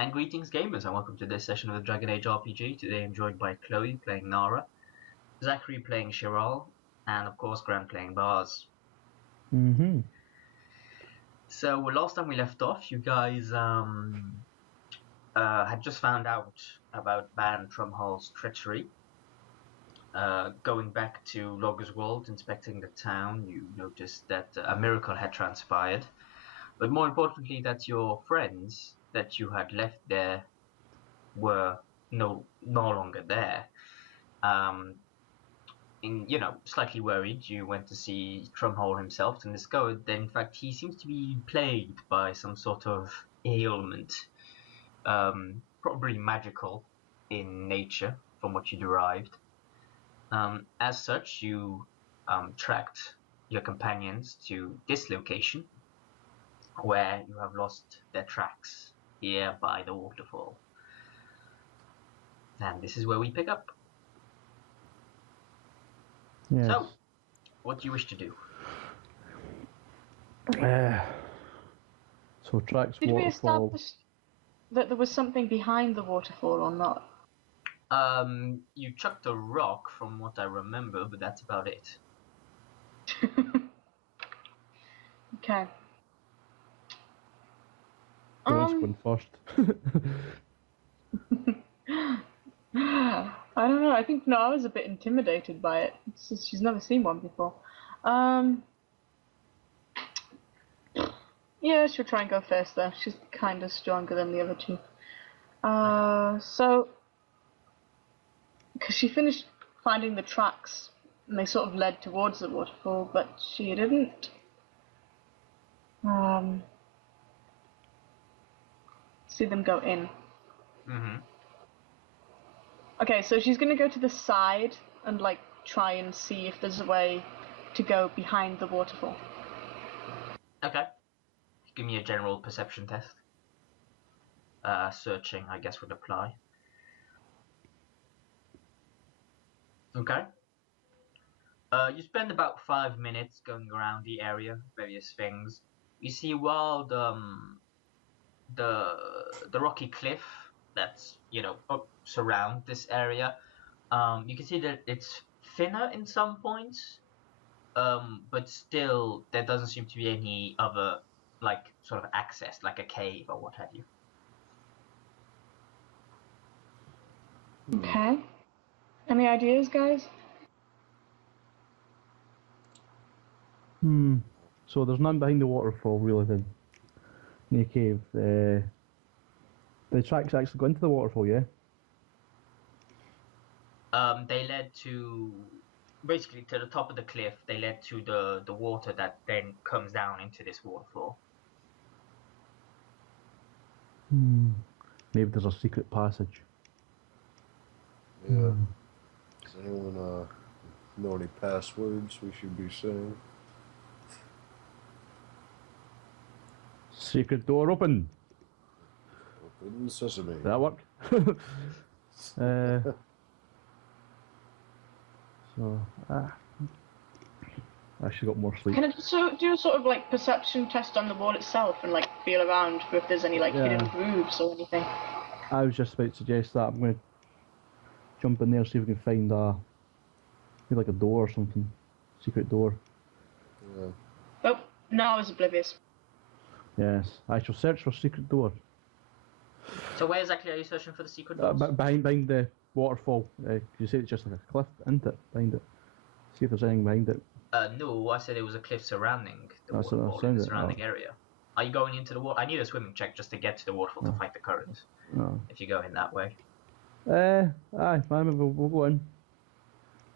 And greetings gamers, and welcome to this session of the Dragon Age RPG. Today I'm joined by Chloe playing Nara, Zachary playing Chiral, and of course Grant playing Bars. So last time we left off, you guys had just found out about Baron Trumhall's treachery. Going back to Logger's World, inspecting the town, you noticed that a miracle had transpired. But more importantly, that your friends that you had left there were no longer there. Slightly worried, you went to see Trumhall himself and discovered that in fact he seems to be plagued by some sort of ailment, probably magical in nature from what you derived. As such, you tracked your companions to this location, where you have lost their tracks here by the waterfall. And this is where we pick up. Yes. So, what do you wish to do? So tracks Did we waterfall. establish that there was something behind the waterfall or not? You chucked a rock from what I remember, but that's about it. Okay. Who wants to go in first? I don't know. I think Nara's a bit intimidated by it. She's never seen one before. Yeah, she'll try and go first though. She's kind of stronger than the other two. So, because she finished finding the tracks and they sort of led towards the waterfall, but she didn't see them go in. Okay, so she's gonna go to the side and like try and see if there's a way to go behind the waterfall. Okay. Give me a general perception test. Searching, I guess, would apply. Okay. You spend about 5 minutes going around the area, various things. You see while the rocky cliff that's surround this area, you can see that it's thinner in some points, but still there doesn't seem to be any other sort of access, like a cave or what have you. Okay. Any ideas, guys? So there's none behind the waterfall, really, then. In the cave. The tracks actually go into the waterfall, yeah? They led to, basically to the top of the cliff. They led to the water that then comes down into this waterfall. Maybe there's a secret passage. Yeah. Does anyone know any passwords we should be saying? Secret door open! Open sesame. Did that work? I should got more sleep. Can I just do a sort of like perception test on the wall itself and like feel around for if there's any like hidden grooves or anything? I was just about to suggest that. I'm going to jump in there, see if we can find maybe like a door or something. Secret door. Yeah. Oh, no, I was oblivious. Yes, I shall search for secret door. So where exactly are you searching for the secret doors? Behind the waterfall. You say it's just like a cliff, isn't it? Behind it. See if there's anything behind it. No, I said it was a cliff surrounding the That's what I waterfall, said, the surrounding area. Are you going into the water? I need a swimming check just to get to the waterfall to fight the current. No. If you go in that way. Aye, we'll go in.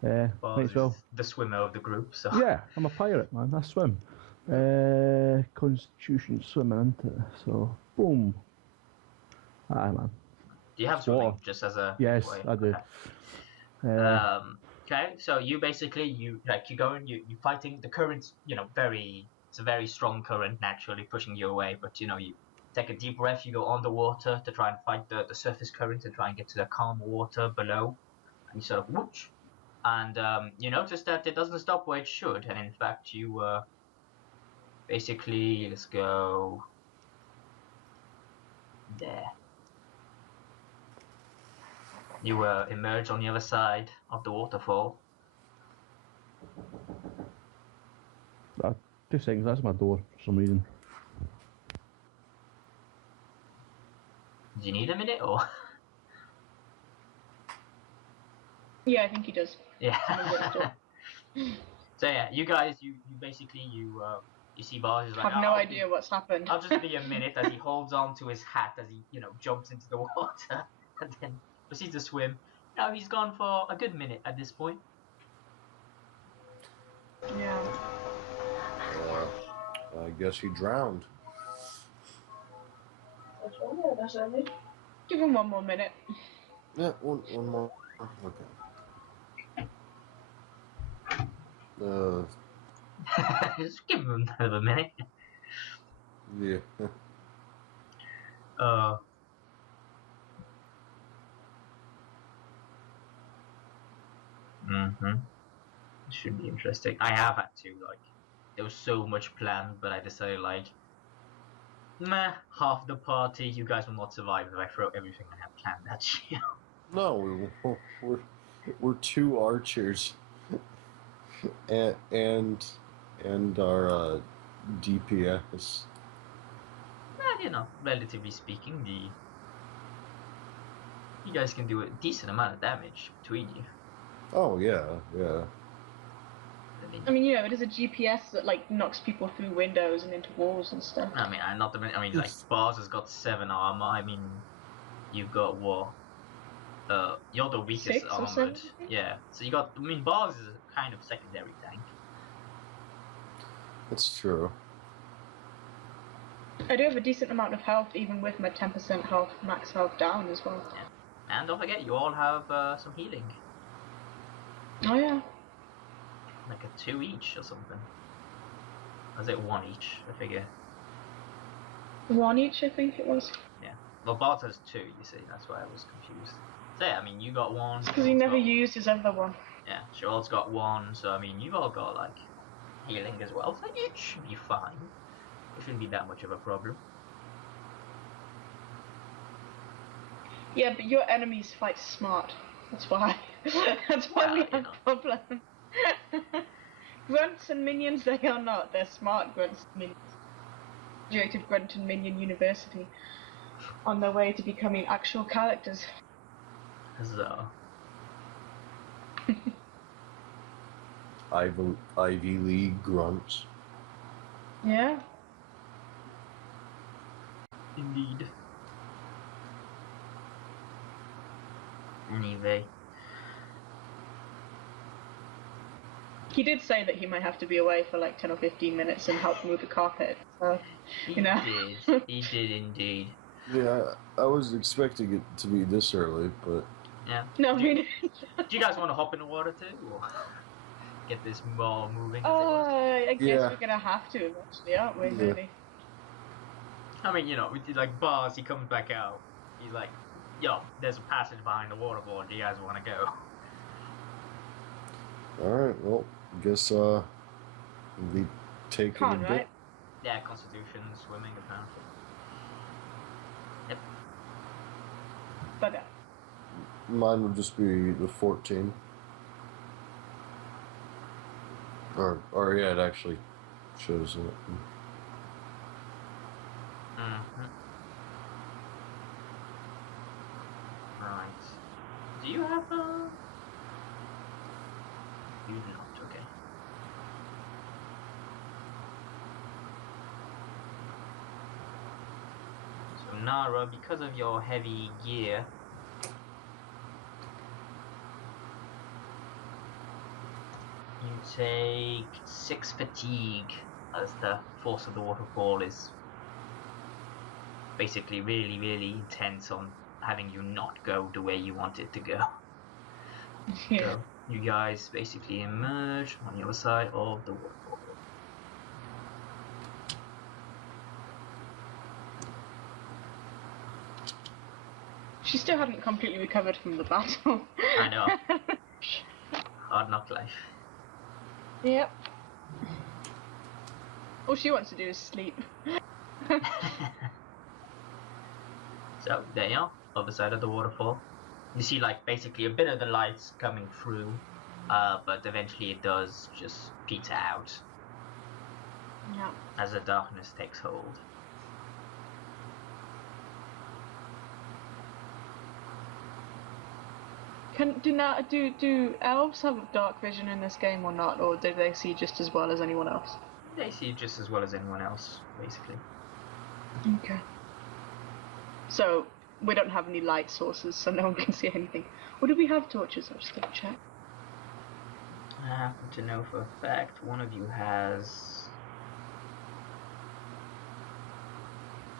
Well, might as well. The swimmer of the group, so. Yeah, I'm a pirate, man. I swim. Constitution swimming, isn't it? So, boom. Aye, man. Do you have swimming just as a? Yes, way? I do. Okay. Okay, so you basically you go and you fighting the current. It's a very strong current naturally pushing you away, but you take a deep breath. You go underwater to try and fight the surface current and try and get to the calm water below, and you sort of whoosh, and you notice that it doesn't stop where it should, and in fact you basically let's go there. You emerge on the other side of the waterfall. 2 seconds, that's my door for some reason. Do you need a minute or? Yeah, I think he does. Yeah. Someone's at the door. So yeah, you guys, you basically you see Bars is like, Have no "Oh, idea what's happened. I'll just be a minute," as he holds on to his hat as he jumps into the water and then proceeds to swim. Now he's gone for a good minute at this point. Yeah. I guess he drowned. Give him 1 more minute. Yeah, one more. Okay. Just give him another minute. Yeah. Should be interesting. I have had to, there was so much planned, but I decided, meh, half the party, you guys will not survive if I throw everything I have planned at you. No, we're 2 archers, and our DPS. Well, relatively speaking, you guys can do a decent amount of damage between you. Oh yeah. I mean, it is a GPS that knocks people through windows and into walls and stuff. I mean, Bars has got 7 armor. I mean, you've got what? You're the weakest 6 or armored. 7? Yeah. So you got. I mean, Bars is a kind of secondary tank. That's true. I do have a decent amount of health, even with my 10% health, max health down as well. Yeah. And don't forget, you all have some healing. Oh yeah. Like a 2 each or something. Or is it 1 each? I figure. 1 each, I think it was. Yeah. Well, Bart has 2, you see. That's why I was confused. So yeah, I mean, you got 1. Because he never used his other one. Yeah, Charlotte's got 1, so I mean, you've all got, healing as well. So it should be fine. It shouldn't be that much of a problem. Yeah, but your enemies fight smart. That's why. That's why we have problem. Grunts and minions, they are not. They're smart grunts and minions. Graduated Grunt and Minion University. On their way to becoming actual characters. So. Ivy League grunts. Yeah. Indeed. Anyway. He did say that he might have to be away for 10 or 15 minutes and help move the carpet. So, He did. He did indeed. Yeah, I was expecting it to be this early, but... Yeah. No, do we you guys want to hop in the water too? Or get this ball moving? I guess Yeah. we're gonna have to eventually, aren't we, Yeah. really? I mean, with Bars, he comes back out. He's like, yo, there's a passage behind the waterfall. Do you guys want to go? Alright, well, guess, we take Con, a bit. right? Yeah, Constitution, swimming, apparently. Yep. Bugger. Mine would just be the 14. Or yeah, it actually shows it. Right. Do you have a... You do not, okay. So Nara, because of your heavy gear, you take 6 fatigue, as the force of the waterfall is basically really, really intense on having you not go the way you want it to go. Yeah. So you guys basically emerge on the other side of the waterfall. She still hadn't completely recovered from the battle. I know. Hard knock life. Yep. All she wants to do is sleep. So there you are, other side of the waterfall. You see, like, basically a bit of the lights coming through, but eventually it does just peter out Yeah. as the darkness takes hold. Do elves have dark vision in this game or not, or do they see just as well as anyone else? They see just as well as anyone else, basically. Okay. So we don't have any light sources, so no one can see anything. Or do we have torches? I'll just double check. I happen to know for a fact one of you has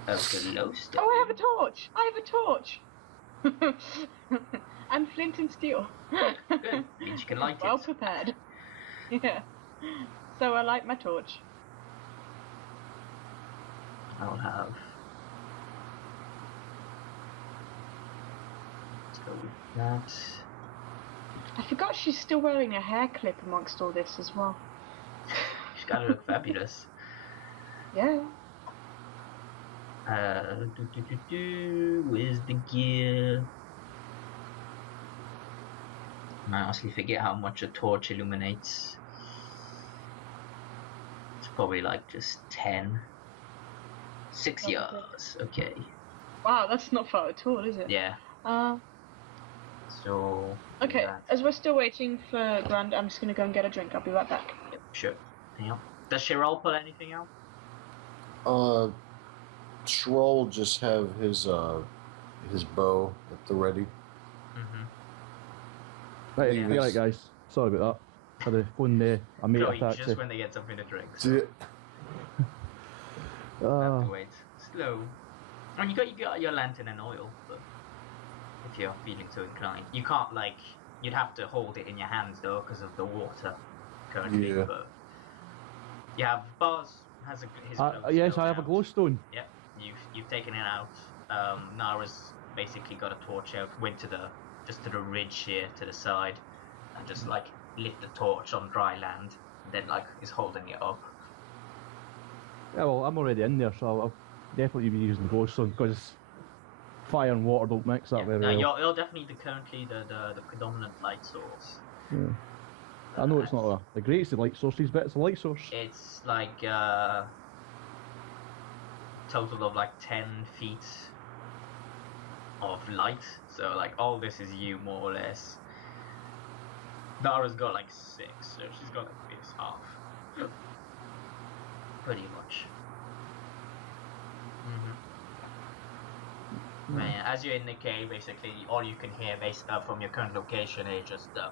a glowstone. Oh, I have a torch! I have a torch! And flint and steel. Good, means you can light Well it. prepared. Yeah. So I light my torch. I'll have... Let's go with that. I forgot she's still wearing a hair clip amongst all this as well. She's gotta look fabulous. Yeah. Where's the gear? I honestly forget how much a torch illuminates. It's probably like just 10. 6 Probably. yards, okay. Wow, that's not far at all, is it? Yeah, so... Okay, that. as we're still waiting for Grand, I'm just gonna go and get a drink. I'll be right back. Yep, sure. Yeah. Does Shirol pull anything out? Troll just have his bow at the ready. Right, Yeah. right, guys. Sorry about that. Had a phone there. I made a Probably taxi. just when they get something to drink. So Yeah. have to wait. Slow. And you got your lantern and oil, but if you're feeling so inclined, you can't like. You'd have to hold it in your hands though, because of the water currently. Yeah. But you have Bars has his. Yes, I have a out. glowstone. Yep, you've taken it out. Nara's basically got a torch out. Went to the to the ridge here to the side, and just like lit the torch on dry land. And then like is holding it up. Yeah, well, I'm already in there, so I'll definitely be using the glowstone because fire and water don't mix that very well. You're definitely definitely the predominant light source. Yeah. I know it's not the greatest of light sources, but it's a light source. It's like total of like 10 feet of light. So like all this is you more or less. Dara's got like 6, so she's got like this half. Pretty much. Man, as you're in the cave, basically all you can hear from your current location is just the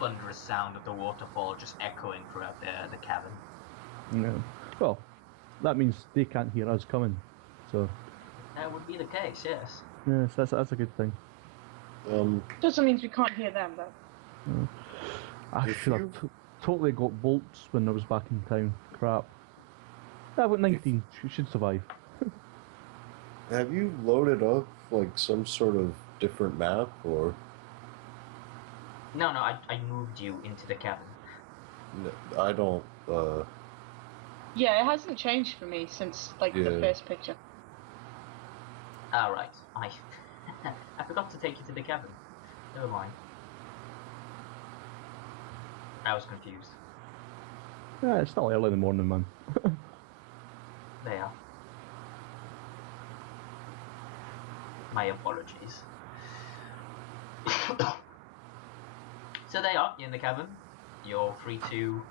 thunderous sound of the waterfall just echoing throughout the cavern. Yeah. Well, that means they can't hear us coming, so. That would be the case, yes. Yes, that's a good thing. Doesn't mean we can't hear them though. I If should have totally got bolts when I was back in town. Crap. Yeah, but 19. She should survive. Have you loaded up like some sort of different map or? No, I moved you into the cavern. No, I don't. Yeah, it hasn't changed for me since like the Yeah. first picture. Right. I forgot to take you to the cavern. Never mind. I was confused. Yeah, it's still early in the morning, man. They are. My apologies. So they are in the cavern. You're free to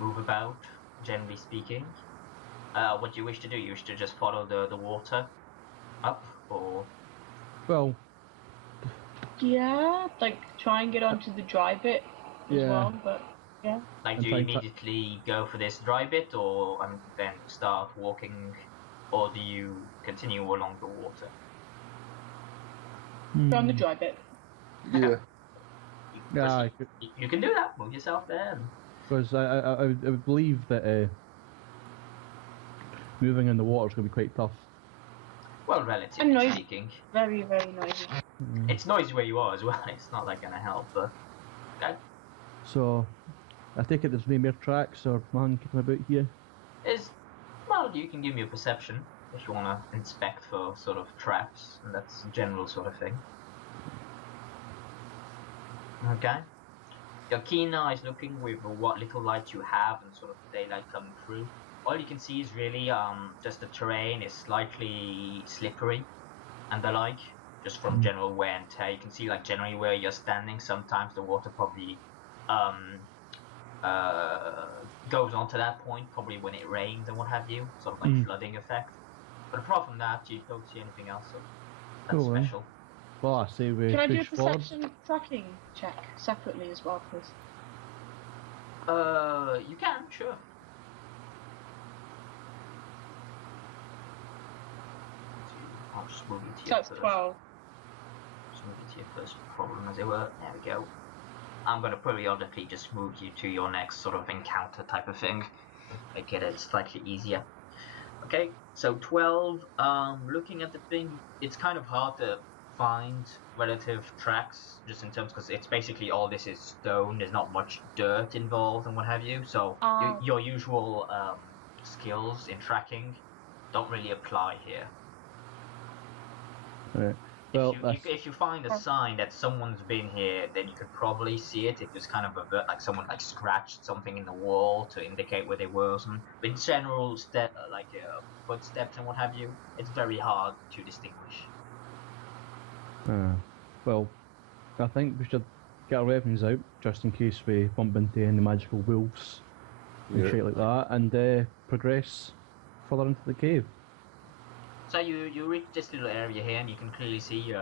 move about, generally speaking. What do you wish to do? You wish to just follow the water up, or Well, Yeah, like try and get onto the dry bit as Yeah. well, but yeah. like And do you try and immediately go for this dry bit, or then start walking, or do you continue along the water? Go on the dry bit. Yeah. Yeah, You can do that. Move yourself there. because I would believe that moving in the water is going to be quite tough. Well, And relatively noisy. speaking. Very, very noisy. It's noisy where you are as well. It's not like gonna help, but okay. So, I take it there's no more tracks or nothing kicking about here. Well, you can give me a perception if you wanna inspect for sort of traps and that's general sort of thing. Okay. Your keen eye is looking with what little light you have and sort of daylight coming through. All you can see is really just the terrain is slightly slippery and the like, just from general wear and tear. You can see like generally where you're standing, sometimes the water probably goes on to that point, probably when it rains and what have you, sort of like flooding effect. But apart from that, you don't see anything else that's Cool, then. special. Well, I say we Can I do a push forward. perception tracking check separately as well, please? You can, sure. I'll just move it to So your that's first. 12. Just move it to your first problem, as it were. There we go. I'm going to periodically just move you to your next sort of encounter type of thing. Make it slightly easier. Okay, so 12. Looking at the thing, it's kind of hard to find relative tracks, just in terms, because it's basically all this is stone. There's not much dirt involved and what have you. So your usual skills in tracking don't really apply here. Right. Well, if you find a sign that someone's been here, then you could probably see it. If it's kind of like someone like scratched something in the wall to indicate where they were or something. But in general, footsteps and what have you, it's very hard to distinguish. well, I think we should get our weapons out just in case we bump into any magical wolves and shit like that, and progress further into the cave. So you reach this little area here, and you can clearly see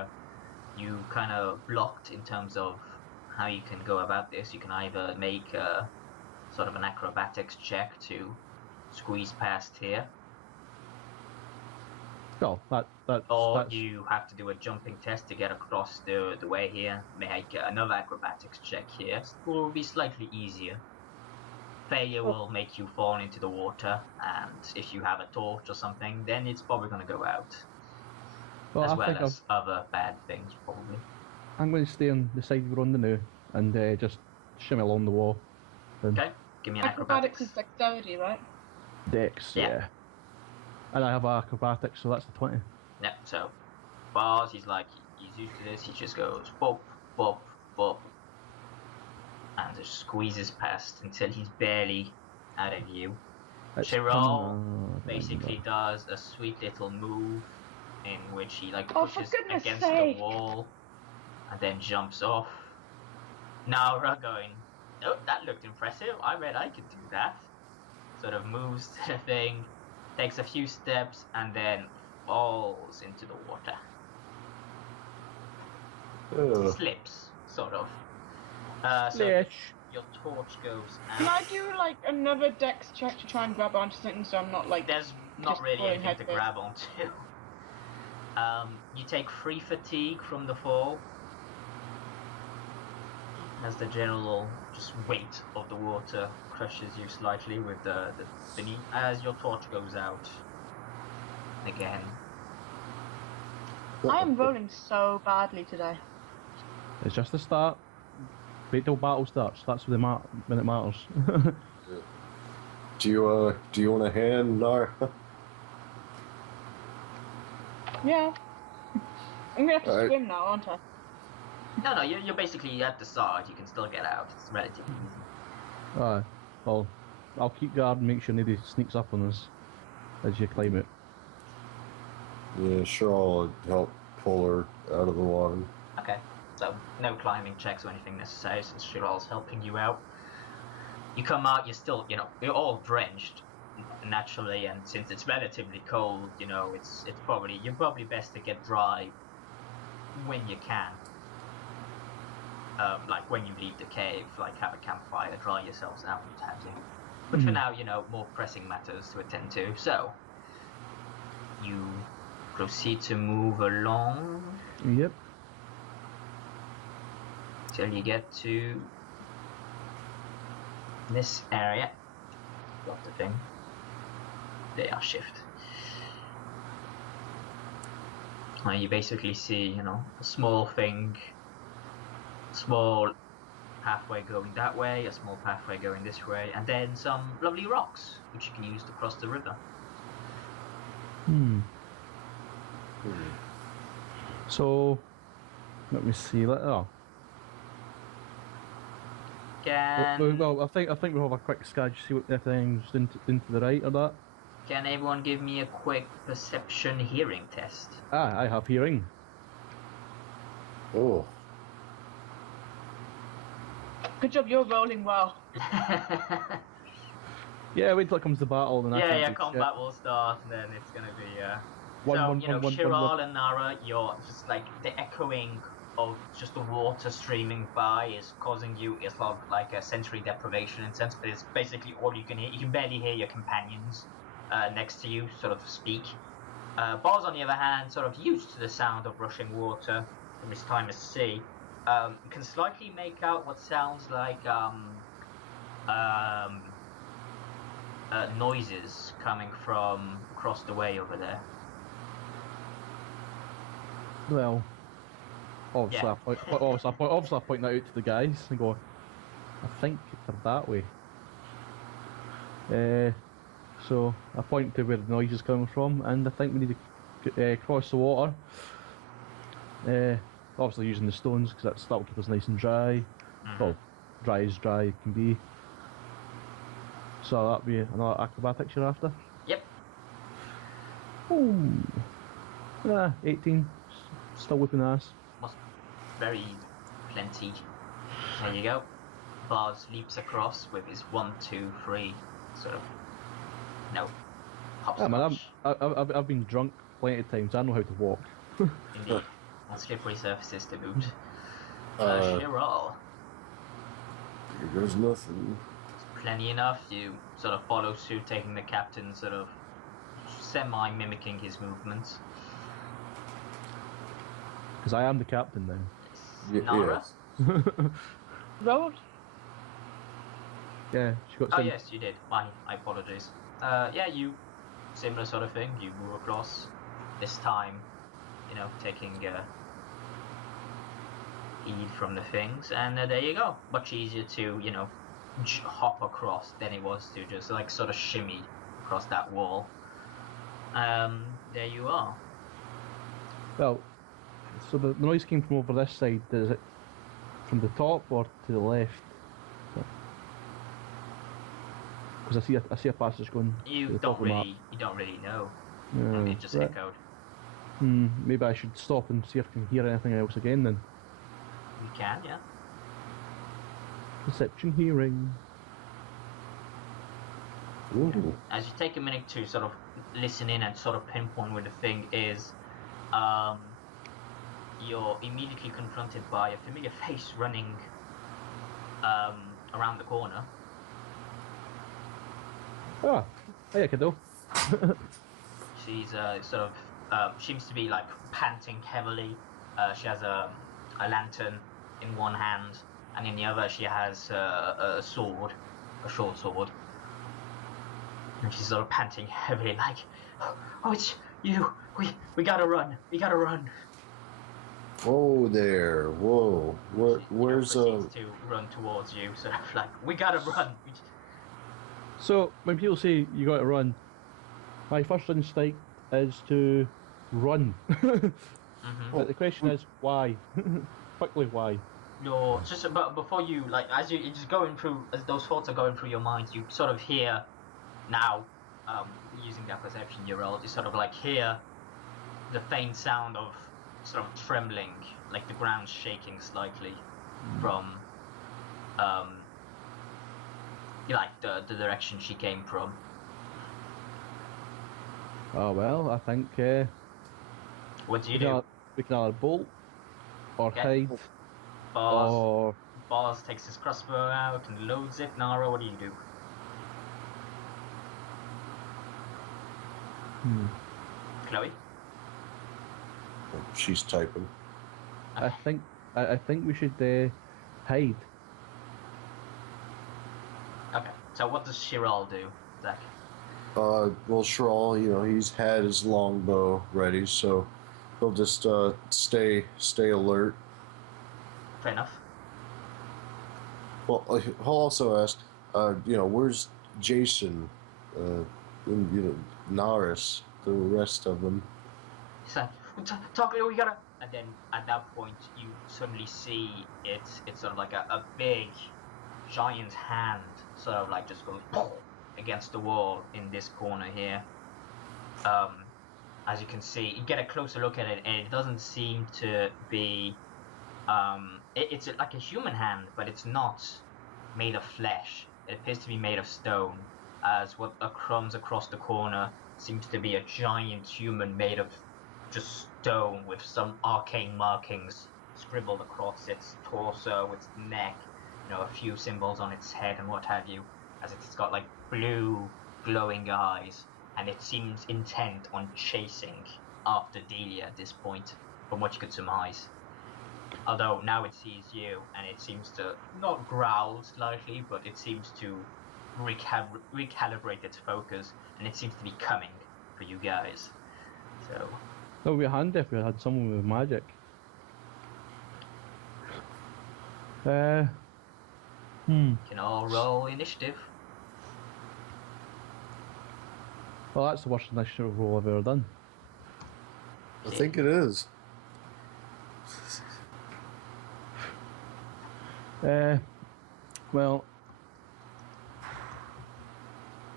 you kind of blocked in terms of how you can go about this. You can either make a sort of an acrobatics check to squeeze past here, Oh, or you have to do a jumping test to get across the way here. Make another acrobatics check here. It will be slightly easier. Failure will make you fall into the water, and if you have a torch or something, then it's probably going to go out. well, as well as other bad things, probably. I'm going to stay on the side we're on the now and just shimmy along the wall. Okay, give me an acrobatics. Is dexterity, right? Dex, yeah. And I have acrobatics, so that's the 20. Yeah, so bars, he's used to this, he just goes bop, bop, bop, and just squeezes past until he's barely out of view. Chiral basically does a sweet little move in which he pushes against the wall and then jumps off. Now we're going, oh, that looked impressive, I bet I could do that. Sort of moves to the thing, takes a few steps, and then falls into the water. Slips, sort of. So your torch goes out. Can I do another dex check to try and grab onto something so I'm not There's not really anything to grab onto. You take 3 fatigue from the fall, as the general just weight of the water crushes you slightly with the thingy as your torch goes out again. I am rolling so badly today. It's just the start. Wait till battle starts. That's when it matters. Do you want a hand, Nar? Yeah. I'm gonna have to swim now, aren't I? No, you're basically at the side. You can still get out. It's relatively easy. Alright. Well, I'll keep guard and make sure nobody sneaks up on us as you climb it. Yeah, sure, I'll help pull her out of the water. Okay, so no climbing checks or anything necessary since Shiral's helping you out. You come out, you're still, you're all drenched naturally, and since it's relatively cold, you're probably best to get dry when you can. Like when you leave the cave, have a campfire, dry yourselves out and what have you. But for now, more pressing matters to attend to. So, you proceed to move along. Yep. Till you get to this area. Got the thing. They are shift. You basically see, a small thing. Small pathway going that way, a small pathway going this way, and then some lovely rocks which you can use to cross the river. So, let me see. Can Well, I think we'll have a quick scan to see what everything's into the right or that. Can everyone give me a quick perception hearing test? Ah, I have hearing. Oh. Good job, you're rolling well. Yeah, wait till it comes to battle. Then I can't do combat shit. will start, and then it's gonna be One, Shiral and Nara, you're just like the echoing of just the water streaming by is causing you. It's not like a sensory deprivation in a sense, but it's basically all you can hear. You can barely hear your companions next to you sort of speak. Bars, on the other hand, sort of used to the sound of rushing water from his time at sea, can slightly make out what sounds like noises coming from across the way over there. Well, obviously, Yeah. obviously I point that out to the guys and go, I think they're that way. So I point to where the noise is coming from, and I think we need to cross the water. Obviously using the stones because that'll keep us nice and dry. Mhm. Well, dry as dry can be. So that'll be another acrobatics you're after. Yep. Ooh. 18. Still whipping ass. Very plenty. There you go. Bars leaps across with his 1, 2, 3 sort of Yeah, man, hopscotch. I've been drunk plenty of times. I know how to walk. Indeed. On slippery surfaces to boot. Here Shiral. goes nothing. Plenty enough. You sort of follow suit, taking the captain, sort of semi-mimicking his movements. Because I am the captain now. Nara? Yes. Rolled? Yeah, she got Oh some. yes, you did. My apologies. You similar sort of thing. You move across. This time, taking heed from the things, and there you go. Much easier to hop across than it was to just like sort of shimmy across that wall. There you are. Well, so the noise came from over this side. Is it from the top or to the left? Because I see a passage going. to You the don't top of the map. really know. Yeah, It just right. echoed. Maybe I should stop and see if I can hear anything else again then. You can, yeah. Perception hearing. Ooh. As you take a minute to sort of listen in and sort of pinpoint where the thing is, you're immediately confronted by a familiar face running around the corner. Ah, hey kiddo. She's sort of seems to be like panting heavily. She has a lantern in one hand, and in the other she has a sword, a short sword. And she's sort of panting heavily, like, "Oh, it's you! We gotta run! We gotta run!" Whoa there. Whoa. Where's proceeds to run towards you, sort of like, "We gotta run!" So when people say you got to run, my first instinct is to run. But the question is why? Quickly, why? You're just but before you as you're just going through, as those thoughts are going through your mind, you sort of hear now, using that perception you rolled, you sort of like hear the faint sound of sort of trembling, like the ground shaking slightly from like the direction she came from. Oh well, I think What do you we do? can either bolt or Okay. hide Bars or takes his crossbow out and loads it. Nara, what do you do? Chloe? she's typing. I think we should hide. Okay, so what does Shiral do, Zach? Well, Shral, he's had his longbow ready, so he'll just stay alert. Fair enough. Well, he'll also ask, where's Jason, and, Naris, the rest of them? He's like, talk, we gotta. And then at that point, you suddenly see it's sort of like a big giant hand sort of like just goes against the wall in this corner here. As you can see, you get a closer look at it, and it doesn't seem to be. It's like a human hand, but it's not made of flesh. It appears to be made of stone, as what comes across the corner seems to be a giant human made of just stone with some arcane markings scribbled across its torso, its neck, a few symbols on its head and what have you, as it's got like blue glowing eyes, and it seems intent on chasing after Dealia at this point, from what you could surmise. Although now it sees you, and it seems to not growl slightly, but it seems to recalibrate its focus, and it seems to be coming for you guys. So that would be handy if we had someone with magic. Can all roll initiative. Well, that's the worst initiative roll I've ever done. I think it is. Well,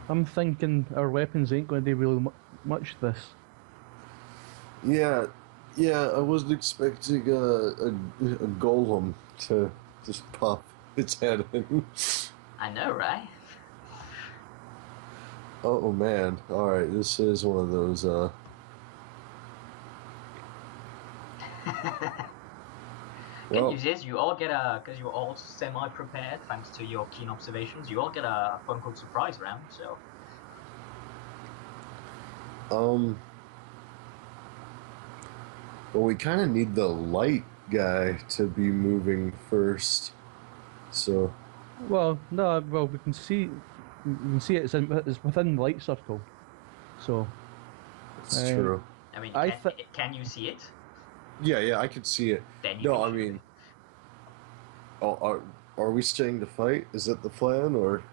I'm thinking our weapons ain't going to do really much this. Yeah, I wasn't expecting a golem to just pop its head in. I know, right? Oh man, alright, this is one of those, Good news is you all get because you're all semi-prepared thanks to your keen observations, you all get a quote-unquote surprise round, so... Well, we kind of need the light guy to be moving first, so... Well, no, we can see it's within the light circle, so... It's true. I mean, I can you see it? Yeah, I can see it. Then you No, can I shoot mean... it. Oh, are we staying to fight? Is that the plan, or...?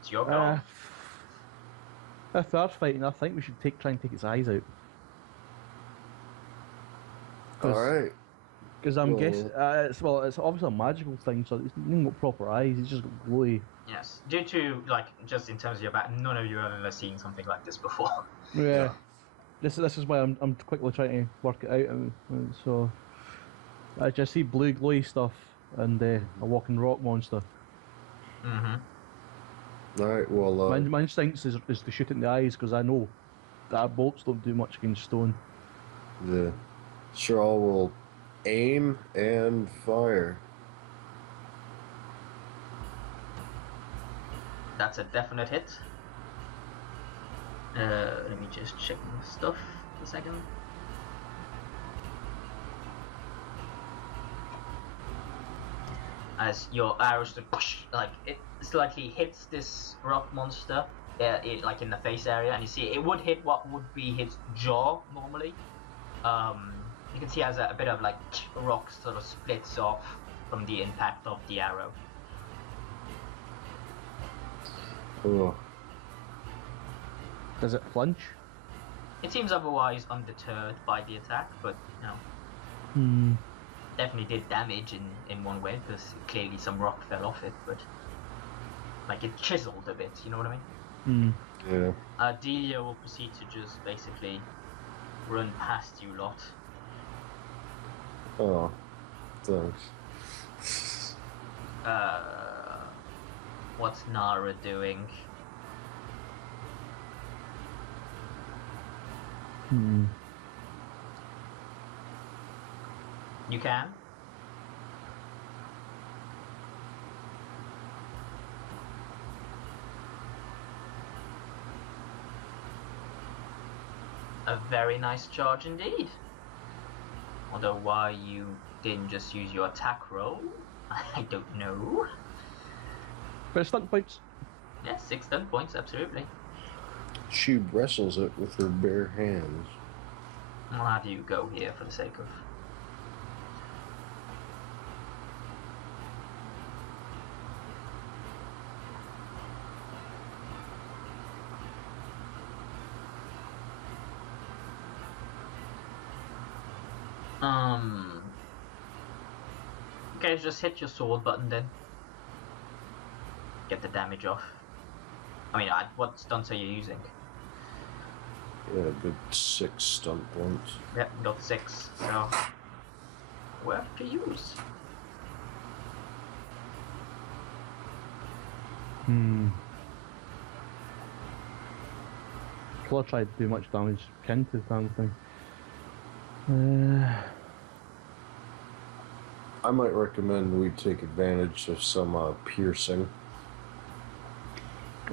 It's your call. If we are fighting, I think we should try and take its eyes out. Alright. Because I'm guessing, it's obviously a magical thing, so it's not got proper eyes, it's just got glowy. Yes, due to, just in terms of your back, none of you have ever seen something like this before. Yeah. This is why I'm quickly trying to work it out, and so... I just see blue glowy stuff, and a walking rock monster. Mm-hmm. Alright, well, My instinct is to shoot it in the eyes, because I know that bolts don't do much against stone. yeah. Sure, I will aim and fire. That's a definite hit. Let me just check my stuff for a second. As your arrows it slightly hits this rock monster, like in the face area, and you see it would hit what would be his jaw normally. You can see as a bit of rock sort of splits off from the impact of the arrow. Oh. Does it flinch? It seems otherwise undeterred by the attack, but definitely did damage in one way, because clearly some rock fell off it, but it chiseled a bit, you know what I mean? Yeah. Dealia will proceed to just basically run past you lot. Oh, thanks. What's Nara doing? You can? A very nice charge indeed. Although why you didn't just use your attack roll, I don't know. But stunt points. Yes, 6 stun points, absolutely. She wrestles it with her bare hands. I'll have you go here for the sake of... Okay, just hit your sword button then. get the damage off. I mean, what stunts are you using? Yeah, a good 6 stunt points. Yep, got 6. So, worth to use. Well, I tried to do much damage can to the damn thing. I might recommend we take advantage of some piercing.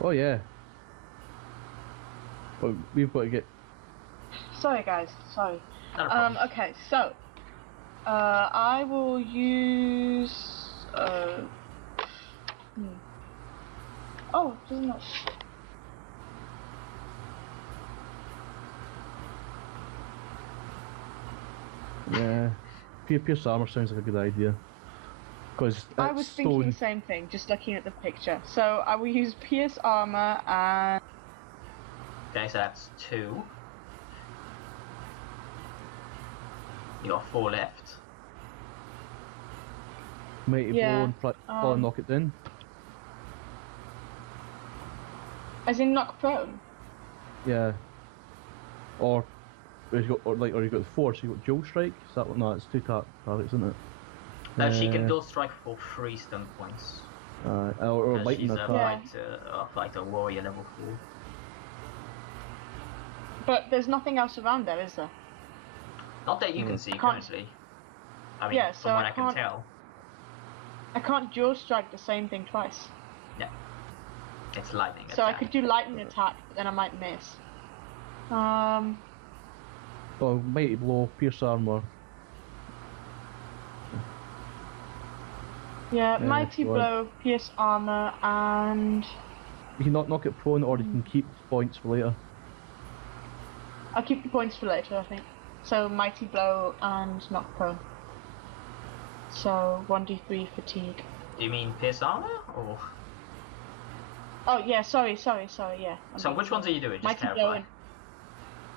Oh yeah. But we've got to get. Sorry, guys. Sorry. Not a problem. Okay, so I will use. Oh, doesn't it? Yeah. Pierce armor sounds like a good idea. Because I was thinking the same thing, just looking at the picture. So I will use pierce armor and. Okay, so that's 2. You got 4 left. Mighty Yeah, blow and knock it down. As in knock prone? Yeah. Or you got you got the 4, so you got dual strike. Is that what? No, it's 2 targets, isn't it? She can dual strike for 3 stun points. Or lightning she's a attack. fighter warrior level 4. But there's nothing else around there, is there? Not that you can see can't- currently. I mean, Yeah, so from what I I can can't- tell. I can't dual strike the same thing twice. Yeah. It's lightning So I attack. could do lightning attack, but then I might miss. Oh, mighty blow, pierce armor. Yeah, Yeah, mighty go on. blow, pierce armor, and You can knock it prone, or you can keep points for later. I'll keep the points for later, I think. So mighty blow and knock prone. So 1d3 fatigue. Do you mean pierce armor or? Oh yeah, sorry, yeah. So which ones are you doing? Just Mighty clarify. blow and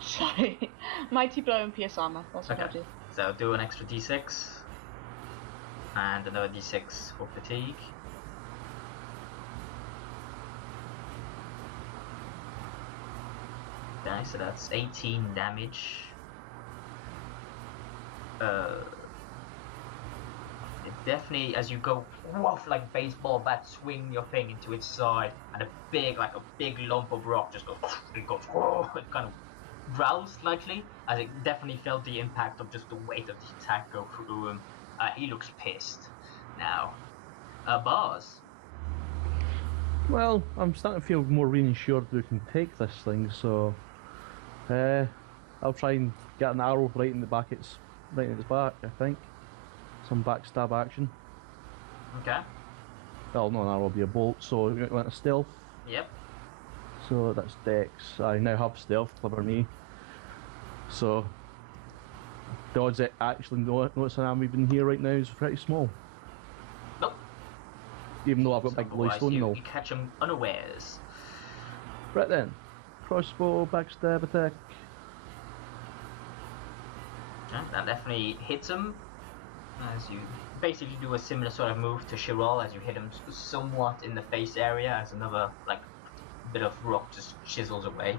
sorry, mighty blow and pierce armor. That's what Okay. I'll do. So do an extra d6 and another d6 for fatigue. Okay, so that's 18 damage. It definitely, as you go woof, like baseball bat, swing your thing into its side, and a big lump of rock just goes. It goes. It kind of growls slightly, as it definitely felt the impact of just the weight of the attack go through him. He looks pissed now. Bars. Well, I'm starting to feel more reassured we can take this thing, so I'll try and get an arrow right in its back, I think. Some backstab action. Okay. Well, not an arrow, it'll be a bolt, so we went to stealth. Yep. So that's dex. I now have stealth, clever me. So the odds that actually noticing I'm even here right now is pretty small. Nope. Even though I've got big Otherwise, glowstone, no. you catch him unawares. Right then. Crossbow, backstab attack. Yeah, that definitely hits him. As you basically do a similar sort of move to Chiral, as you hit him somewhat in the face area, as another bit of rock just chisels away.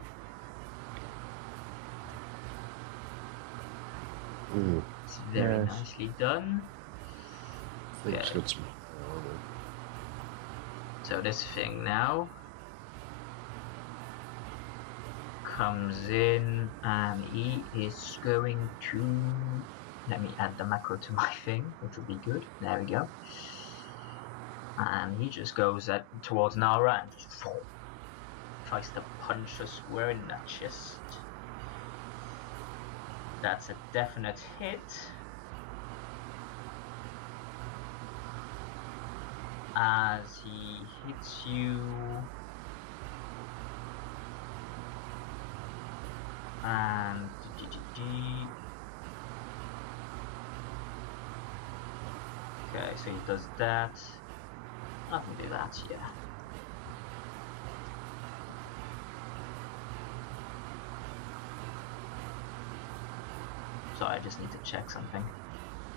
It's very Yes. nicely done. Thanks, Okay. got some armor. So this thing now comes in and he is going to, let me add the macro to my thing, which will be good. There we go. And he just goes towards Nara and just tries to punch her square in the chest. That's a definite hit. As he hits you, and okay, so he does that. I can do that, yeah. Sorry, I just need to check something.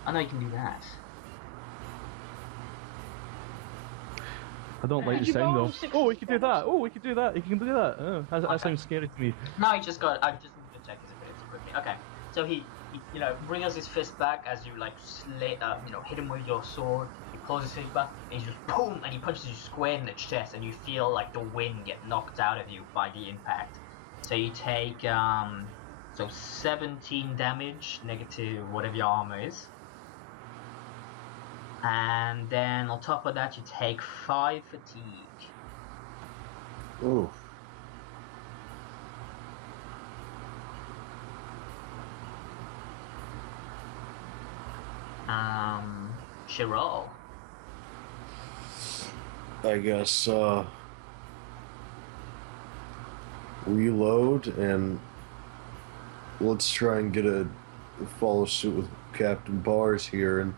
I know you can do that. I don't like the Did you sound roll though. 60 Oh, we could do that. damage? Oh, we could do that. You can do that. That Okay. sounds scary to me. No, I just need to check his ability quickly. Okay, so he brings his fist back as you like hit him with your sword. He pulls his fist back, and he just boom, and he punches you square in the chest, and you feel like the wind get knocked out of you by the impact. So you take 17 damage, negative whatever your armor is, and then on top of that you take 5 fatigue. Ooh. Chirol. I guess reload and let's try and follow suit with Captain Bars here and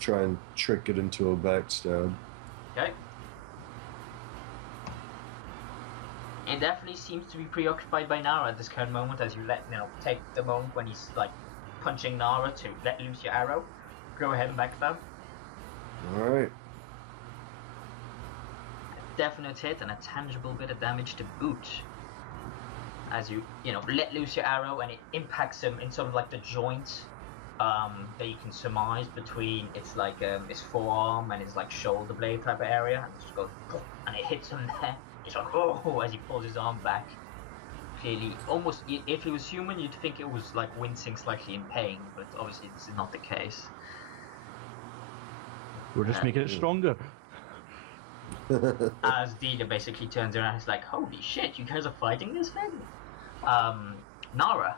try and trick it into a backstab. Okay. It definitely seems to be preoccupied by Nara at this current moment, as you take the moment when he's like punching Nara to let loose your arrow. Go ahead and backstab. Alright. Definite hit and a tangible bit of damage to boot. As you let loose your arrow and it impacts him in sort of like the joint that you can surmise between its forearm and his like shoulder blade type of area, and it just goes and it hits him there. It's like oh, as he pulls his arm back. Clearly, almost if he was human, you'd think it was like wincing slightly in pain, but obviously this is not the case. We're just making it stronger. As Dealia basically turns around, he's like, "Holy shit, you guys are fighting this thing?" Nara.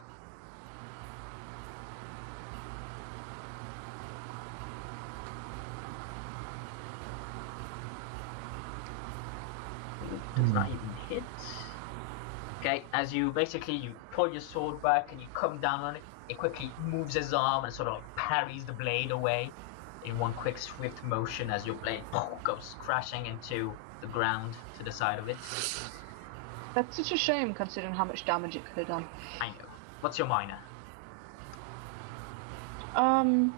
Does not even hit. Okay, as you pull your sword back and you come down on it, it quickly moves his arm and sort of like parries the blade away in one quick swift motion as your blade goes crashing into the ground to the side of it. That's such a shame considering how much damage it could have done. I know. What's your minor? I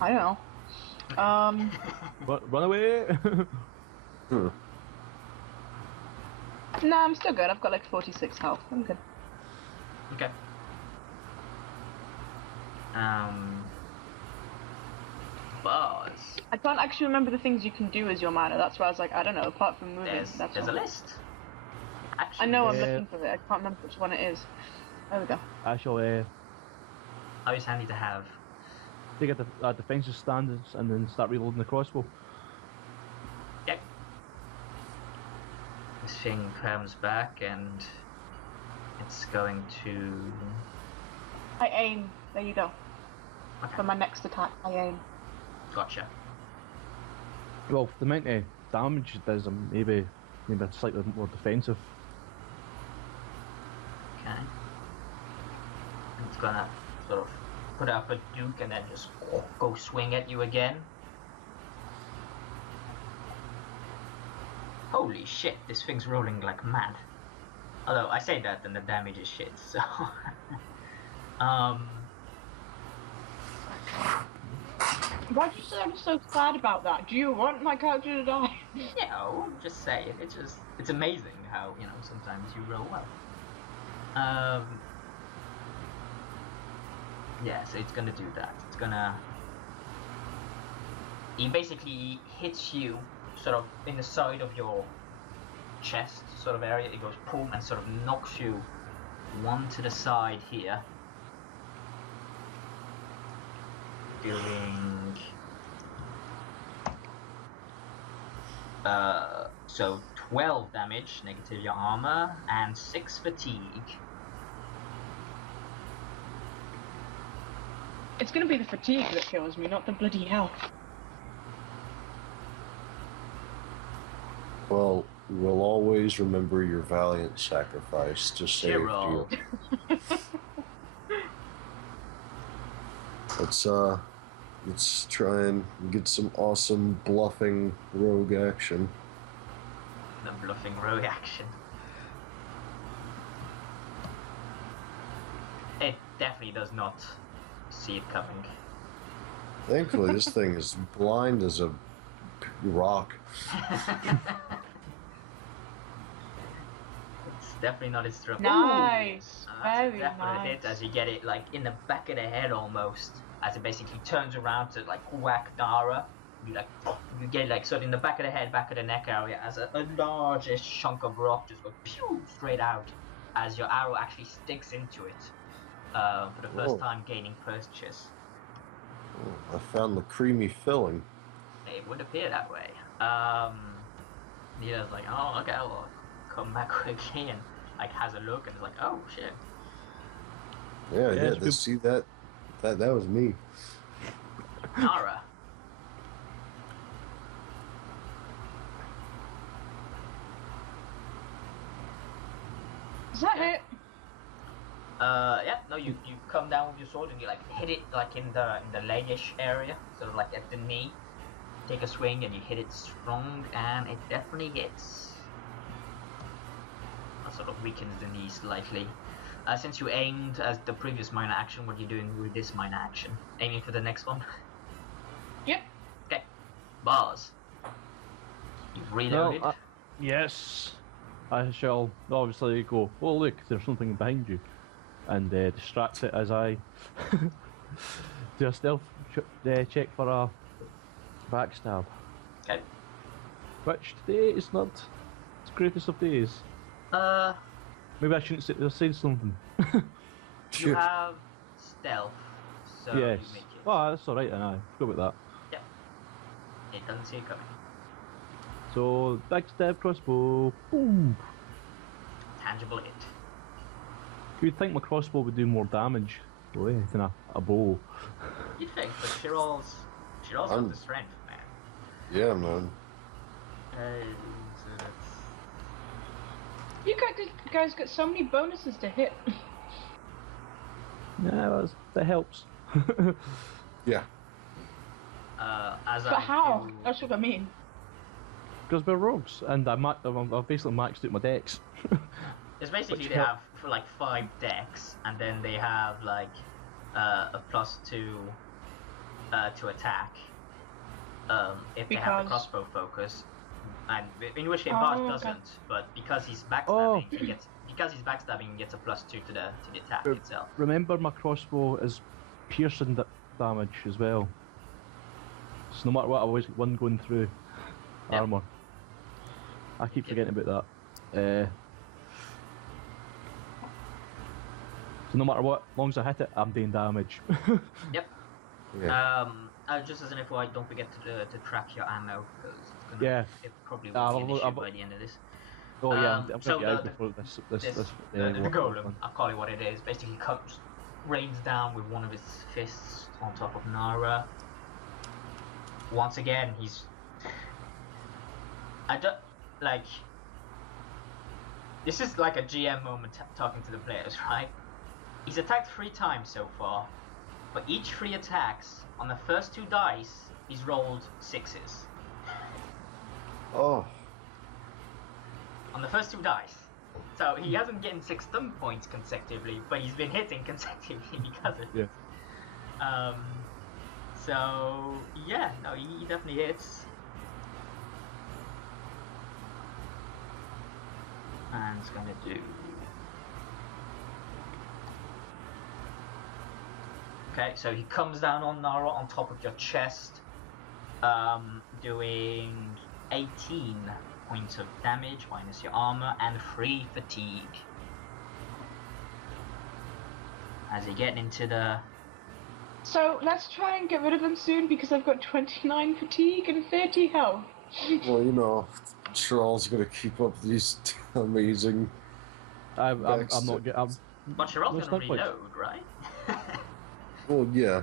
don't know. Run away! Nah, I'm still good. I've got like 46 health. I'm good. Okay. Buzz. I can't actually remember the things you can do as your mana. That's why I was like, I don't know. Apart from moving, There's a list. Actually, I know. I'm looking for it. I can't remember which one it is. There we go. Actually, always handy to have. take a defensive stance and then start reloading the crossbow. Okay. This thing comes back and it's going to. I aim. There you go. Okay. For my next attack, I aim. Gotcha. Well, the amount of damage it does, maybe slightly more defensive. Okay. It's gonna sort of put up a duke and then just go swing at you again. Holy shit, this thing's rolling like mad. Although I say that and the damage is shit, so Why'd you sound so sad about that? Do you want my character to die? No, just say it. It's amazing how, sometimes you roll well. Yeah, so it's gonna do that. He basically hits you sort of in the side of your chest sort of area. It goes boom and sort of knocks you one to the side here. Doing so 12 damage, negative your armor, and 6 fatigue. It's gonna be the fatigue that kills me, not the bloody health. Well, we'll always remember your valiant sacrifice to save you. Let's try and get some awesome bluffing rogue action. The bluffing rogue action. It definitely does not see it coming. Thankfully, this thing is blind as a rock. It's definitely not his strength. Nice. That's a Very definite nice. hit as you get it like in the back of the head almost, as it basically turns around to like whack Dara. You get like sort of in the back of the head, back of the neck area, as a largest chunk of rock just goes pew straight out as your arrow actually sticks into it for the first time gaining purchase. Oh, I found the creamy filling. It would appear that way. Nita's like, oh, okay, well, come back quickly, and like has a look and is like, oh shit. Yeah. See that was me. Nara. Is that it? Yeah, no, you come down with your sword and you like hit it like in the leg-ish area, sort of like at the knee. Take a swing and you hit it strong, and it definitely hits. That sort of weakens the knee slightly. Since you aimed as the previous minor action, what are you doing with this minor action? Aiming for the next one? Yep. Okay. Bars. You've reloaded. Well, yes. I shall obviously go, oh look, there's something behind you. And distract it as I do a stealth check for a backstab. Okay. Which today is not the greatest of days. Maybe I shouldn't have said something. You have stealth, so yes. you make it. Oh, that's alright then, I forgot about that. Yep. It doesn't see it coming. So, backstab crossbow, boom! Tangible hit. You'd think my crossbow would do more damage than a bow. You'd think, but she rolls with the strength, man. Yeah, man. So that's... You guys got so many bonuses to hit. Yeah, that helps. Yeah. But how? That's what I mean. Because we're rogues, and I've basically maxed out my decks. It's basically they have for like 5 decks, and then they have like a +2 to attack if they have the crossbow focus, and in which case Bart doesn't. But because he's backstabbing, he gets a +2 to the attack itself. Remember, my crossbow is piercing damage as well. So no matter what, I always get one going through armor. I keep forgetting about that. So no matter what, as long as I hit it, I'm doing damage. Yep. Yeah. Just as an FYI, don't forget to track your ammo, because it probably will be an issue by the end of this. Oh yeah, I'm so gonna get out before this the Golem, I'll call it what it is, basically comes, rains down with one of his fists on top of Nara. Once again, he's... This is like a GM moment talking to the players, right? He's attacked 3 times so far. For each 3 attacks, on the first 2 dice, he's rolled 6s. Oh. On the first 2 dice. So he hasn't gotten 6 stun points consecutively, but he's been hitting consecutively because of it. Yeah. So yeah, no, he definitely hits. And it's gonna do... Okay, so he comes down on Nara on top of your chest, doing 18 points of damage minus your armor and 3 fatigue. As you get into the... So let's try and get rid of him soon because I've got 29 fatigue and 30 health. Well, you know, Charles gonna keep up these amazing. I'm not getting. But you're also gonna reload, right? Well, yeah,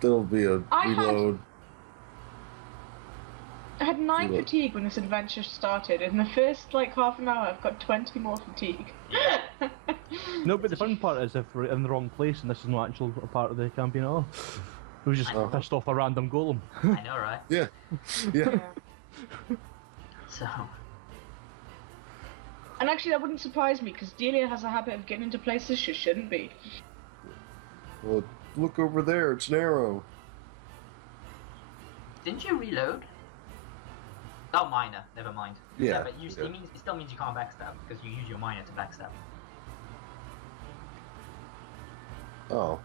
there'll be a reload. I had 9 fatigue when this adventure started. In the first half an hour, I've got 20 more fatigue. No, but the fun part is if we're in the wrong place and this is not actually a part of the campaign at all. We just pissed off a random golem. I know, right? Yeah. Yeah. So. And actually, that wouldn't surprise me because Dealia has a habit of getting into places she shouldn't be. Well, look over there. It's an arrow. Didn't you reload? Oh, minor. Never mind. Yeah. But it still means you can't backstab because you use your minor to backstab. Oh.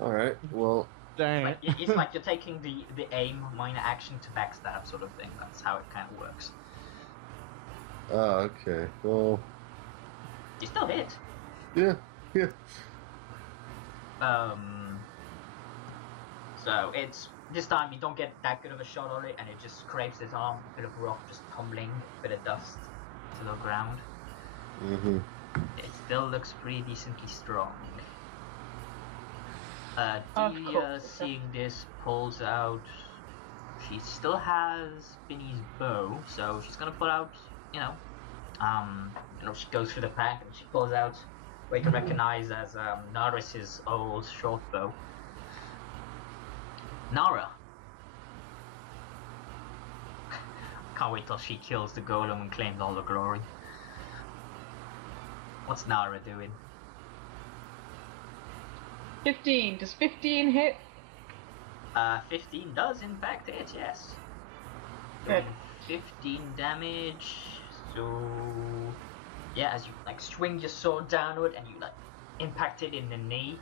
All right. Well. Dang it. It's like you're taking the aim minor action to backstab sort of thing. That's how it kind of works. Oh, okay. Well. You still hit. Yeah. Yeah. So it's this time you don't get that good of a shot on it, and it just scrapes his arm. A bit of rock just tumbling, a bit of dust to the ground. Mhm. It still looks pretty decently strong. Of Dealia, course. seeing this, pulls out. She still has Vinny's bow, so she's gonna pull out. She goes through the pack and she pulls out what you can recognize as Naris's old short bow. Nara. Can't wait till she kills the golem and claims all the glory. What's Nara doing? 15. Does 15 hit? 15 does in fact hit, yes. Good. 15 damage. So yeah, as you like swing your sword downward and you like impact it in the knee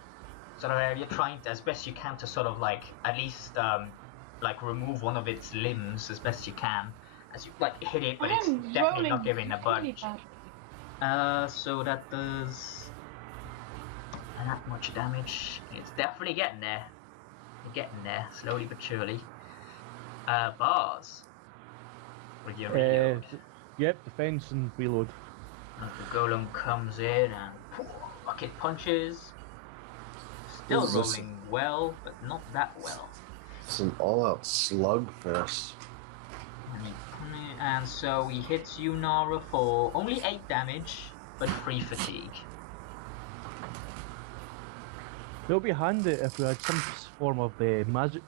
sort of area, trying to, as best you can to sort of like at least like remove one of its limbs as best you can as you like hit it, but it's definitely not giving a budge. So that does that much damage. It's definitely getting there. You're getting there, slowly but surely. Bars. With your reload. Yep, defense and reload. And the golem comes in and bucket punches. Still Is this- rolling well, but not that well. It's an all-out slugfest. And so he hits you, Nara, for only 8 damage, but 3 fatigue. It would be handy if we had some form of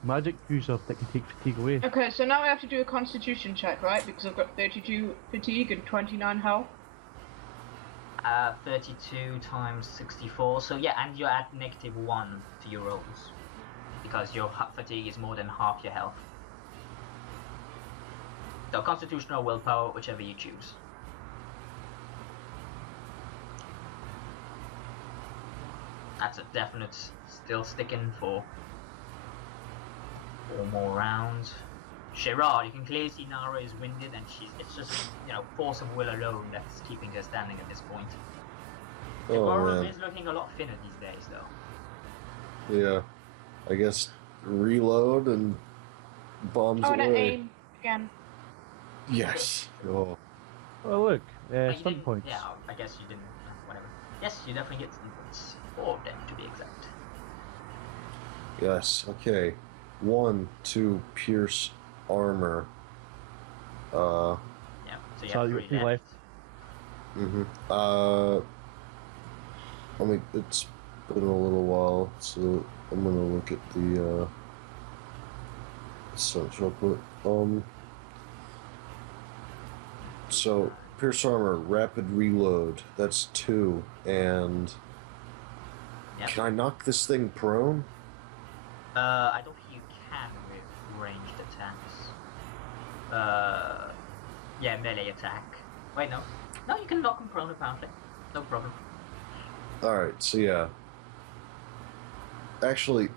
magic user that can take fatigue away. Okay, so now I have to do a constitution check, right? Because I've got 32 fatigue and 29 health. 32 times 64, so yeah, and you're at -1 to your rolls. Because your fatigue is more than half your health. So constitution or willpower, whichever you choose. That's a definite still sticking for 4 more rounds. Sherrod, you can clearly see Nara is winded and it's just, force of will alone that's keeping her standing at this point. The Oh, Golem man. is looking a lot thinner these days though. Yeah. I guess reload and bombs Oh, and I away. aim again. Yes. Oh. Oh look, But you stunt didn't- points. Yeah, I guess you didn't, whatever. Yes, you definitely get stun points. 4 of them to be exact. Yes. Okay. 1, 2, pierce armor. Yeah, so you So have you 3 got 3 left. left. I mean, it's been a little while, so I'm gonna look at the essential. But so pierce armor, rapid reload. That's 2, and Yep. can I knock this thing prone? I don't think you can with ranged attacks. Yeah, melee attack. Wait, no. No, you can knock him prone apparently. No problem. All right. So yeah. Actually,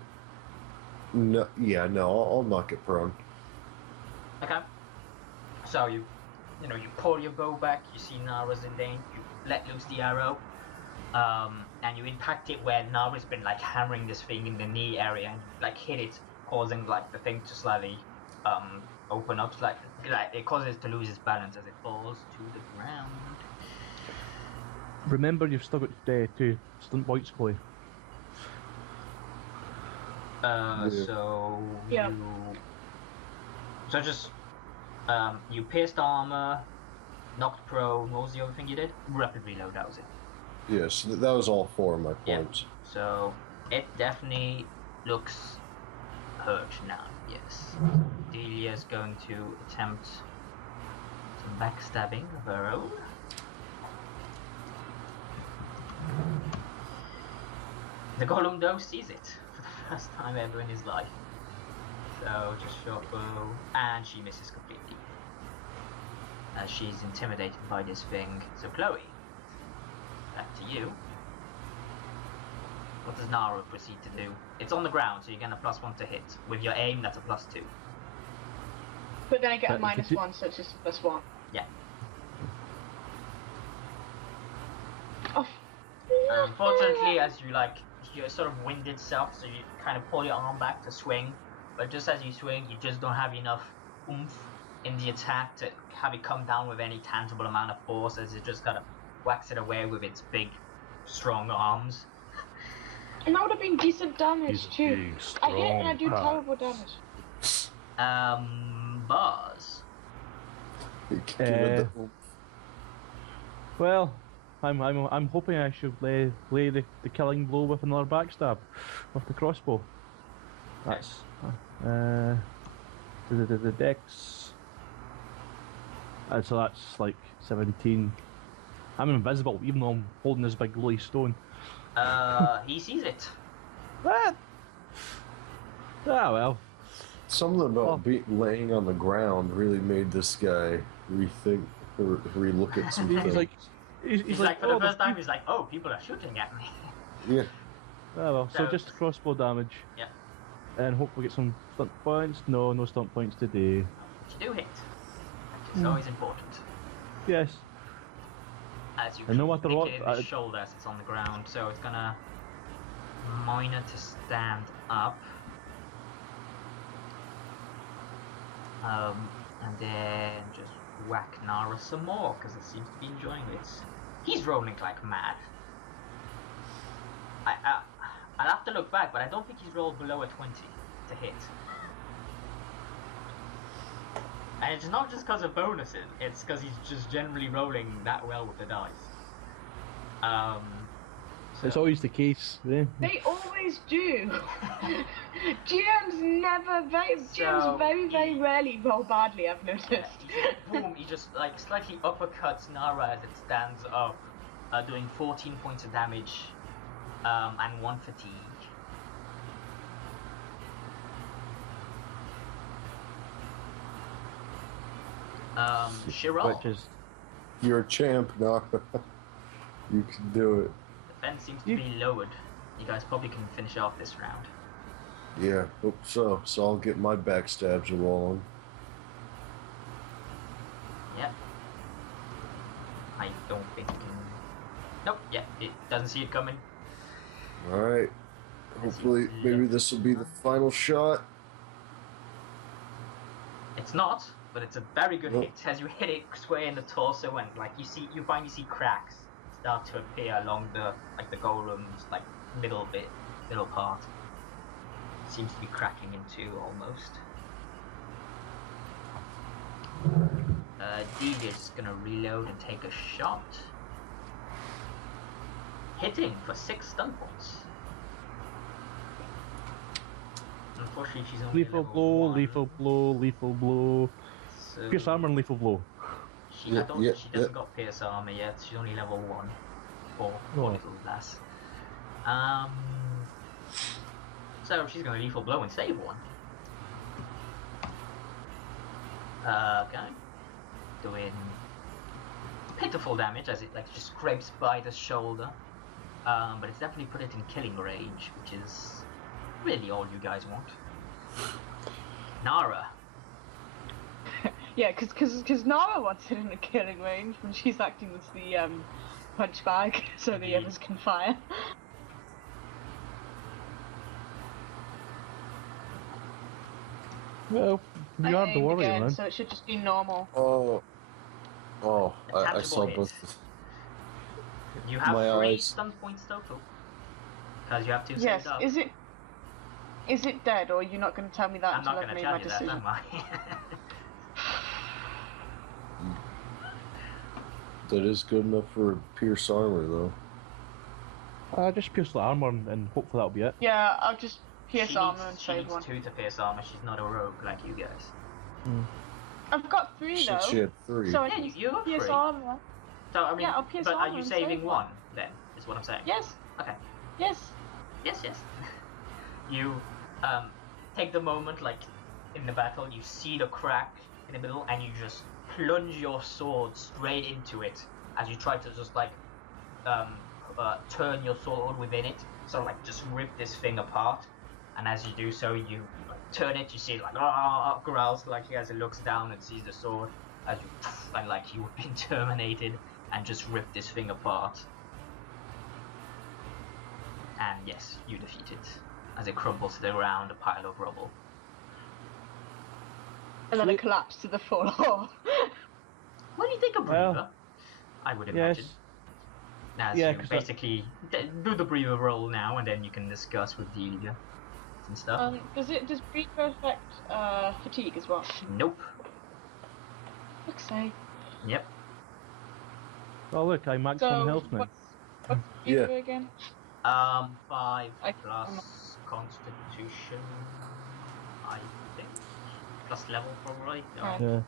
no. Yeah, no. I'll knock it prone. Okay. So you pull your bow back, you see Nara's in danger, you let loose the arrow, and you impact it where Nara's been like hammering this thing in the knee area and like hit it, causing like the thing to slightly open up, like it causes it to lose its balance as it falls to the ground. Remember, you've still got 2 stunt points, Chloe. Yeah. So Yeah. you pierced armor, knocked prone. What was the other thing you did? Rapid reload. That was it. Yes, that was all 4 of my Yeah. points. So it definitely looks hurt now. Yes. Delia's going to attempt some backstabbing of her own. The Golem though sees it for the first time ever in his life. So just short bow, and she misses completely. as she's intimidated by this thing. So Chloe, back to you. What does Nara proceed to do? It's on the ground, so you get a +1 to hit. With your aim, that's a +2. But then I get a -1, so it's just a +1. Yeah. Oh. Unfortunately, as you're sort of winded self, so you kind of pull your arm back to swing, but just as you swing, you just don't have enough oomph in the attack to have it come down with any tangible amount of force, as it just kind of whacks it away with its big, strong arms. And that would have been decent damage too. I hit and I do terrible damage. Buzz. Well, I'm hoping I should lay the killing blow with another backstab with the crossbow. That's the dex. So that's like 17. I'm invisible, even though I'm holding this big glowy stone. He sees it. What? Ah well. Something about laying on the ground really made this guy rethink or relook at some things. He's like, for the first time, he's like, oh, people are shooting at me. Yeah. Ah well, so just crossbow damage. Yeah. And hope we get some stunt points. No stunt points today. But you do hit, which is always important. Yes. As you and no matter kick what, it in the shoulder as it's on the ground, so it's gonna minor to stand up. And then just whack Nara some more, because it seems to be enjoying it. He's rolling like mad. I'll have to look back, but I don't think he's rolled below a 20 to hit. And it's not just because of bonuses, it's because he's just generally rolling that well with the dice. So it's always the case. Yeah. They always do. GMs very rarely roll badly, I've noticed. Boom, he just like slightly uppercuts Nara as it stands up, doing 14 points of damage and 1 fatigue. Shirol. Which is... You're a champ, Nara. You can do it. The fence seems to be lowered. You guys probably can finish off this round. Yeah, hope so. So I'll get my backstabs rolling. Yep. I don't think you can... Nope, yeah, it doesn't see it coming. Alright. Hopefully, maybe this will be the final shot. It's not, but it's a very good hit. As you hit it square in the torso, and like you finally see cracks start to appear along the golem's like middle part. It seems to be cracking in two almost. Delia's gonna reload and take a shot, hitting for 6 stun points. Unfortunately, she's only lethal blow, lethal blow, lethal blow. So Pierce armor and lethal blow. She doesn't got pierce armor yet. She's only level 1 for little lass. So she's going to lethal blow and save 1. Okay. Doing pitiful damage as it like just scrapes by the shoulder. But it's definitely put it in killing range, which is really all you guys want. Nara. Yeah, because Nara wants it in a killing range when she's acting as the punch bag, so the others can fire. Well, you are the warrior, again, man. so it should just be normal. I saw both. You have My 3 eyes. stun points total. Because you have 2 Yes, saved up. is it dead, or are you not going to tell me that I'm until not I've going to made tell my you that, decision? am I? That is good enough for pierce armor, though. Just pierce the armor and hopefully that'll be it. Yeah, I'll just pierce She armor needs- and she save needs 1. 2 to pierce armor. She's not a rogue like you guys. I've got 3 She though. had 3. So I Yeah, can you have pierce 3. armor. So I mean, Yeah, I'll pierce but are armor you and saving save 1 then? Is what I'm saying. Yes, Okay. yes. Yes. You take the moment, like in the battle, you see the crack in the middle, and you just plunge your sword straight into it as you try to just like turn your sword within it, sort of like just rip this thing apart. And as you do so, you turn it, you see it like growls like as it looks down and sees the sword as you and like you've been terminated, and just rip this thing apart. And yes, you defeat it as it crumbles to the ground, a pile of rubble. And then it collapsed to the floor. What do you think of Breather? Well, I would imagine. As yeah, you basically do the Breather roll now, and then you can discuss with Dealia and stuff. Does Breather affect fatigue as well? Nope. Fuck's sake. Yep. Oh look, I maximum health now. What's Breather again? 5 plus Constitution, I think. Plus level, probably. Yeah.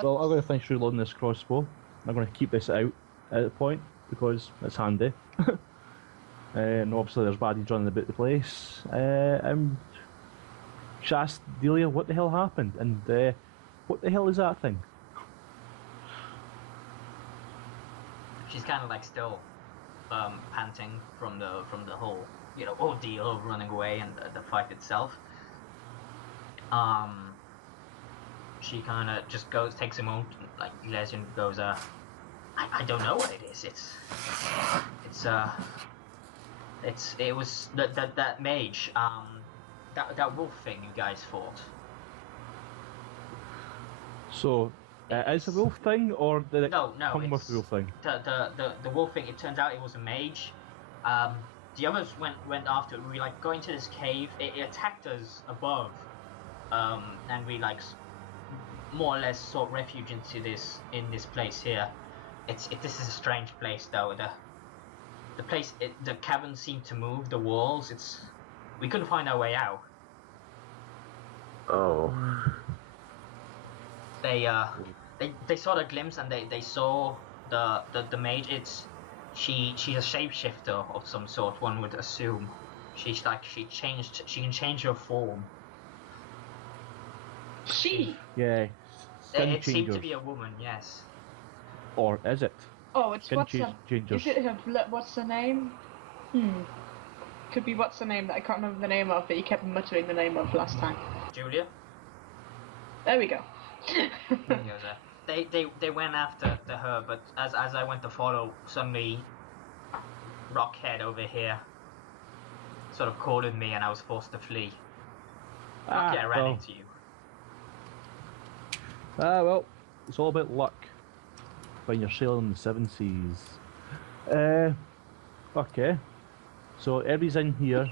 Well, I'm going to finish reloading this crossbow. I'm going to keep this out at the point because it's handy. And obviously there's baddies running about the place. Just asked Dealia what the hell happened, and what the hell is that thing? She's kind of like still panting from the whole ordeal of running away and the fight itself. She kind of just takes a moment, like Lesion goes, I don't know what it is. It was that mage, that wolf thing you guys fought. So, is a wolf thing, or did it No, come with the wolf thing? The wolf thing. It turns out it was a mage. The others went after it. We like going to this cave. It attacked us above, and we like more or less sought refuge into this place here. This is a strange place though. The place, the cavern seemed to move. The walls. We couldn't find our way out. Oh. They saw the glimpse, and they saw the mage. She's a shapeshifter of some sort, one would assume. She can change her form. Yeah. It seemed to be a woman, yes. Or is it? Oh, it's Skin changers. Is it what's her name? Could be what's her name that I can't remember the name of, but you kept muttering the name of last time. Julia? There we go. They went after her, but as I went to follow, suddenly Rockhead over here sort of cornered me, and I was forced to flee. Rockhead ran into you. Well, it's all about luck when you're sailing the 7 seas. Okay. So everybody's in here.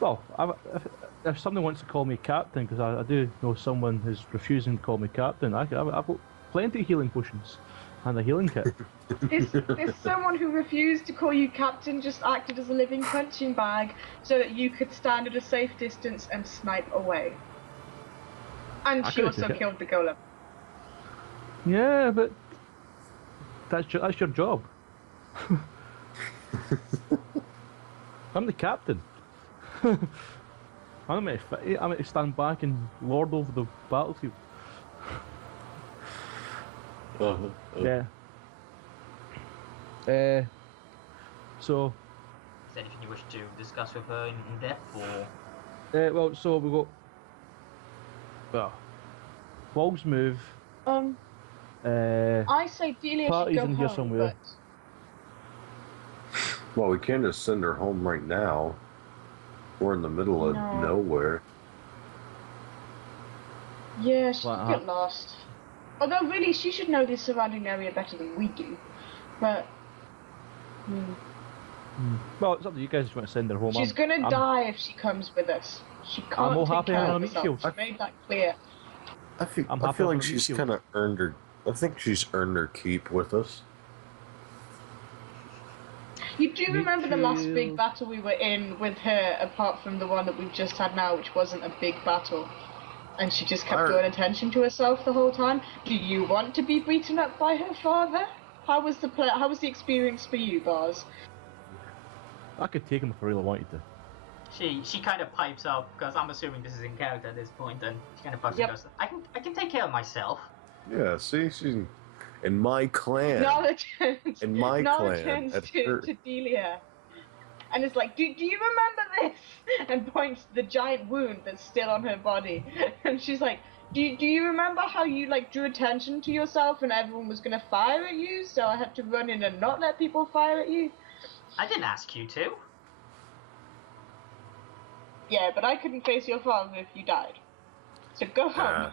Well, if someone wants to call me captain, because I do know someone who's refusing to call me captain, I've got plenty of healing potions and a healing kit. This someone who refused to call you captain just acted as a living punching bag so that you could stand at a safe distance and snipe away. And she also killed the golem. Yeah, but that's your job. I'm the captain. I'm meant to stand back and lord over the battlefield. Yeah. So. Is there anything you wish to discuss with her in depth, or? Well, so we got. Well, walls move. I say Dealia parties should go in here home, somewhere. Well, we can't just send her home right now. We're in the middle of nowhere. Yeah, she could get lost. Although, really, she should know the surrounding area better than we do. But. Well, it's up to you guys if you want to send her home. She's gonna die if she comes with us. She can't take care of herself. She made that clear. I feel like she's kind of earned her. I think she's earned her keep with us. You do remember the last big battle we were in with her, apart from the one that we've just had now, which wasn't a big battle, and she just kept drawing attention to herself the whole time. Do you want to be beaten up by her father? How was the experience for you, Bars? I could take him if I really wanted to. She kind of pipes up, because I'm assuming this is in character at this point, and she kind of pipes up and goes, I can take care of myself. Yeah, see, she's in my clan. Nala turns, In my Nala clan, turns at to her- Dealia, and is like, do you remember this? And points to the giant wound that's still on her body. And she's like, do you remember how you like drew attention to yourself and everyone was gonna fire at you, so I had to run in and not let people fire at you? I didn't ask you to. Yeah, but I couldn't face your father if you died. So go home.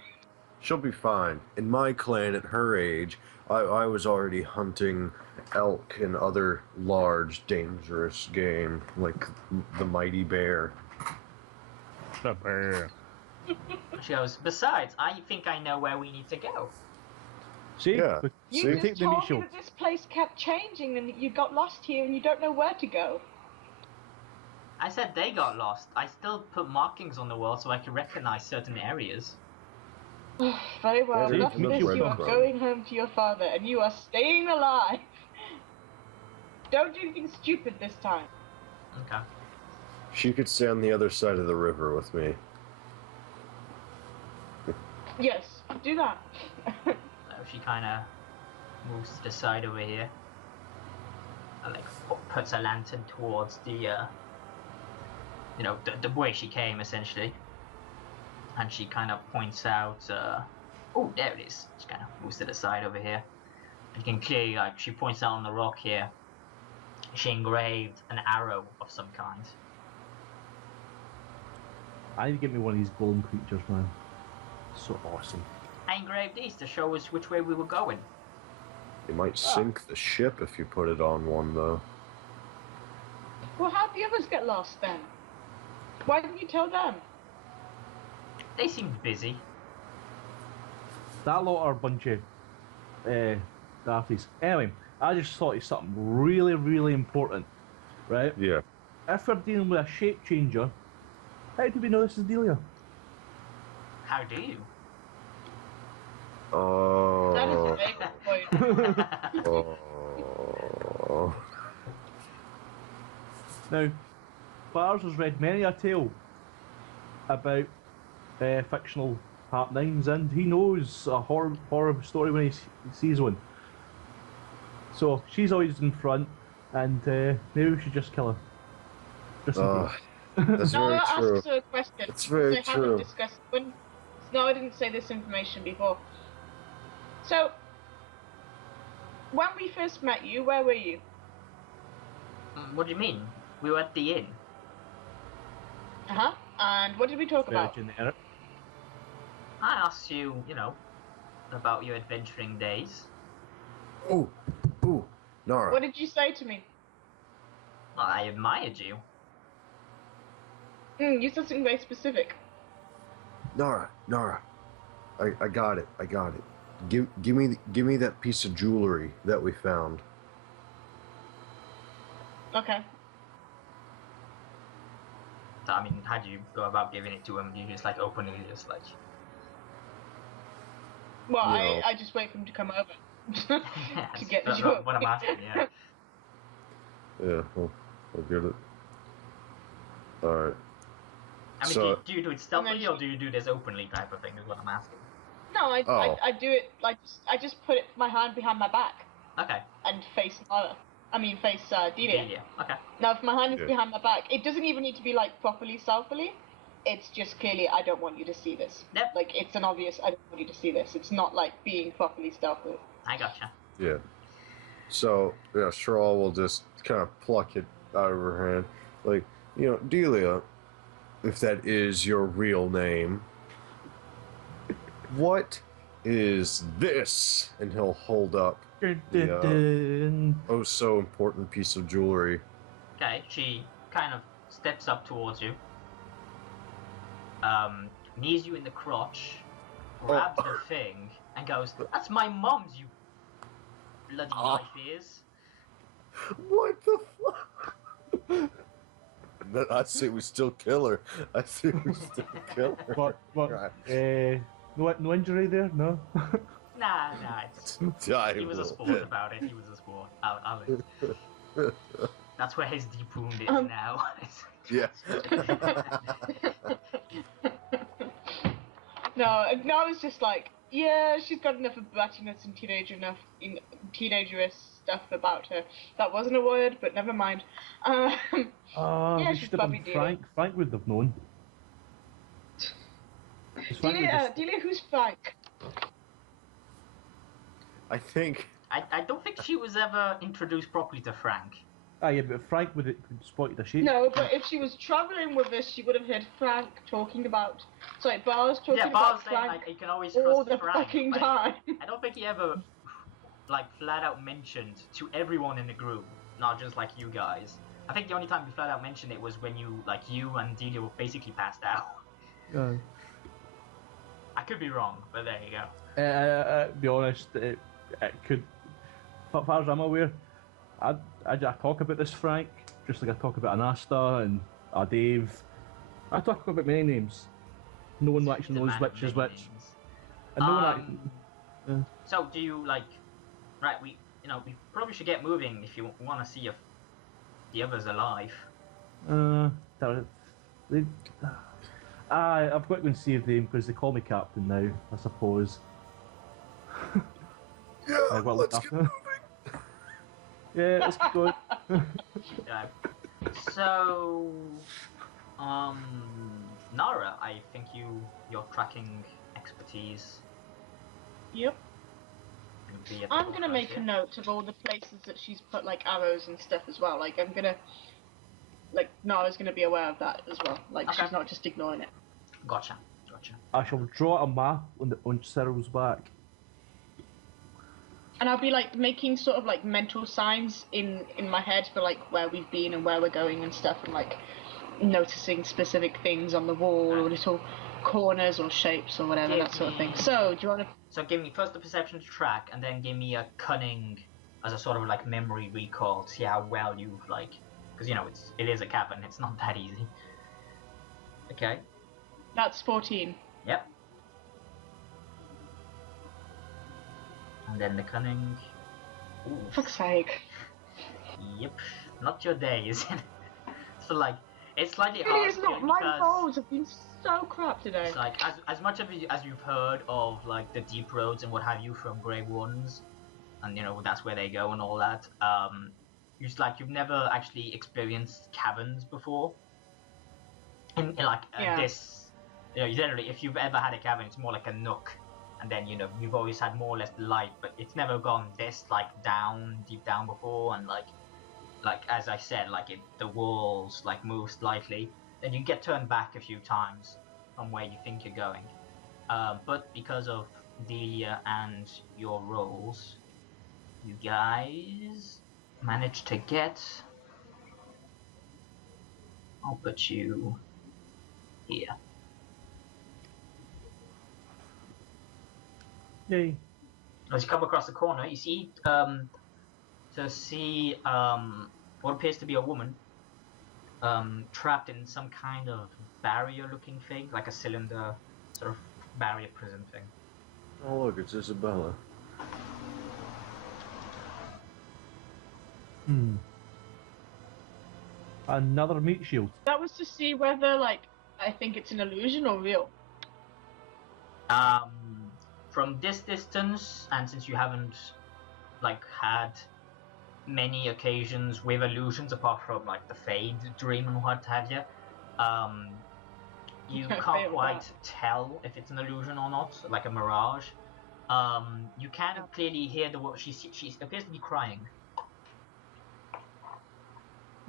She'll be fine. In my clan, at her age, I was already hunting elk and other large, dangerous game, like the mighty bear. The bear. She goes, besides, I think I know where we need to go. See? Yeah. You See? just Take the told meat me show. that this place kept changing and that you got lost here and you don't know where to go. I said they got lost. I still put markings on the wall so I can recognize certain areas. Very well, Better enough than of the this, you are breadcrumb. going home to your father and you are staying alive. Don't do anything stupid this time. Okay. She could stay on the other side of the river with me. Yes, do that. So she kind of moves to the side over here. And like puts a lantern towards the, the way she came essentially. And she kind of points out, oh, there it is. She kind of moves to the side over here. You can clearly, like, she points out on the rock here. She engraved an arrow of some kind. I need to get me one of these golem creatures, man. So awesome. I engraved these to show us which way we were going. You might sink the ship if you put it on one, though. Well, how'd the others get lost then? Why didn't you tell them? They seemed busy. That lot are a bunch of dafties. Anyway, I just thought of something really, really important, right? Yeah. If we're dealing with a shape changer, how do we know this is Dealia? How do you? That is a Oh. very good point. Oh. Now, Bars has read many a tale about fictional happenings, and he knows a horror story when he sees one. So she's always in front, and maybe we should just kill her. Just in case. That's very Nala true. asks her a question. It's very they true. haven't discussed when. No, I didn't say this information before. So, when we first met you, where were you? What do you mean? We were at the inn. Uh-huh. And what did we talk about? Virgin Eric. I asked you, about your adventuring days. Ooh, Nara. What did you say to me? Well, I admired you. You said something very specific. Nara. I got it. Give me that piece of jewelry that we found. Okay. So, I mean, how do you go about giving it to him? Do you just, openly just, Well, No. I just wait for him to come over to get the That's jewelry. not what I'm asking, yeah. Yeah, I'll get it. Alright. I mean, So- do you do it stealthily or do you do this openly type of thing is what I'm asking. No, I do it like I just put my hand behind my back Okay. and face Nala. I mean, face Dealia. Dealia. Okay. Now, if my hand is Yeah. behind my back, it doesn't even need to be properly stealthily. It's just clearly I don't want you to see this. Yep. It's an obvious I don't want you to see this. It's not being properly stealthy. I gotcha. Yeah. So, Straw will just kind of pluck it out of her hand. Dealia, if that is your real name, what is this? And he'll hold up the oh so important piece of jewelry. Okay, she kind of steps up towards you, knees you in the crotch, grabs the thing, and goes, "That's my mom's, you bloody knife ears." What the fuck? I say we still kill her. I say we still kill her. What? Right. No injury there? No? Nah, it's... I He was a will. sport about it, he was a sport. I'll That's where his deep wound is now. Yeah. No, I was just like, yeah, she's got enough of battiness and teenagerous stuff about her. That wasn't a word, but never mind. Yeah, we she's should have probably been Frank. Frank would have known. Dealia, who's Frank? I think. I don't think she was ever introduced properly to Frank. Yeah, but Frank would have spotted a sheep. No, but if she was travelling with us, she would have heard Frank talking about. Sorry, Bars talking about saying, Frank like, you can always all trust the Frank. fucking Like, time. I don't think he ever, like, flat out mentioned to everyone in the group, not just like you guys. I think the only time he flat out mentioned it was when you and Delia were basically passed out. I could be wrong, but there you go. Be honest, it could. As far as I'm aware, I talk about this Frank just like I talk about an Asta and a Dave. I talk about many names. No one actually knows which is which. And no one actually. So do you like? Right, we probably should get moving if you want to see if the others alive. I've got to go and save them because they call me Captain now, I suppose. Yeah, let's get moving. Yeah, let's keep going. So, Nara, I think your tracking expertise. Yep. I'm gonna make a note of all the places that she's put like arrows and stuff as well. Like Nara's gonna be aware of that as well. Like okay. She's not just ignoring it. Gotcha. I shall draw a map on Cyril's back. And I'll be like making sort of like mental signs in my head for like where we've been and where we're going and stuff, and like noticing specific things on the wall or little corners or shapes or whatever, that sort of thing. So do you want to? So give me first the perception to track, and then give me a cunning as a sort of like memory recall to see how well you've like, because it is a cavern, it's not that easy. Okay. That's 14. Yep. And then the cunning. Ooh. Fuck's sake. Yep. Not your day, is it? So like, it's slightly It hard. is not. My rolls have been so crap today. It's like as much of it as you've heard of like the deep roads and what have you from Grey Ones, and that's where they go and all that. It's like you've never actually experienced caverns before. In like this, generally if you've ever had a cavern, it's more like a nook. And then you've always had more or less light, but it's never gone this like deep down before. And like as I said, the walls like move slightly, then you get turned back a few times from where you think you're going. But because of Delia and your rolls, you guys managed to get. I'll put you here. Yay. As you come across the corner, you see what appears to be a woman trapped in some kind of barrier-looking thing, like a cylinder sort of barrier prison thing. Oh look, it's Isabella. Another meat shield. That was to see whether like I think it's an illusion or real. From this distance, and since you haven't had many occasions with illusions apart from like the Fade dream and what have you, you can't quite tell if it's an illusion or not, like a mirage. You can clearly hear the word. She appears to be crying.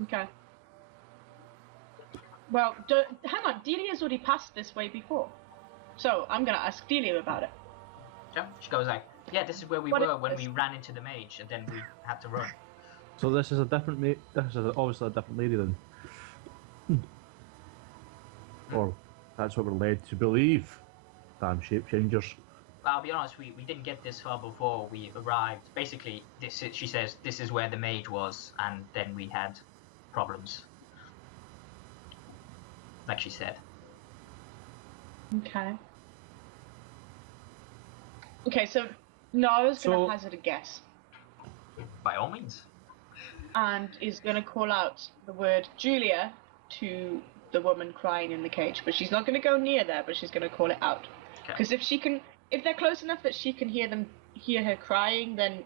Okay. Well, hang on. Delia's already passed this way before, so I'm gonna ask Delia about it. Yeah, she goes like, yeah, this is where we were when we ran into the mage, and then we had to run. So this is a different This is obviously a different lady then. Or that's what we're led to believe. Damn shape changers. I'll be honest, we didn't get this far before we arrived. Basically, she says this is where the mage was, and then we had problems. Like she said. Okay. Okay, so no, I was gonna hazard a guess. By all means. and is going to call out the word Julia to the woman crying in the cage. But she's not going to go near there, but she's going to call it out. Because if they're close enough that she can hear her crying, then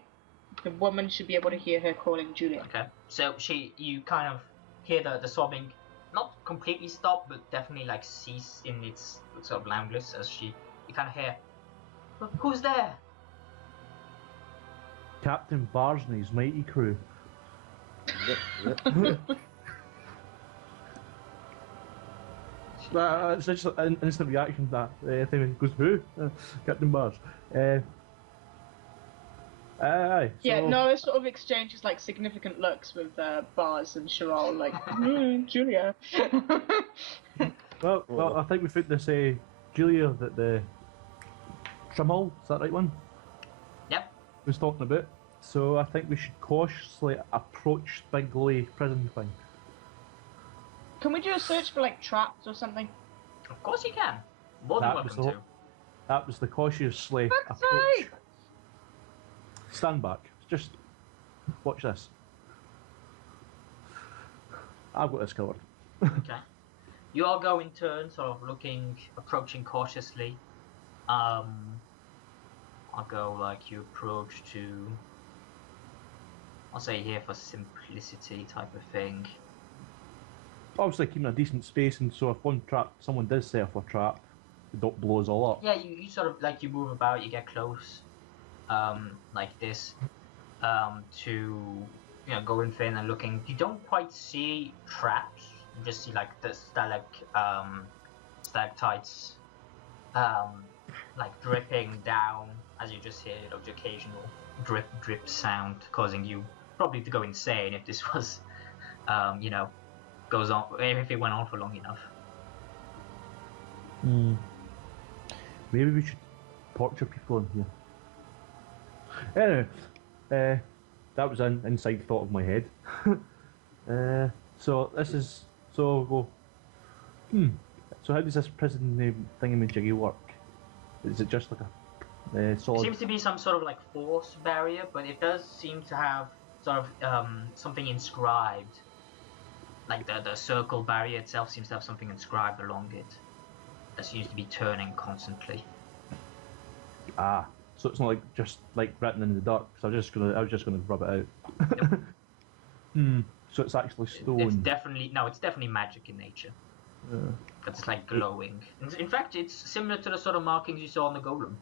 the woman should be able to hear her calling Julia. Okay. So you kind of hear the sobbing, not completely stop, but definitely like cease in its sort of loudness as you kind of hear, who's there? Captain Bars and his mighty crew. It's just an instant reaction to that. Thing goes, who? Captain Bars. Aye. Yeah, no, it sort of exchanges like significant looks with Bars and Sherol, like, Julia. well, I think we found this Julia that the Trimhall, is that right one? Yep. Was talking about. So I think we should cautiously approach the big glowy prison thing. Can we do a search for like traps or something? Of course you can. More than welcome to. That was the cautiously approach. Sake! Stand back. Just watch this. I've got this covered. Okay. You all go in turn, sort of approaching cautiously. I'll go like you approach to, I'll say here for simplicity type of thing. Obviously keeping a decent space, and so if someone does set off a trap, it don't blow us all up. Yeah, you sort of like you move about, you get close, like this, to going thin and looking. You don't quite see traps. You just see like the stalactites, like dripping down as you just hear the occasional drip sound, causing you probably to go insane if this was, goes on, if it went on for long enough. Maybe we should torture people in here. Anyway, that was an inside thought of my head. So we'll go. So how does this prison thingamajiggy work? Is it just like a solid? It seems to be some sort of like force barrier, but it does seem to have sort of something inscribed. Like the circle barrier itself seems to have something inscribed along it that seems to be turning constantly. Ah, so it's not like just like written in the dark. So I was just gonna rub it out. Yep. So it's actually stone. It's definitely magic in nature. It's like glowing. In fact, it's similar to the sort of markings you saw on the golem.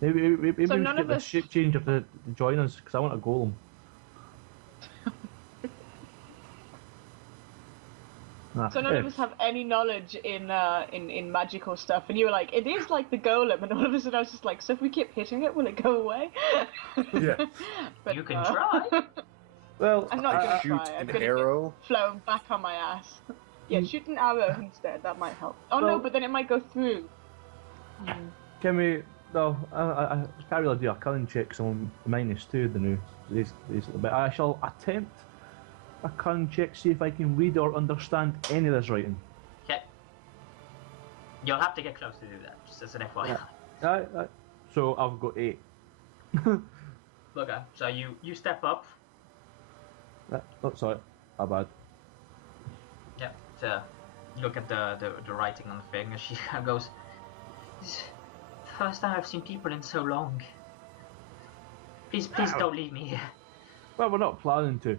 Maybe we So should none get of the us- shape change of the join us, because I want a golem. So none of us have any knowledge in magical stuff, and you were like, it is like the golem, and all of a sudden I was just like, so if we keep hitting it, will it go away? Yeah. But You can try. Well, I'm not gonna Shoot try. I'm an gonna arrow. get flown back on my ass. Yeah, shoot an arrow instead. That might help. Oh no, Well- but then it might go through. can we? No, I can't really do a cunning check, so I'm -2 the new. But I shall attempt a cunning check, see if I can read or understand any of this writing. Okay. You'll have to get close to do that, just as an FYI. Aye. So I've got 8. Okay, so you step up. Oh, sorry, my bad. Yeah. So you look at the writing on the thing, and she goes, "This is the first time I've seen people in so long. Please don't leave me here. Well, we're not planning to.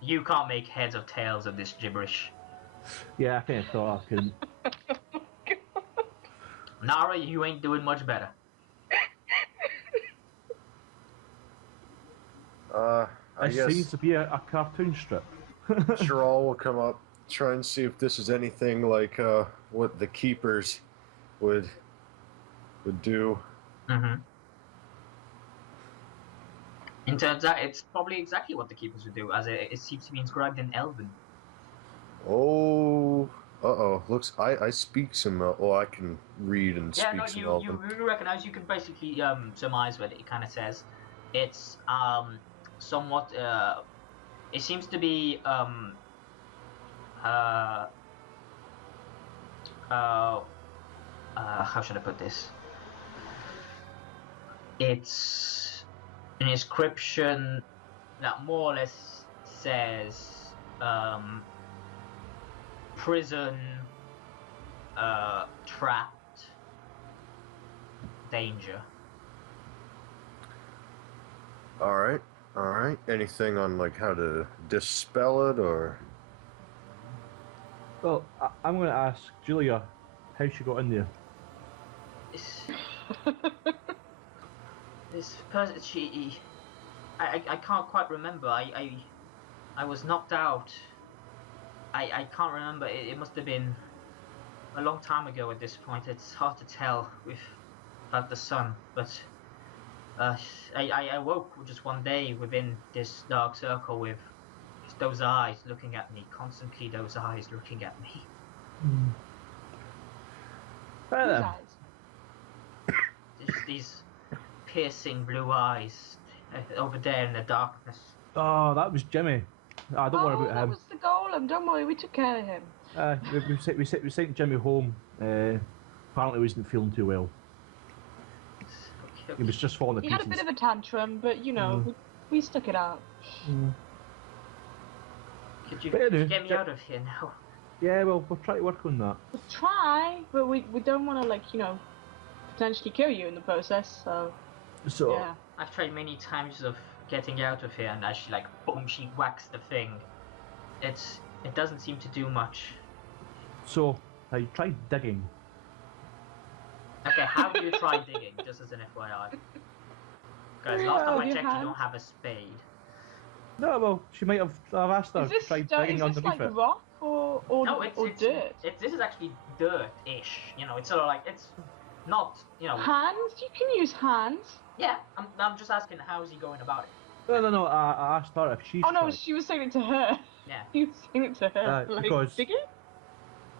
You can't make heads or tails of this gibberish. Yeah, I kind of thought I couldn't. Nara, you ain't doing much better. I This guess seems to be a cartoon strip. Sherall will come up, try and see if this is anything like what the keepers would do. Mm-hmm. In terms of, it's probably exactly what the keepers would do, as it seems to be inscribed in Elven. Oh, looks, I speak some, I can read and Yeah, speak no, some you Elven. recognize, you can basically surmise what it kind of says. It's somewhat, it seems to be how should I put this? it's an inscription that more or less says prison, trapped, danger. Alright, alright. Anything on like how to dispel it or Well, I'm going to ask Julia how she got in there. This person, I can't quite remember. I was knocked out. I can't remember. It must have been a long time ago at this point. It's hard to tell without the sun, but I woke just one day within this dark circle with just those eyes looking at me, constantly those eyes looking at me. Right then. Just these piercing blue eyes over there in the darkness. Oh, that was Jimmy. Ah, don't worry about that him. was the golem. Don't worry, we took care of him. We sent Jimmy home. Apparently, he wasn't feeling too well. Okay. He was just falling to He pieces. had a bit of a tantrum, but you know, we stuck it out. Could you But anyway, get me out of here now? Yeah, well, we'll try to work on that. We'll try, but we don't want to, like, you know, potentially kill you in the process, so... So, yeah. I've tried many times of getting out of here, and as she like boom, she whacks the thing. It doesn't seem to do much. so I tried digging. Okay, how do you try digging? Just as an FYI. Guys, last time I you checked, have. you don't have a spade. No, well, she might have. I've asked her Is to this, try is digging this underneath like it. rock or No, it's dirt? this is actually dirt-ish. You know, it's sort of like it's not. You know. Hands? You can use hands. Yeah, I'm just asking how's he going about it. No. I asked her if she's. Oh no, tried. she was saying it to her. Yeah. You were saying it to her. Like, because- digging?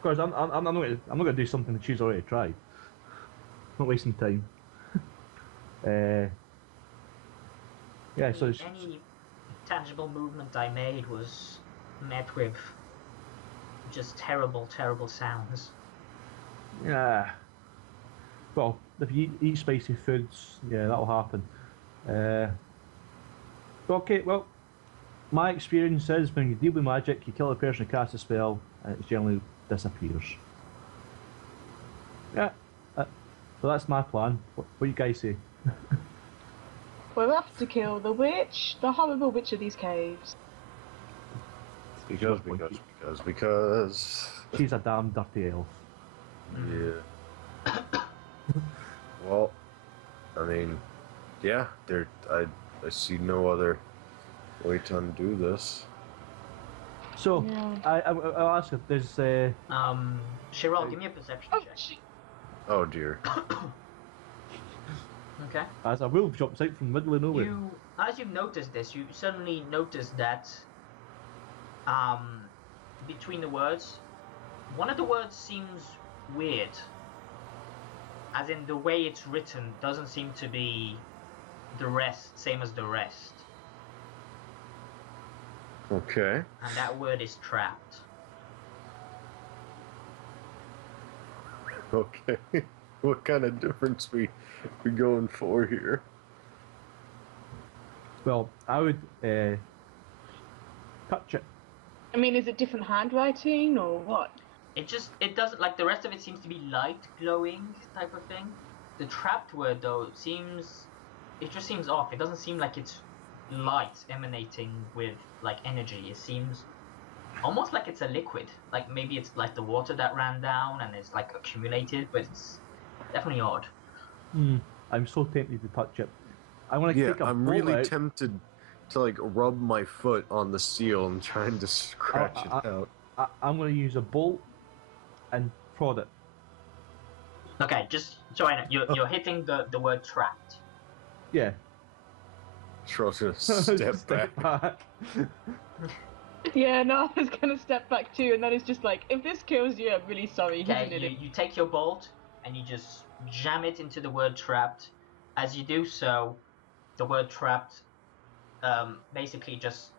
Because I'm not going to do something that she's already tried. Not wasting time. Yeah. So. Any tangible movement I made was met with just terrible, terrible sounds. Yeah. Well, if you eat spicy foods, yeah, that'll happen. Okay, well, my experience is when you deal with magic, you kill a person who casts a spell, and it generally disappears. Yeah. So that's my plan. What do you guys say? We'll have to kill the witch, the horrible witch of these caves. because She's a damn dirty elf. yeah. Well, I mean, yeah, I see no other way to undo this. So, Yeah. I'll ask her, there's, Cheryl, give me a perception Oh, check. Oh dear. Okay. as a wolf jumps out from the middle of nowhere. As you've noticed this, you suddenly notice that, between the words, one of the words seems weird. As in, the way it's written doesn't seem to be the rest, same as the rest. Okay. And that word is trapped. Okay. What kind of difference we going for here? Well, I would, touch it. I mean, is it different handwriting or what? It doesn't, like, the rest of it seems to be light, glowing type of thing. The trapped word, though, it just seems off. It doesn't seem like it's light emanating with, like, energy. It seems almost like it's a liquid. Like, maybe it's like the water that ran down and it's, like, accumulated, but it's definitely odd. I'm so tempted to touch it. I want to Yeah, take a I'm bolt really out. tempted to like rub my foot on the seal and trying to scratch it out. I'm going to use a bolt and prod it. Okay, just so I know, you're hitting the word trapped. Yeah. Cheryl's gonna step back. Yeah, no, I was gonna step back too, and then it's just like, if this kills you, I'm really sorry. Okay, you take your bolt and you just jam it into the word trapped. As you do so, the word trapped basically just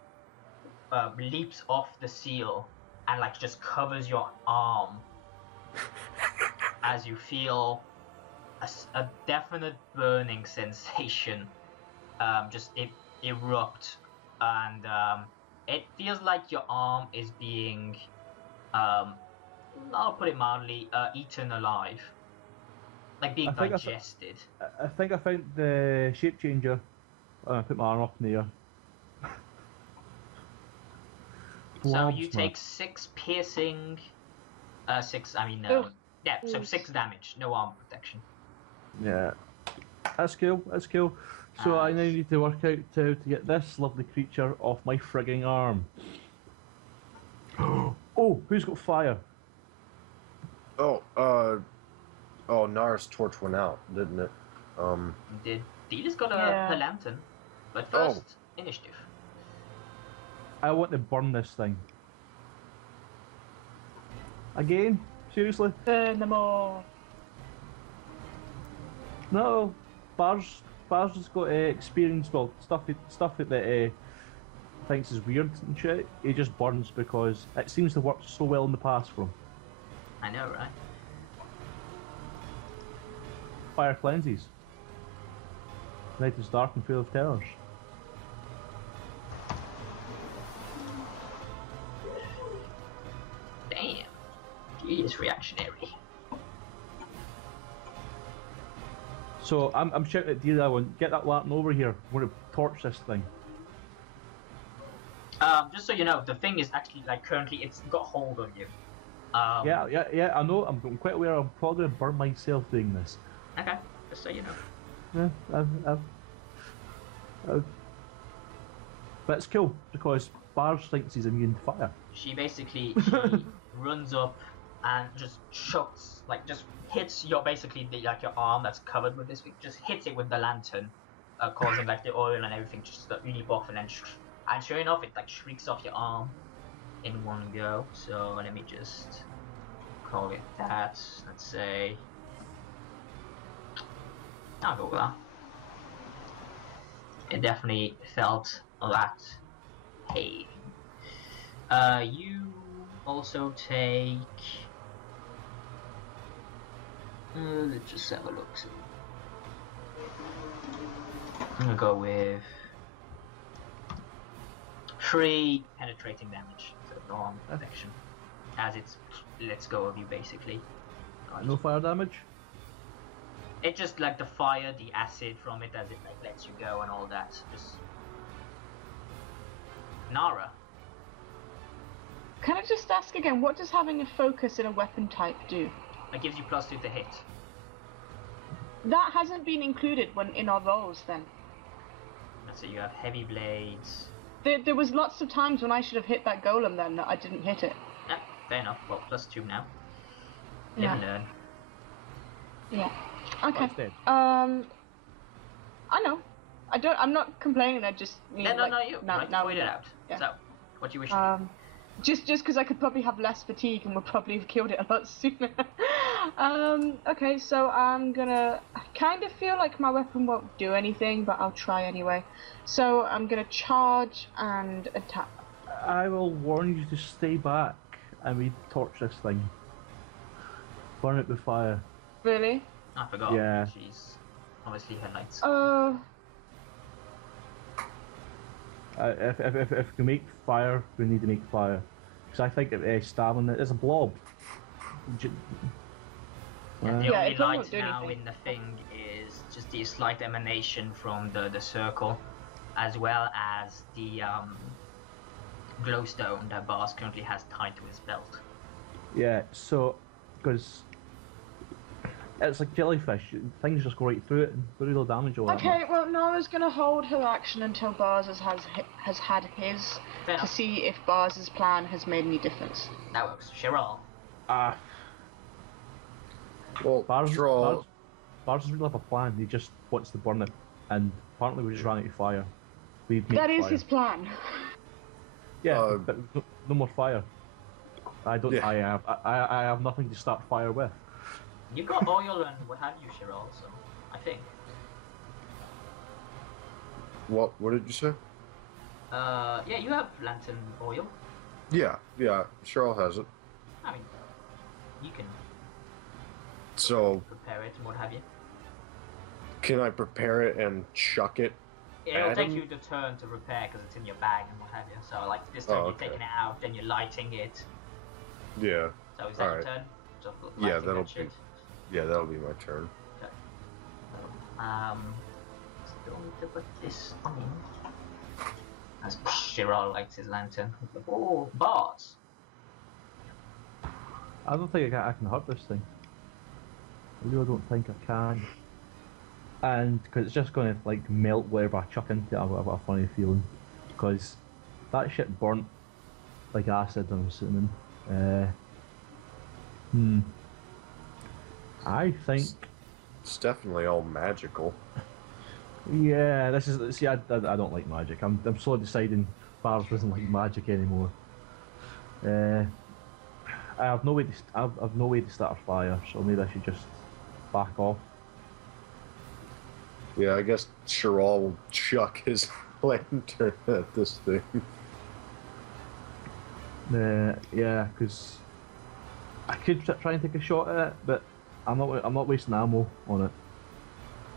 leaps off the seal and like just covers your arm as you feel a definite burning sensation just erupt, and it feels like your arm is being, I'll put it mildly, eaten alive, like being digested. I think I found the shape changer. I put my arm up in the air. So you take 6 piercing, 6. I mean, yeah. So 6 damage, no armor protection. Yeah, that's cool. That's cool. So I now need to work out how to get this lovely creature off my frigging arm. Oh, who's got fire? Nara's torch went out, didn't it? Delia's got her lantern, but first initiative. I want to burn this thing. Again? Seriously? Burn them all. No, Bars has got experience, well, stuff that thinks is weird and shit. He just burns because it seems to work so well in the past for him. I know, right? Fire cleanses. Night is dark and full of terrors. Damn. He is reactionary. So I'm shouting at Dealia, I want get that lantern over here. I want to torch this thing. Just so you know, the thing is actually like currently it's got hold on you. Yeah. I know. I'm quite aware. I'm probably gonna burn myself doing this. Okay, just so you know. Yeah, but it's cool because Bars thinks he's immune to fire. She runs up and just shoots, like just hits your your arm that's covered with this thing, just hits it with the lantern, causing like the oil and everything just to leap off, and then and sure enough it like shrieks off your arm in one go. So let me just call it that. Let's say I'll go with that. It definitely felt that pain. You also take. Let's just have a look. I'm gonna go with 3 penetrating damage, so no armor protection, as it's lets go of you basically. No fire damage? It just like the fire, the acid from it, as it like lets you go and all that. Just Nara. Can I just ask again, what does having a focus in a weapon type do? It gives you +2 to hit. That hasn't been included in our rolls then. So you have heavy blades. There was lots of times when I should have hit that golem then that I didn't hit it. Yeah, fair enough. Well, +2 now. Yeah. Live and learn. Yeah. Okay. Dead. I know. I'm not complaining. I just mean No, like, you. now, Right, now point it out. Yeah. So, what do you wish? Just because I could probably have less fatigue and would probably have killed it a lot sooner. Okay, so I'm gonna. I kind of feel like my weapon won't do anything, but I'll try anyway. So I'm gonna charge and attack. I will warn you to stay back and we torch this thing. Burn it with fire. Really? I forgot. Yeah. She's obviously her knights. If we can make fire, we need to make fire. Because I think stabbing it is a blob. The Yeah, only it probably light won't do now anything. in the thing is just the slight emanation from the circle, as well as the glowstone that Bars currently has tied to his belt. Yeah, so, because it's like jellyfish, things just go right through it and very little damage or whatever. Okay, well, Nora's gonna hold her action until Bars has had his Fair to enough. see if Bars's plan has made any difference. That works. Cheryl. Well, Bars draw. doesn't really have a plan, he just wants to burn it, and apparently we just ran out of fire. We made That is fire. his plan. Yeah, but no more fire. I don't. Yeah. I have nothing to start fire with. You've got oil and what have you, Cheryl, so I think. What did you say? Yeah, you have lantern oil. Yeah, Cheryl has it. I mean, you can So, prepare it and what have you. Can I prepare it and chuck it? It'll take you the turn to repair because it's in your bag and what have you. So like this turn you're taking it out, then you're lighting it. Yeah. So is that your turn? So yeah, that'll be my turn. Okay. Still need to put this on. As Shiro lights his lantern. Oh, bars! I don't think I can hurt this thing. I really don't think I can. And because it's just going to like melt whatever I chuck into it. I've got a funny feeling because that shit burnt like acid. I'm assuming. I think it's definitely all magical. Yeah, this is. See, I don't like magic. I'm slowly deciding bars doesn't like magic anymore. I have no way to start a fire, so maybe I should just back off. Yeah, I guess Chiral will chuck his lantern at this thing. Yeah, because I could try and take a shot at it, but I'm not wasting ammo on it.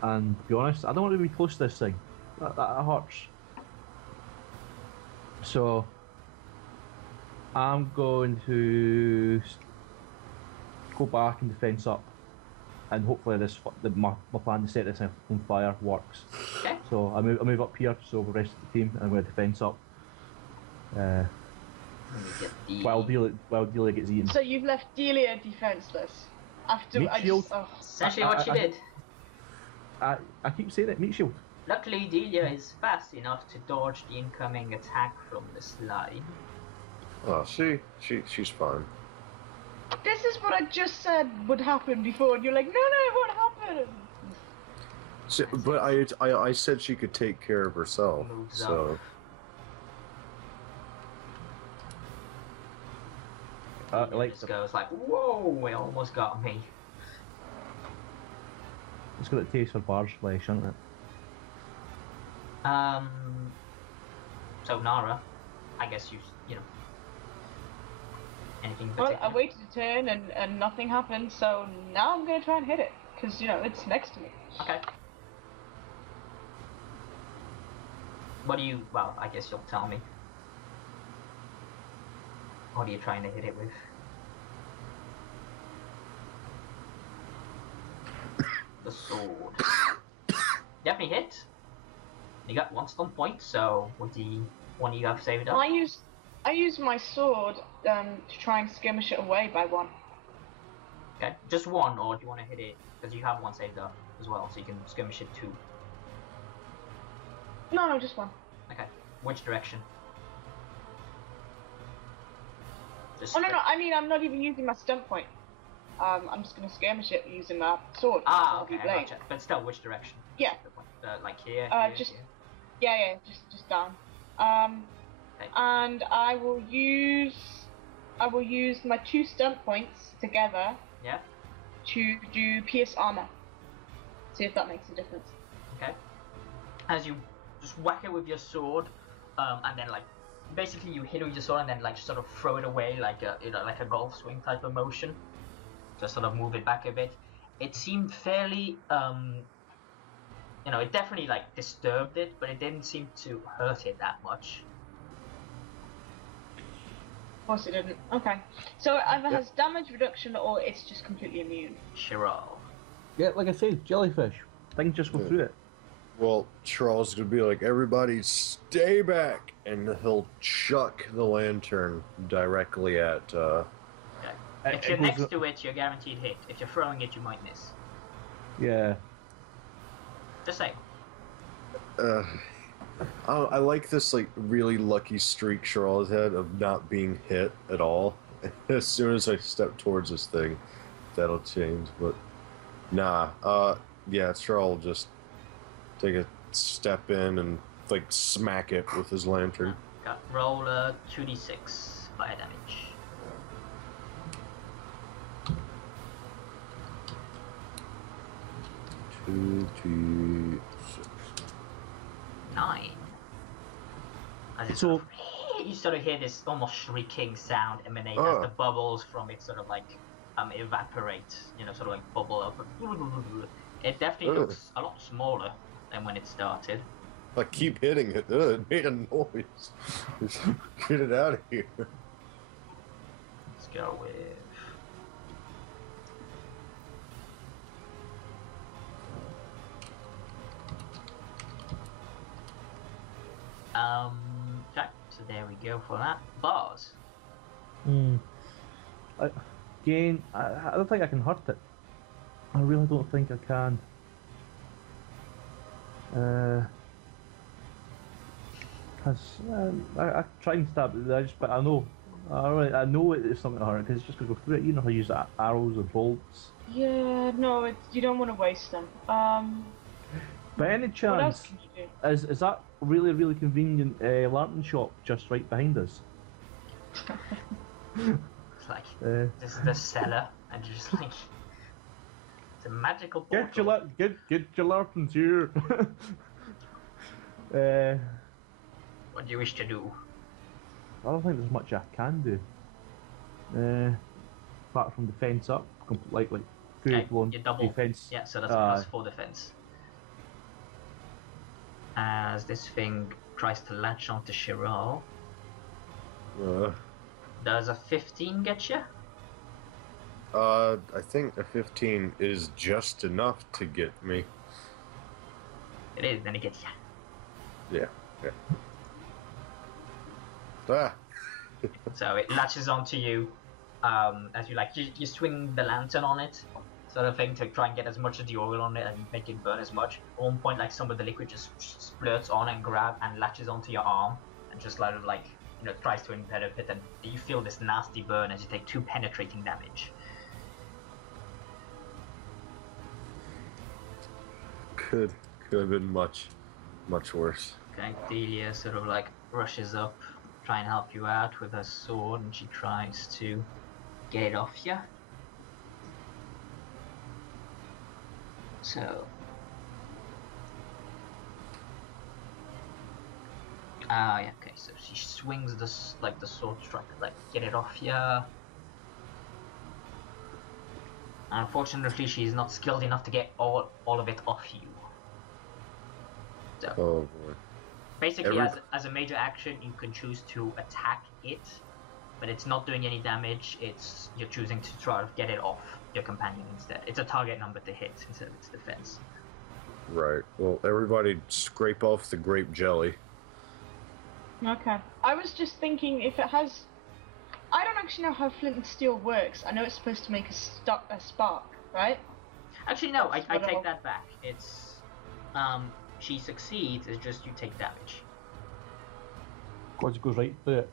And to be honest, I don't want to be close to this thing. That hurts. So I'm going to go back and defense up, and hopefully my plan to set this on fire works. Okay. So I move up here, so the rest of the team, and I'm going to defense up. While Dealia gets eaten. So you've left Dealia defenseless after Meat shield. Essentially what she did. I keep saying it, meat shield. Luckily, Dealia is fast enough to dodge the incoming attack from the slide. Oh, she's fine. This is what I just said would happen before, and you're like, no, it won't happen. So, but I said she could take care of herself. So. Like goes like, whoa! It almost got me. It's got a taste for bar's flesh, hasn't it? So Nara, I guess you know. Anything particular? Well, I waited a turn and nothing happened, so now I'm gonna try and hit it, because, you know, it's next to me. Okay. What do you, well, I guess you'll tell me. What are you trying to hit it with? The sword. Definitely hit. You got one stun point, so what do you want you have saved up? I use my sword to try and skirmish it away by one. Okay, just one, or do you want to hit it because you have one saved up as well, so you can skirmish it two? No, just one. Okay, which direction? Just no, I mean I'm not even using my stun point. I'm just gonna skirmish it using my sword. Okay, I gotcha. But still, which direction? Yeah. Like here. Just here? Yeah, just down. Okay. And I will use my two stunt points together. Yeah. To do pierce armor. See if that makes a difference. Okay. As you just whack it with your sword, and then like basically you hit it with your sword and then like just sort of throw it away like a like a golf swing type of motion. Just sort of move it back a bit. It seemed fairly it definitely like disturbed it, but it didn't seem to hurt it that much. Of course it didn't. Okay. So either has damage reduction or it's just completely immune. Sure. Yeah, like I said, jellyfish. Things just go through it. Well, Charles is gonna be like, everybody stay back, and he'll chuck the lantern directly at If you're next to it, you're guaranteed hit. If you're throwing it, you might miss. Yeah. Just say. I like this like really lucky streak Charles had of not being hit at all. As soon as I step towards this thing, that'll change. But nah, yeah, Charles will just take a step in and like smack it with his lantern. Roll 2d6 fire damage. Two, 9. So you sort of hear this almost shrieking sound emanate as the bubbles from it sort of like evaporate, sort of like bubble up It definitely looks a lot smaller than when it started. I keep hitting it. It made a noise. Get it out of here. Let's go with... okay, so there we go for that. Bars. Again, I don't think I can hurt it. I really don't think I can. I try and stab it, but I know. I know it's not going to hurt because it's just going to go through it. You know how to use arrows or bolts. Yeah, no, you don't want to waste them. By any chance, what else can you do? is that really convenient lantern shop just right behind us? It's like this is the cellar, and you're just like it's a magical portal. Get your lanterns here. What do you wish to do? I don't think there's much I can do. Apart from defense up, like full-blown defense. Yeah, so that's +4 defense. As this thing tries to latch onto Chiral. Does a 15 get you? I think a 15 is just enough to get me. It is, then it gets you. Yeah. Ah. So it latches onto you as you swing the lantern on it, sort of thing, to try and get as much of the oil on it and make it burn as much. At one point, like, some of the liquid just splurts on and latches onto your arm and just tries to envelop it, and you feel this nasty burn as you take 2 penetrating damage. Could have been much worse. Okay, Dealia sort of rushes up, try and help you out with her sword, and she tries to get it off you. So, yeah, okay, so she swings the sword strike, get it off you. Unfortunately, she's not skilled enough to get all of it off you. So, oh boy. Basically, as a major action, you can choose to attack it, but it's not doing any damage. You're choosing to try to get it off your companion instead. It's a target number to hit instead of its defense. Right. Well, everybody scrape off the grape jelly. Okay. I was just thinking if it has... I don't actually know how flint and steel works. I know it's supposed to make a spark, right? Actually, no, I take that back. It's... she succeeds, it's just you take damage. Because it goes right through it.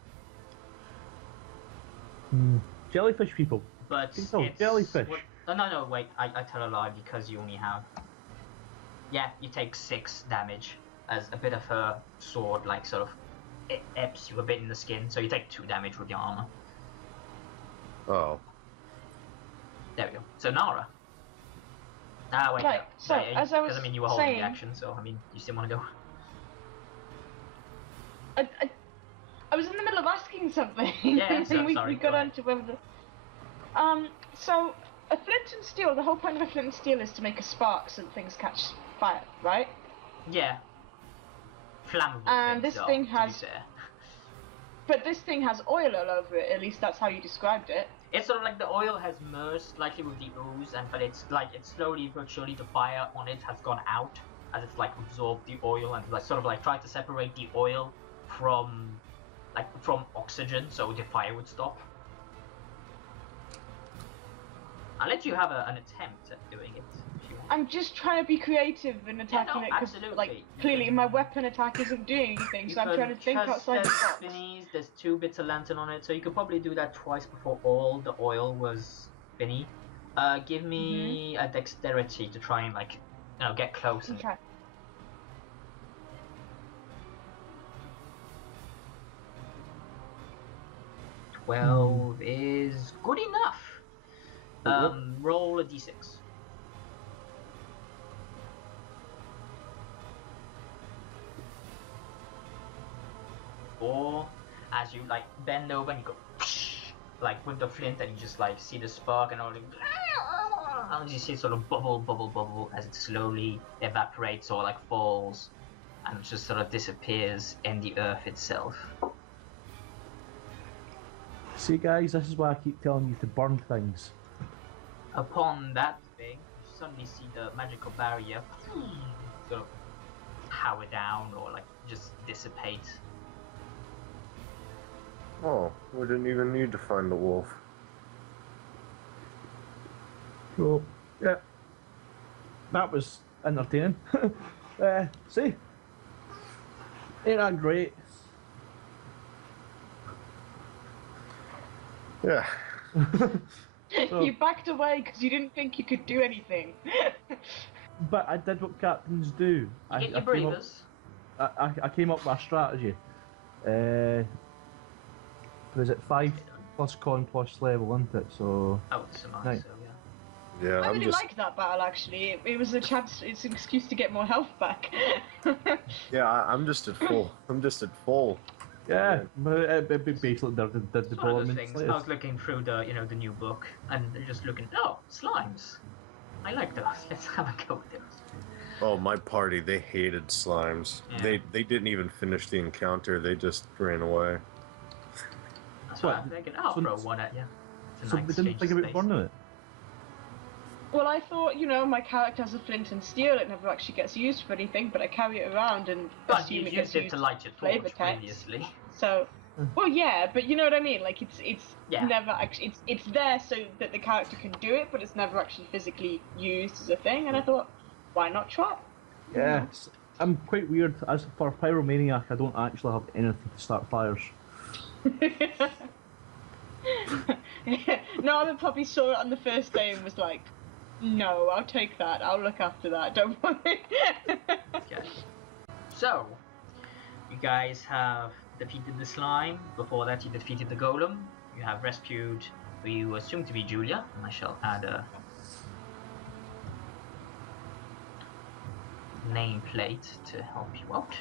Jellyfish people. But it's jellyfish. No, wait, I tell a lie, because you only have... Yeah, you take 6 damage, as a bit of her sword, it eps you a bit in the skin, so you take 2 damage with your armor. Oh. There we go. So, Nara. Wait, right, no. so, as I was you were holding saying, the action, so, you still want to go? I was in the middle of asking something, Yeah, and we sorry, got on to whether the... so, a flint and steel, the whole point of a flint and steel is to make a spark so that things catch fire, right? Yeah. Flammable and things, this thing has... to be fair. But this thing has oil all over it, at least that's how you described it. It's sort of like the oil has merged slightly with the ooze, but it's slowly but surely the fire on it has gone out as it's absorbed the oil and tried to separate the oil from oxygen, so the fire would stop. I'll let you have an attempt at doing it. If you want. I'm just trying to be creative in attacking it, because clearly my weapon attack isn't doing anything, so I'm trying to think outside the box. There's 2 bits of lantern on it, so you could probably do that twice before all the oil was spinny. Give me a dexterity to try and get close. Okay. And 12 is good enough. Roll a d6. Or as you bend over and you go with the flint, and you just see the spark and all, And you see it sort of bubble, bubble, bubble as it slowly evaporates or like falls and just sort of disappears in the earth itself. See, guys, this is why I keep telling you to burn things. Upon that thing, you suddenly see the magical barrier sort of power down or like just dissipate. Oh, we didn't even need to find the wolf. So, yeah, that was entertaining. See, ain't that great? Yeah. So, You backed away because you didn't think you could do anything. but I did what captains do. You get your breathers. I came up with a strategy. Was it 5 plus con plus level, isn't it? So. Oh, it's a nice, Right. so yeah. Yeah, I I'm really just. liked that battle actually. It was a chance. It's an excuse to get more health back. Yeah, I'm just at full. I'm just at full. Yeah, but it basically did the It's one of those development. things. I was looking through the, the new book, and just looking. Oh, slimes! I like those. Let's have a go with those. Oh, my party, they hated slimes. Yeah. They didn't even finish the encounter. They just ran away. That's why What? I'm thinking. I'll So- throw one at you. It's a So nice we didn't change think of about space. burning it. Well, I thought, my character has a flint and steel. It never actually gets used for anything, but I carry it around and But assume you it gets used it used to light your flavor torch text. previously. So, well, yeah, but you know what I mean. Like it's Yeah. never actually it's there so that the character can do it, but it's never actually physically used as a thing. And I thought, why not try? Yeah, I'm quite weird. As for pyromaniac, I don't actually have anything to start fires. Norman probably saw it on the first day and was like, "No, I'll take that. I'll look after that. Don't worry." Okay. So, you guys have defeated the slime. Before that, you defeated the golem. You have rescued who you assume to be Julia. And I shall add a nameplate to help you out.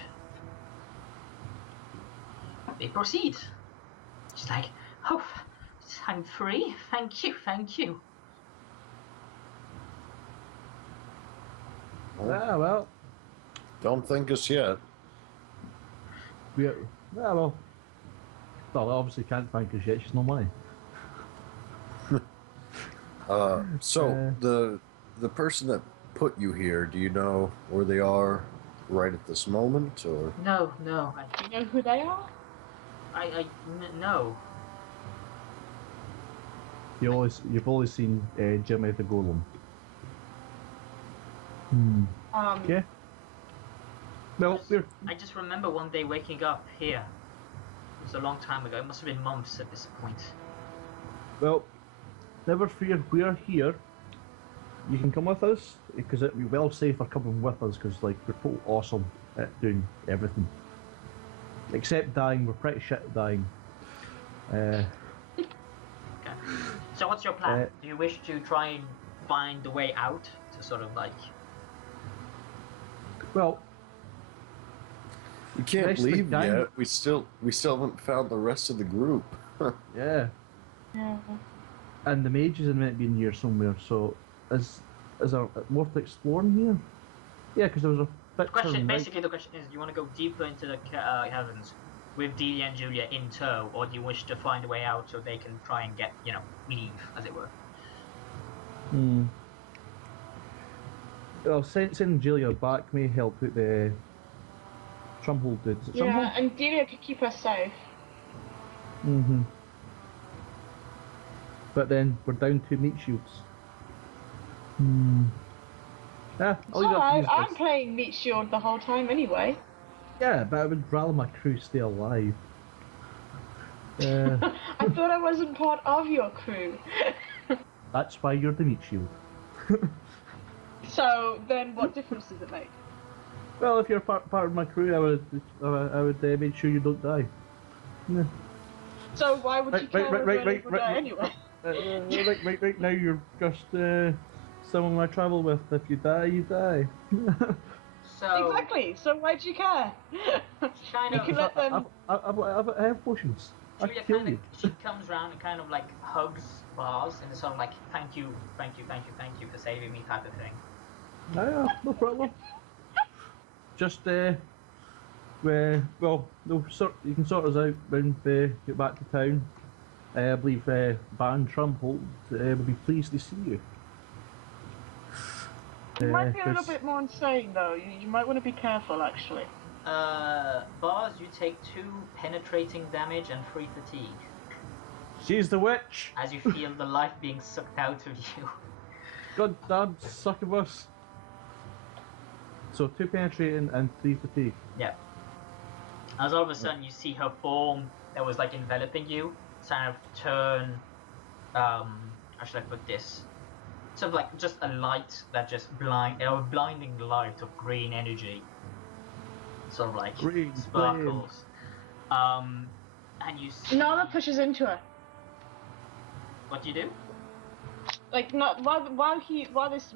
They proceed. She's like, oh, I'm free. Thank you, thank you. Ah, well, Don't thank us yet. well, I obviously can't thank her yet. She's not mine. So the person that put you here, do you know where they are right at this moment, or? No, Do you know who they are? no. You've always seen Jimmy the Golem. Okay. Well, I just remember one day waking up here. It was a long time ago. It must have been months at this point. never fear. We're here. You can come with us because it'd be well safer coming with us because we're total awesome at doing everything. Except dying, we're pretty shit at dying. Okay. So what's your plan? Do you wish to try and find the way out to sort of like? Well, We can't Rest of the leave gang- yet. We still haven't found the rest of the group. yeah. Yeah. And the mages are meant to be in here somewhere. So is there worth exploring here? Yeah, because there was a picture. Basically, the question is: do you want to go deeper into the caverns with Dealia and Julia in tow, or do you wish to find a way out so they can try and get, leave, as it were? Well, sending Julia back may help out the Trumhole dude. Is it Yeah, Trumhole? and Delia could keep us safe. But then we're down to meat shields. Yeah, It's alright, I'm playing Meat Shield the whole time anyway. Yeah, but I would rather my crew stay alive. I thought I wasn't part of your crew. That's why you're the meat shield. So then what difference does it make? Well, if you're part of my crew, I would make sure you don't die. Yeah. So why would you care if we die anyway? Right now you're just someone I travel with. If you die, you die. So Exactly, so why do you care? kind You of. can let them... I have potions. Julia she comes around and kind of like hugs Bars and is sort of like, thank you for saving me type of thing. No problem. Just well, you can sort us out when we get back to town. I believe Baron Trumholt will be pleased to see you. You might be a little bit more insane though. You might want to be careful actually. Bars, you take 2 penetrating damage and 3 fatigue. She's the witch! As you feel the life being sucked out of you. God damn succubus. So 2 penetrating and 3 fatigue. Yeah. As all of a sudden you see her form that was like enveloping you kind of turn, how should I put this? Sort of like just a light that just blinding light of green energy. Sort of like green sparkles. And you see... Nala pushes into her. What do you do? Like while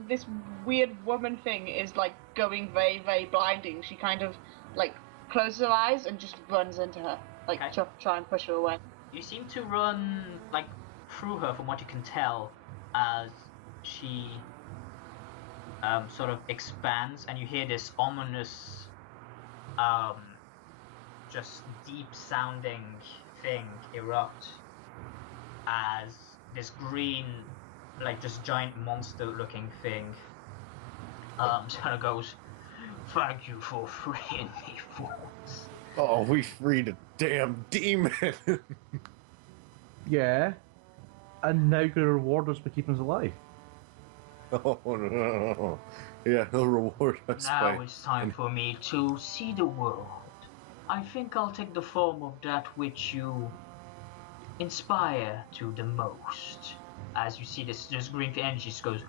this weird woman thing is like going very, very blinding, she kind of like closes her eyes and just runs into her. Like try and push her away. You seem to run like through her from what you can tell as she sort of expands and you hear this ominous just deep sounding thing erupt as this green, like this giant monster looking thing sort of goes, thank you for freeing me, fools. Oh, we freed a damn demon. Yeah, and now gonna reward us for keeping us alive. Oh no. Yeah, he'll reward us. Now it's time for me to see the world. I think I'll take the form of that which you inspire to the most. As you see this green energy just goes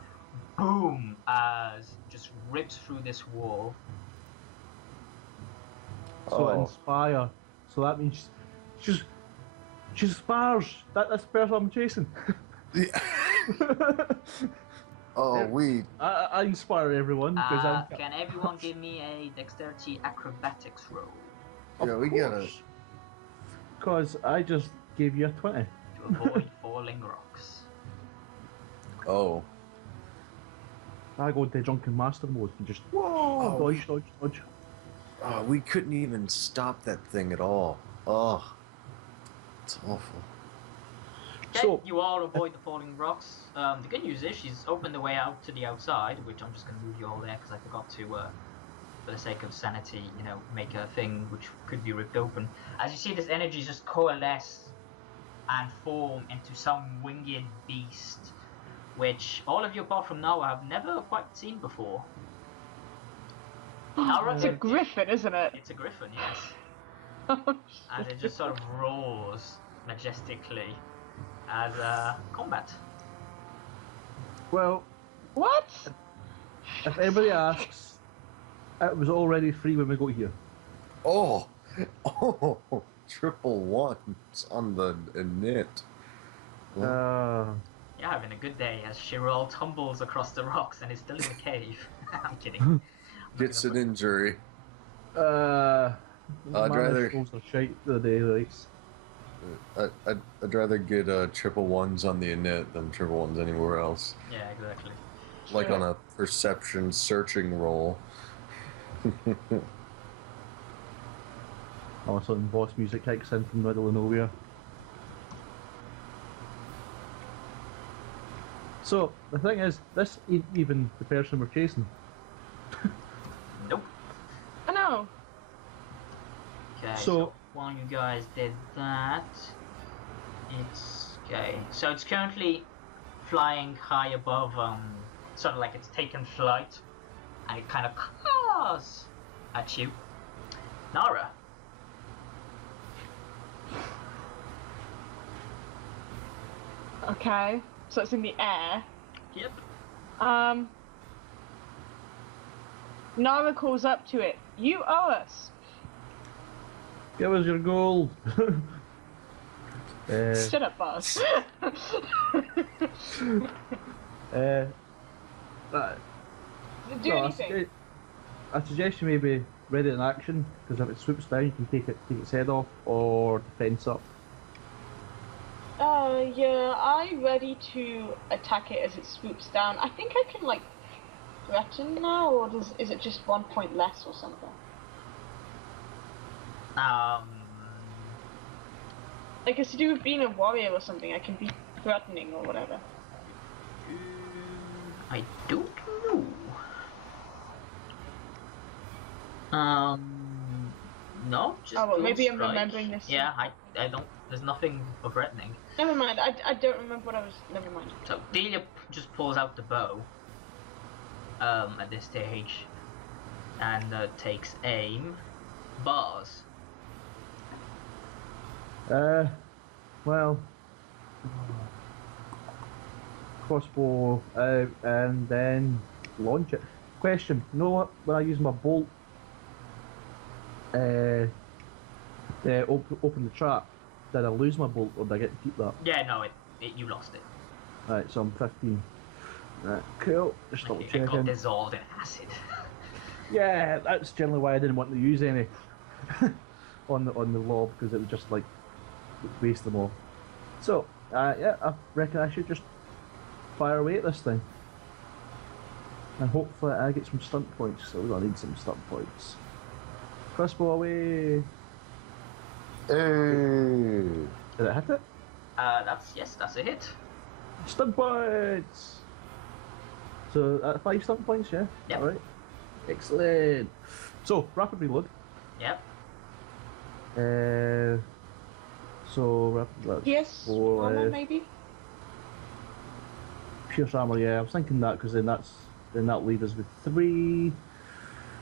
boom as just rips through this wall. So inspire. So that means she inspires. That's the person I'm chasing. Yeah. I inspire everyone because can everyone give me a dexterity acrobatics roll? Yeah, we get it. Because I just gave you a 20. To avoid falling rocks. Oh. I go into drunken master mode and just dodge. Oh, we couldn't even stop that thing at all. Oh, it's awful. Okay, so, you all avoid the falling rocks. The good news is she's opened the way out to the outside, which I'm just going to move you all there because I forgot to, for the sake of sanity, make a thing which could be ripped open. As you see this energy just coalesce and form into some winged beast, which all of you apart from Noah have never quite seen before. It's a griffon, isn't it? It's a griffon, yes. As it just sort of roars majestically as combat. Well, what? If anybody asks, it was already free when we got here. Oh, triple ones on the knit. You're having a good day as Shirol tumbles across the rocks and is still in the cave. I'm kidding. Gets an injury. I'd rather I'd rather get triple ones on the net than triple ones anywhere else. Yeah, exactly. Like on a perception searching roll. All of a sudden, boss music kicks in from the middle of nowhere. So the thing is, this ain't even the person we're chasing. Nope. I know. Okay, so while you guys did that, it's okay. So it's currently flying high above, sort of like it's taken flight, and it kind of claws at you, Nara. Okay, so it's in the air. Yep. Nara calls up to it. You owe us. Give us your gold. Shut up, boss. Do anything. I suggest you maybe ready in action, because if it swoops down, you can take its head off or defense up. Yeah, I'm ready to attack it as it swoops down. I think I can, like, threaten now, or is it just 1 point less or something? Like, it's to do with being a warrior or something. I can be threatening or whatever. I don't know. No, just well, maybe I'm strike. remembering this. Yeah, I don't. There's nothing for threatening. Never mind. I don't remember what I was. Never mind. So Dealia just pulls out the bow. At this stage, and takes aim. Bars. Well, crossbow out and then launch it. Question: you know what? When I use my bolt, open the trap, did I lose my bolt or did I get to keep that? Yeah, no, you lost it. Right, so I'm 15. Right, cool. Just double It got checking. dissolved in acid. Yeah, that's generally why I didn't want to use any on the lob, because it would just like waste them all. So, yeah, I reckon I should just fire away at this thing, and hopefully I get some stunt points. So we're gonna need some stunt points. Crossbow away. Hey. Did it hit it? That's a hit. Stunt points. So 5 stunt points, yeah. Yep. All right. Excellent. So rapid reload. Yep. So rapid. Yes. Armor, maybe. Pierce armor, yeah. I was thinking that because then that leaves us with 3.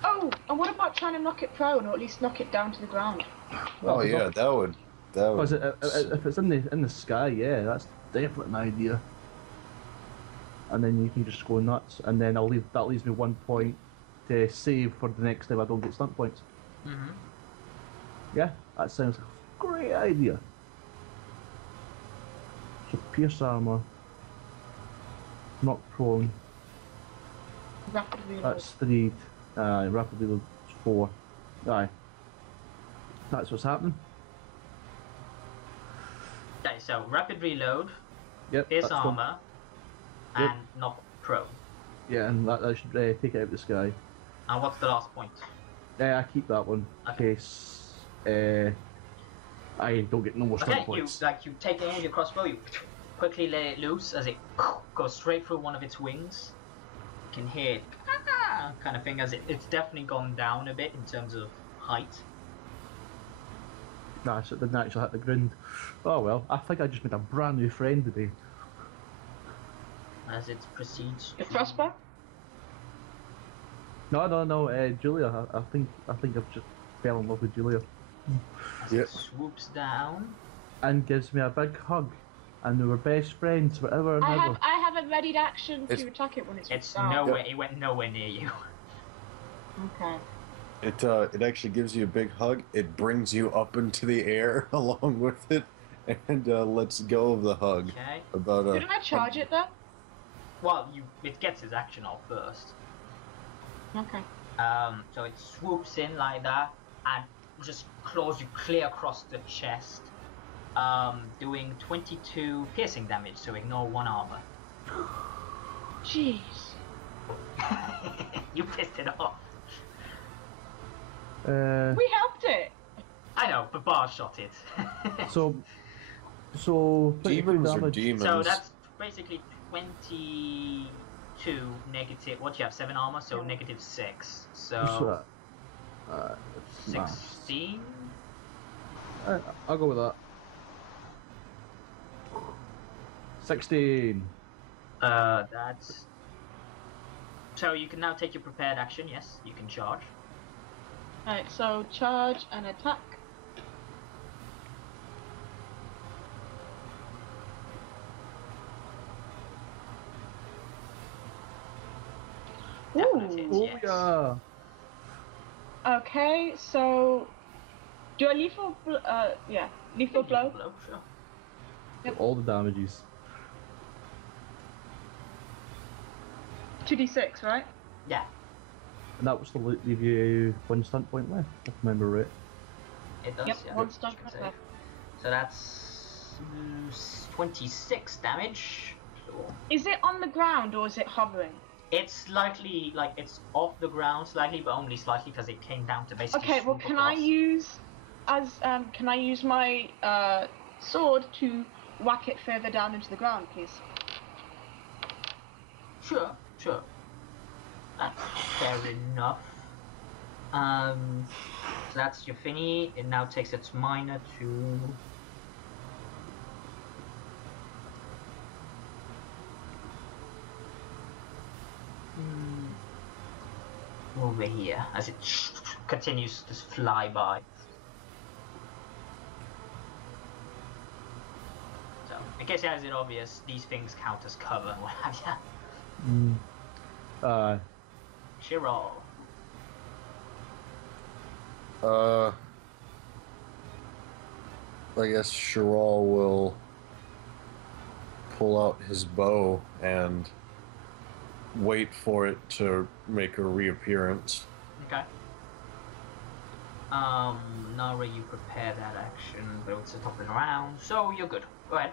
Oh, and what about trying to knock it prone, or at least knock it down to the ground? Oh yeah, that would. Because if it's in the sky, yeah, that's definitely an idea. And then you can just go nuts, and then that leaves me 1 point to save for the next time I don't get stunt points. Mhm. Yeah, that sounds like a great idea. So pierce armor, knock prone. Rapid reload. That's 3. Rapid reload 4. Aye. That's what's happening. Okay, so rapid reload, Yep. pierce that's armor, Yep. and knock prone. Yeah, and that should take it out of the sky. And what's the last point? Yeah, I keep that one in Okay. case I don't get no more stunt Okay, points. you take aim with your crossbow, you quickly let it loose as it goes straight through one of its wings. You can hear kind of thing as it's definitely gone down a bit in terms of height. Nah, so it didn't actually hit the ground. Oh well, I think I just made a brand new friend today. As it proceeds The to crossbow? No, Julia. I think I've just fell in love with Julia. as Yep. it swoops down. And gives me a big hug. And we were best friends forever and ever. I have a readied action It's- to attack it when it's It's down. nowhere. It went nowhere near you. Okay. It actually gives you a big hug. It brings you up into the air along with it, and lets go of the hug. Okay. About Didn't I charge it though? Well, it gets its action off first. Okay. So it swoops in like that and just claws you clear across the chest, doing 22 piercing damage. So ignore 1 armor. Jeez. You pissed it off. We helped it. I know, but Bar shot it. So 22 demons are damage. demons. So that's basically 22 negative. What do you have? 7 armor, so negative 6. What's So that? 16. I'll go with that. 16. That's. So you can now take your prepared action. Yes, you can charge. Alright, so charge and attack. Definite hit, Oh yes. yeah. Okay, so do I lethal? Yeah, lethal blow. Sure. All the damages. 2d6, right? Yeah. And that was to leave you 1 stunt point left, if I remember right. It does. Yep, yeah. 1 stunt You can point say. left. So that's 26 damage. Is it on the ground or is it hovering? It's slightly, like, it's off the ground slightly, but only slightly because it came down to basically. Okay, well, can I use my sword to whack it further down into the ground, please? Sure. That's fair enough. So that's your thingy. It now takes its minor to. Over here as it continues to fly by. So, in case it hasn't obvious, these things count as cover and what have ya. Shirol. I guess Shirol will pull out his bow and wait for it to make a reappearance. Okay. Nara, you prepare that action, but it's a top of the round, so you're good. Go ahead.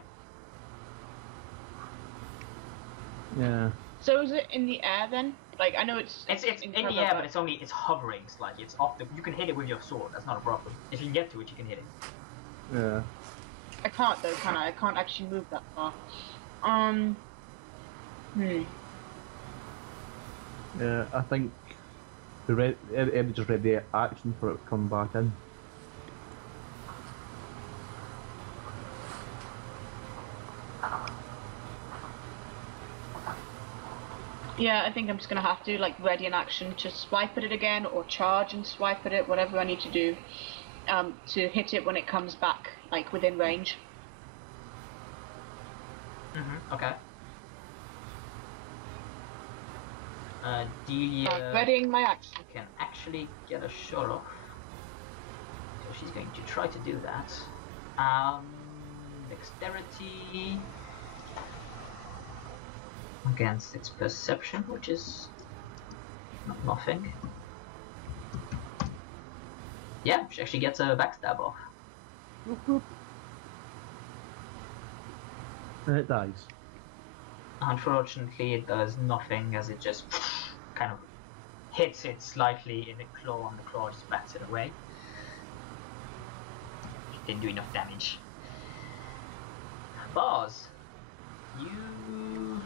Yeah. So is it in the air then? Like, I know it's in the air, but it's hovering slightly. It's off the. You can hit it with your sword. That's not a problem. If you get to it, you can hit it. Yeah. I can't though, can I? I can't actually move that far. Yeah, I think Eddie just read the action for it to come back in. Yeah, I think I'm just gonna have to like ready an action to swipe at it again, or charge and swipe at it, whatever I need to do, to hit it when it comes back, like within range. Okay. Dealia readying my action. can actually get a shot off, so she's going to try to do that. Dexterity against its perception, which is nothing. Yeah, she actually gets a backstab off. And it dies. Unfortunately, it does nothing as it just kind of hits it slightly in the claw, and the claw just bats it away. It didn't do enough damage. Bars, you.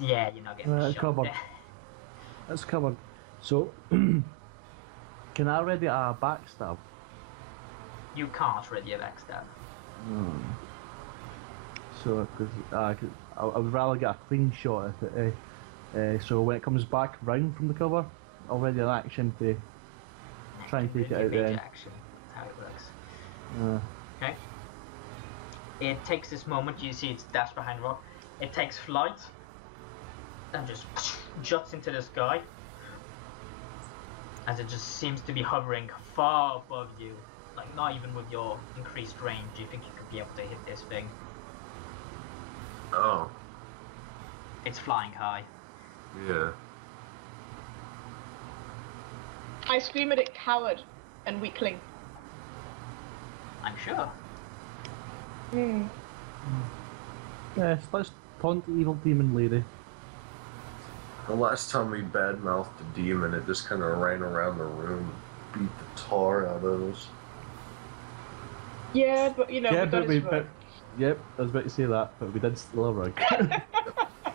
Yeah, you're not getting shot. Covered. It's covered. So, can I ready a backstab? You can't ready a backstab. So, because I would rather get a clean shot at it. So when it comes back round from the cover, I'll ready an action to try and take it out then. Action. That's how it works. Okay. It takes this moment. You see it's dashed behind the rock. It takes flight and just juts into the sky, as it just seems to be hovering far above you. Like, not even with your increased range, you think you could be able to hit this thing. Oh. It's flying high. Yeah. I scream at it, coward and weakling. I'm sure. Yes, let's taunt the evil demon lady. The last time we badmouthed the demon, it just kind of ran around the room, beat the tar out of us. Yeah, but you know, Yep, I was about to say that, but we did steal a rug.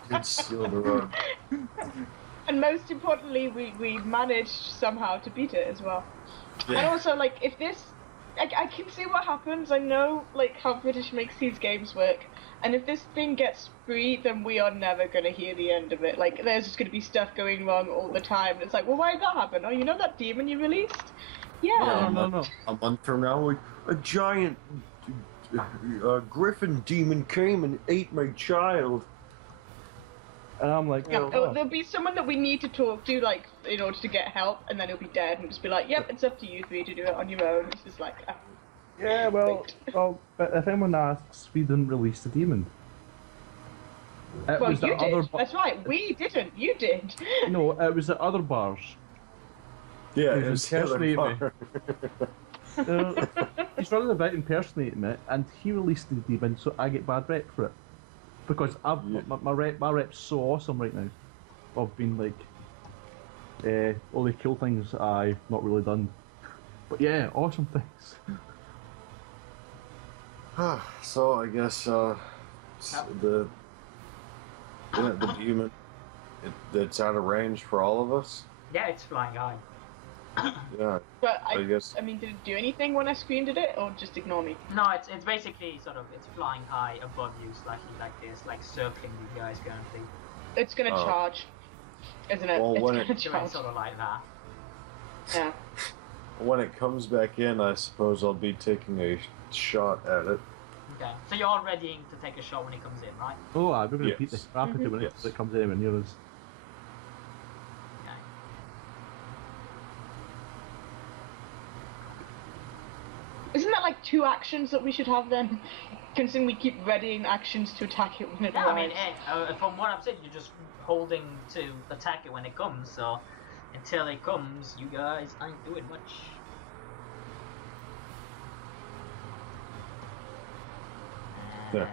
Did steal the rug. And most importantly, we managed somehow to beat it as well. Yeah. And also, like, if this... I can see what happens. I know, like, how British makes these games work. And if this thing gets free, then we are never going to hear the end of it. Like, there's just going to be stuff going wrong all the time. It's like, well, why did that happen? Oh, you know that demon you released? Yeah. No. A month from now, a giant griffon demon came and ate my child. And I'm like, Yeah, there'll be someone that we need to talk to, like, in order to get help, and then he'll be dead, and just be like, yep, it's up to you three to do it on your own. It's just like, yeah, well, but if anyone asks, we didn't release the demon. Well, you did. That's right, we didn't. You did. No, it was the other bars. Yeah, it was the other me. bar. he's running about impersonating me, and he released the demon, so I get bad rep for it. Because my rep's so awesome right now. I've been like, all the cool things I've not really done. But yeah, awesome things. So I guess the demon, it's out of range for all of us. Yeah, it's flying high. Yeah. But I guess. I mean, did it do anything when I screamed at it, or just ignore me? No, it's basically sort of it's flying high above you, slightly like this, like circling you guys currently. It's gonna charge, isn't it? Well, it's when gonna Doing charge. sort of like that. Yeah. When it comes back in, I suppose I'll be taking a shot at it. Okay, so you're all readying to take a shot when it comes in, right? Oh, we're going to Yes. beat the crap out of it when Yes. it comes anywhere near us. Okay. Isn't that like 2 actions that we should have then? Considering we keep readying actions to attack it when it Yeah, I mean, arrives. from what I've said, you're just holding to attack it when it comes. So until it comes, you guys ain't doing much. Yeah. And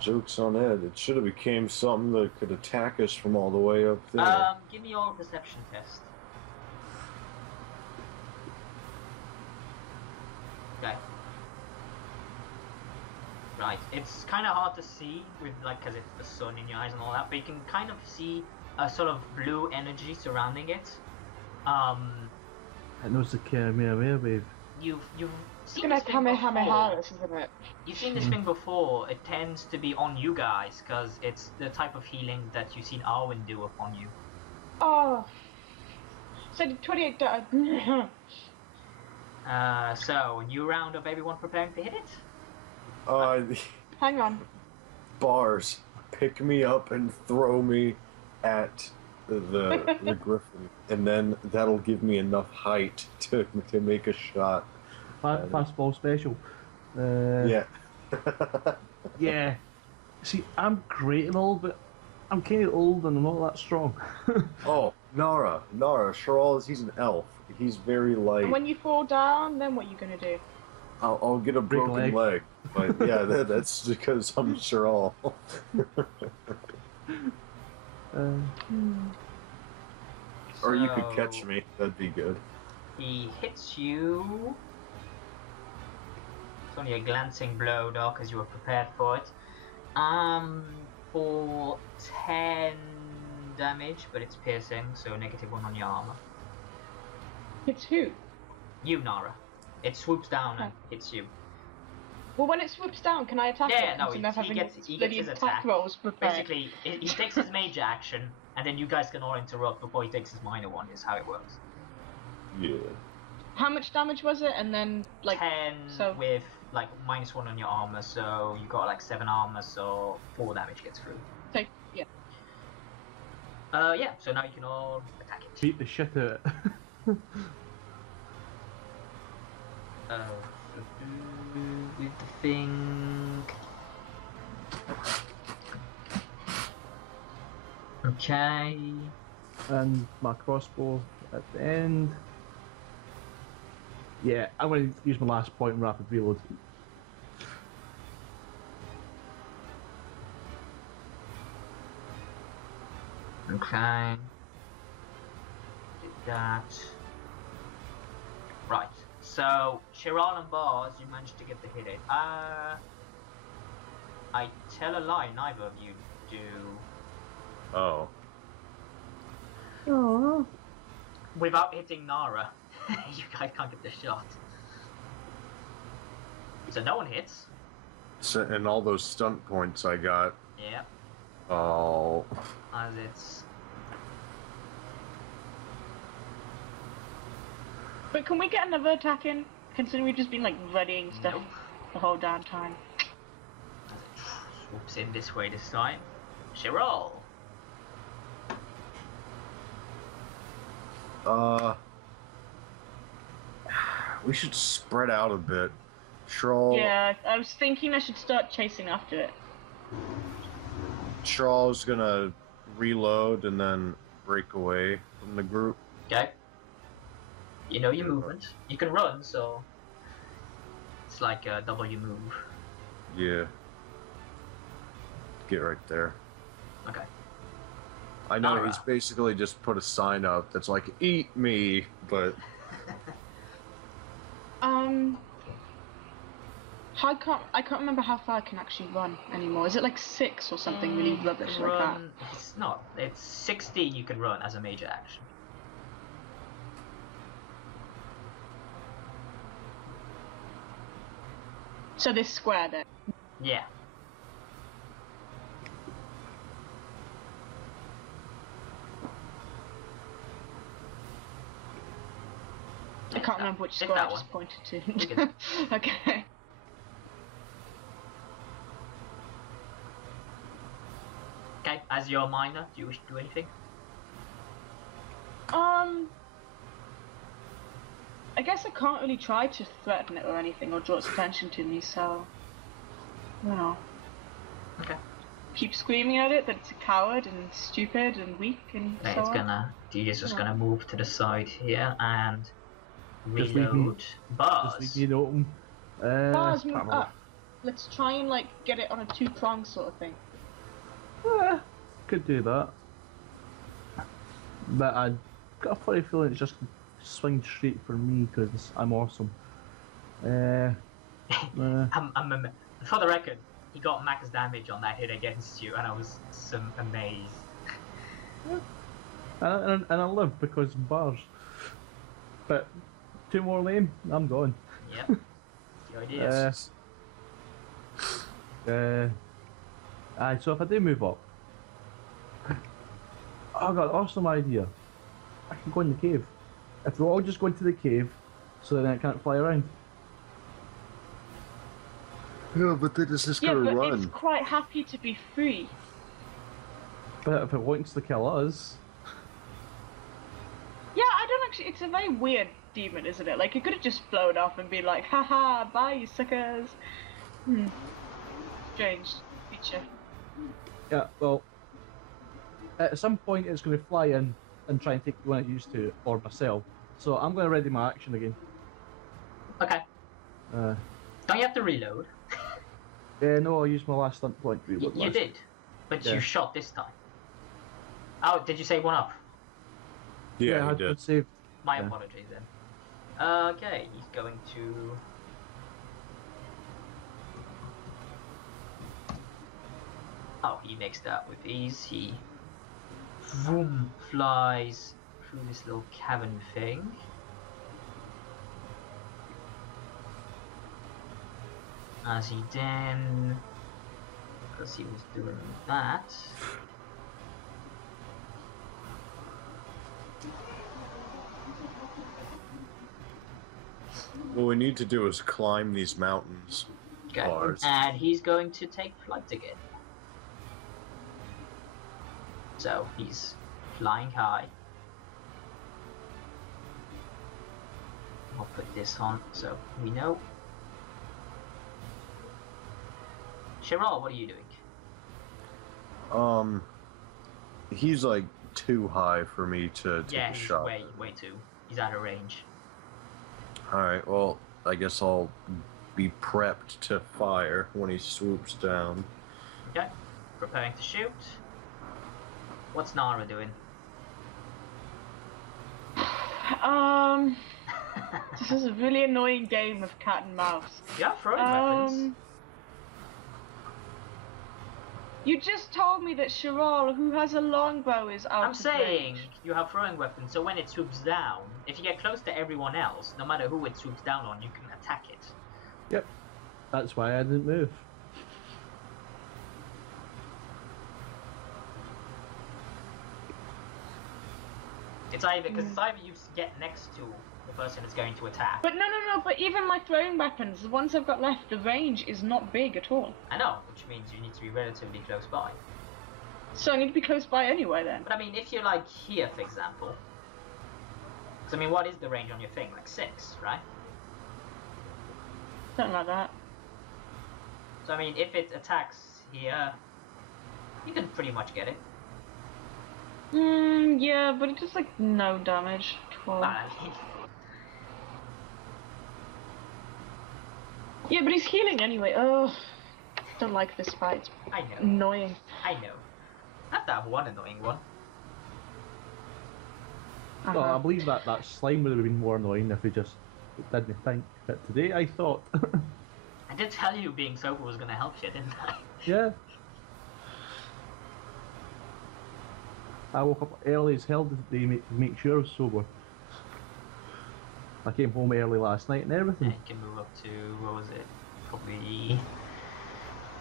Joke's on Ed. It should have became something that could attack us from all the way up there. give me your perception test. Okay. Right, it's kind of hard to see with because it's the sun in your eyes and all that, but you can kind of see a sort of blue energy surrounding it. It knows the Kamehameha wave. You've It's seen gonna this thing before. Kamehameha us, isn't it? You've seen this thing before. It tends to be on you guys because it's the type of healing that you've seen Arwen do upon you. Oh. So 28 died. So new round of everyone preparing to hit it. Hang on. Bars, pick me up and throw me at the griffon, and then that'll give me enough height to make a shot. Fastball special. Yeah. Yeah. See, I'm great and all, but I'm kind of old and I'm not that strong. Oh, Nara, Sherall, he's an elf. He's very light. And when you fall down, then what are you gonna do? I'll get a Break a broken leg. But yeah, that's because I'm Sherall. Or you could catch me. That'd be good. He hits you. It's only a glancing blow, though, because you were prepared for it. For 10 damage, but it's piercing, so -1 on your armor. It's who? You, Nara. It swoops down and hits you. Well, when it swoops down, can I attack Yeah, it? no, Instead of he having gets bloody his attack. rolls prepared. Basically, he takes his major action, and then you guys can all interrupt before he takes his minor one, is how it works. Yeah. How much damage was it? And then, like, 10 so- with, like, -1 on your armor, so you got, like, 7 armor, so 4 damage gets through. take, yeah. Yeah, so now you can all attack it. Beat the shit out of it. With the thing. Okay. And my crossbow at the end. Yeah, I'm going to use my last point and rapid reload. Okay. Did that. Right. So, Chiral and Bars, you managed to get the hit in. I tell a lie, neither of you do. Oh. Oh. Without hitting Nara, you guys can't get the shot. So no one hits. So, and all those stunt points I got. Yeah, Oh. as it's... But can we get another attack in? Considering we've just been, like, readying stuff Nope. the whole damn time. As it swoops in this way this time. Chiral! We should spread out a bit. Sherall, Yeah, I was thinking I should start chasing after it. Sherall's gonna reload and then break away from the group. Okay. You know your movement. You can run, so it's like a W move. Yeah. Get right there. Okay. I know Alright. he's basically just put a sign up that's like, eat me, but... I can't remember how far I can actually run anymore. Is it like 6 or something really rubbish like that? It's not. It's 60 you can run as a major action. So this square then? Yeah. I can't remember which square I just pointed to. Okay. Okay, as your miner, do you wish to do anything? I guess I can't really try to threaten it or anything or draw its attention to me, so... No. Okay. Keep screaming at it that it's a coward and stupid and weak and so it's on. Delia's just gonna move to the side here and reload. Bars. Just leave me open. Bars, move up. Let's try and like get it on a 2-prong sort of thing. Could do that. But I got a funny feeling it's just swing straight for me because I'm awesome. For the record, he got max damage on that hit against you, and I was amazed. And I live because bars. But 2 more lane, I'm gone. Yep. The idea. Aye, so if I do move up, I got an awesome idea. I can go in the cave. If we all just go into the cave, so then I can't fly around. Yeah, but then it's just gonna run. run. It's quite happy to be free. But if it wants to kill us... Yeah, I don't actually... It's a very weird demon, isn't it? Like, it could have just flown off and been like, haha, bye, you suckers. Strange feature. Yeah, well... At some point it's going to fly in and try and take the one it used to, or myself. So I'm going to ready my action again. Okay. Don't you have to reload? No, I used my last stunt point to reload. You did, but you shot this time. Oh, did you save one up? Yeah, I did. Save. My apologies then. Okay, he's going to... Oh, he makes that with ease. He vroom, flies through this little cavern thing. As he then, because he was doing that, what we need to do is climb these mountains. okay, Bars. and he's going to take flight again. So he's flying high. I'll put this on so we know. Cheryl, what are you doing? He's like too high for me to take a shot. Yeah, he's way too. He's out of range. Alright, well, I guess I'll be prepped to fire when he swoops down. Okay, preparing to shoot. What's Nara doing? This is a really annoying game of cat and mouse. Yeah, throwing weapons. You just told me that Chiral, who has a longbow, is out I'm of saying range. you have throwing weapons, so when it swoops down, if you get close to everyone else, no matter who it swoops down on, you can attack it. Yep. That's why I didn't move. It's either because it's either you get next to the person that's going to attack. But no, but even my throwing weapons, the ones I've got left, the range is not big at all. I know, which means you need to be relatively close by. So I need to be close by anyway then. But I mean, if you're like here, for example. So I mean, what is the range on your thing? Like 6, right? Something like that. So I mean, if it attacks here, you can pretty much get it. Yeah, but it does like no damage. 12. I mean, Yeah, but he's healing anyway. Oh, don't like this fight. I know. Annoying. I know. I have to have one annoying one. Well, I believe that slime would have been more annoying if he just didn't think. But today I thought. I did tell you being sober was going to help you, didn't I? Yeah. I woke up early as hell to make sure I was sober. I came home early last night and everything. Yeah, you can move up to, what was it? Probably... You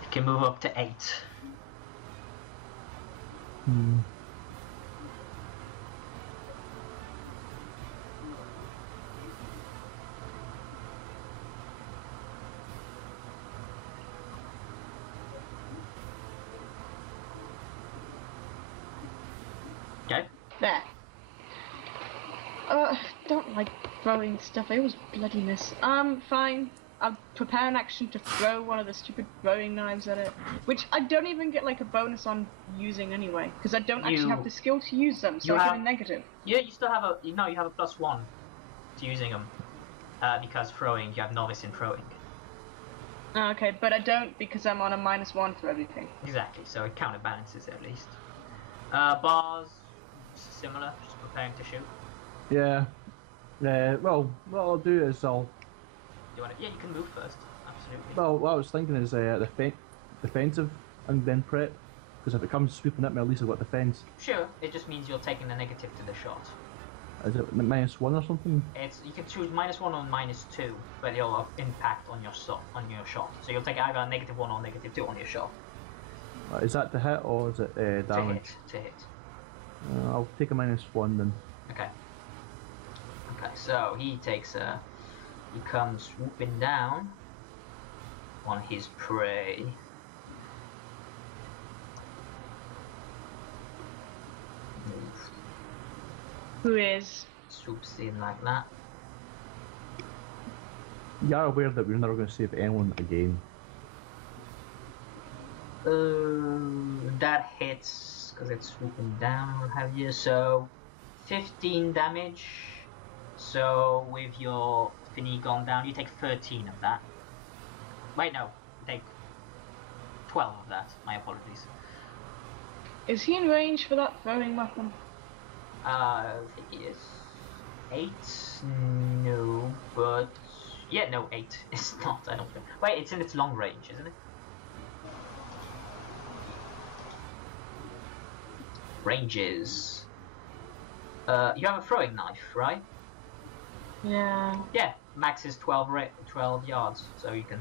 can move up to 8. Hmm. Okay. There. Don't like throwing stuff. I always bloody miss. Fine. I'll prepare an action to throw one of the stupid throwing knives at it, which I don't even get like a bonus on using anyway, because I don't actually have the skill to use them, so I get a negative. Yeah, you still have a, you have a +1 to using them, because throwing, you have novice in throwing. Okay, but I don't because I'm on a -1 for everything. Exactly, so it counterbalances at least. Bars, similar, just preparing to shoot. Yeah. Well, what I'll do is I'll. Yeah, you can move first. Absolutely. Well, what I was thinking is defensive and then prep, because if it comes sweeping at me, at least I've got defense. Sure, it just means you're taking the negative to the shot. Is it -1 or something? You can choose -1 or -2, but it'll have impact on your shot. So you'll take either a -1 or -2 on your shot. Is that to hit or is it damage? To hit. I'll take a -1 then. Okay. Okay, so he comes swooping down on his prey. Move. Who is? Swoops in like that. You are aware that we're never going to save anyone again. That hits because it's swooping down, what have you. So 15 damage. So with your thingy gone down, you take 13 of that. Wait, no, you take 12 of that. My apologies. Is he in range for that throwing weapon? I think he is 8. No, but yeah, no, 8. It's not. I don't think. Wait, it's in its long range, isn't it? Ranges. You have a throwing knife, right? Yeah. Yeah, max is 12 yards, so you can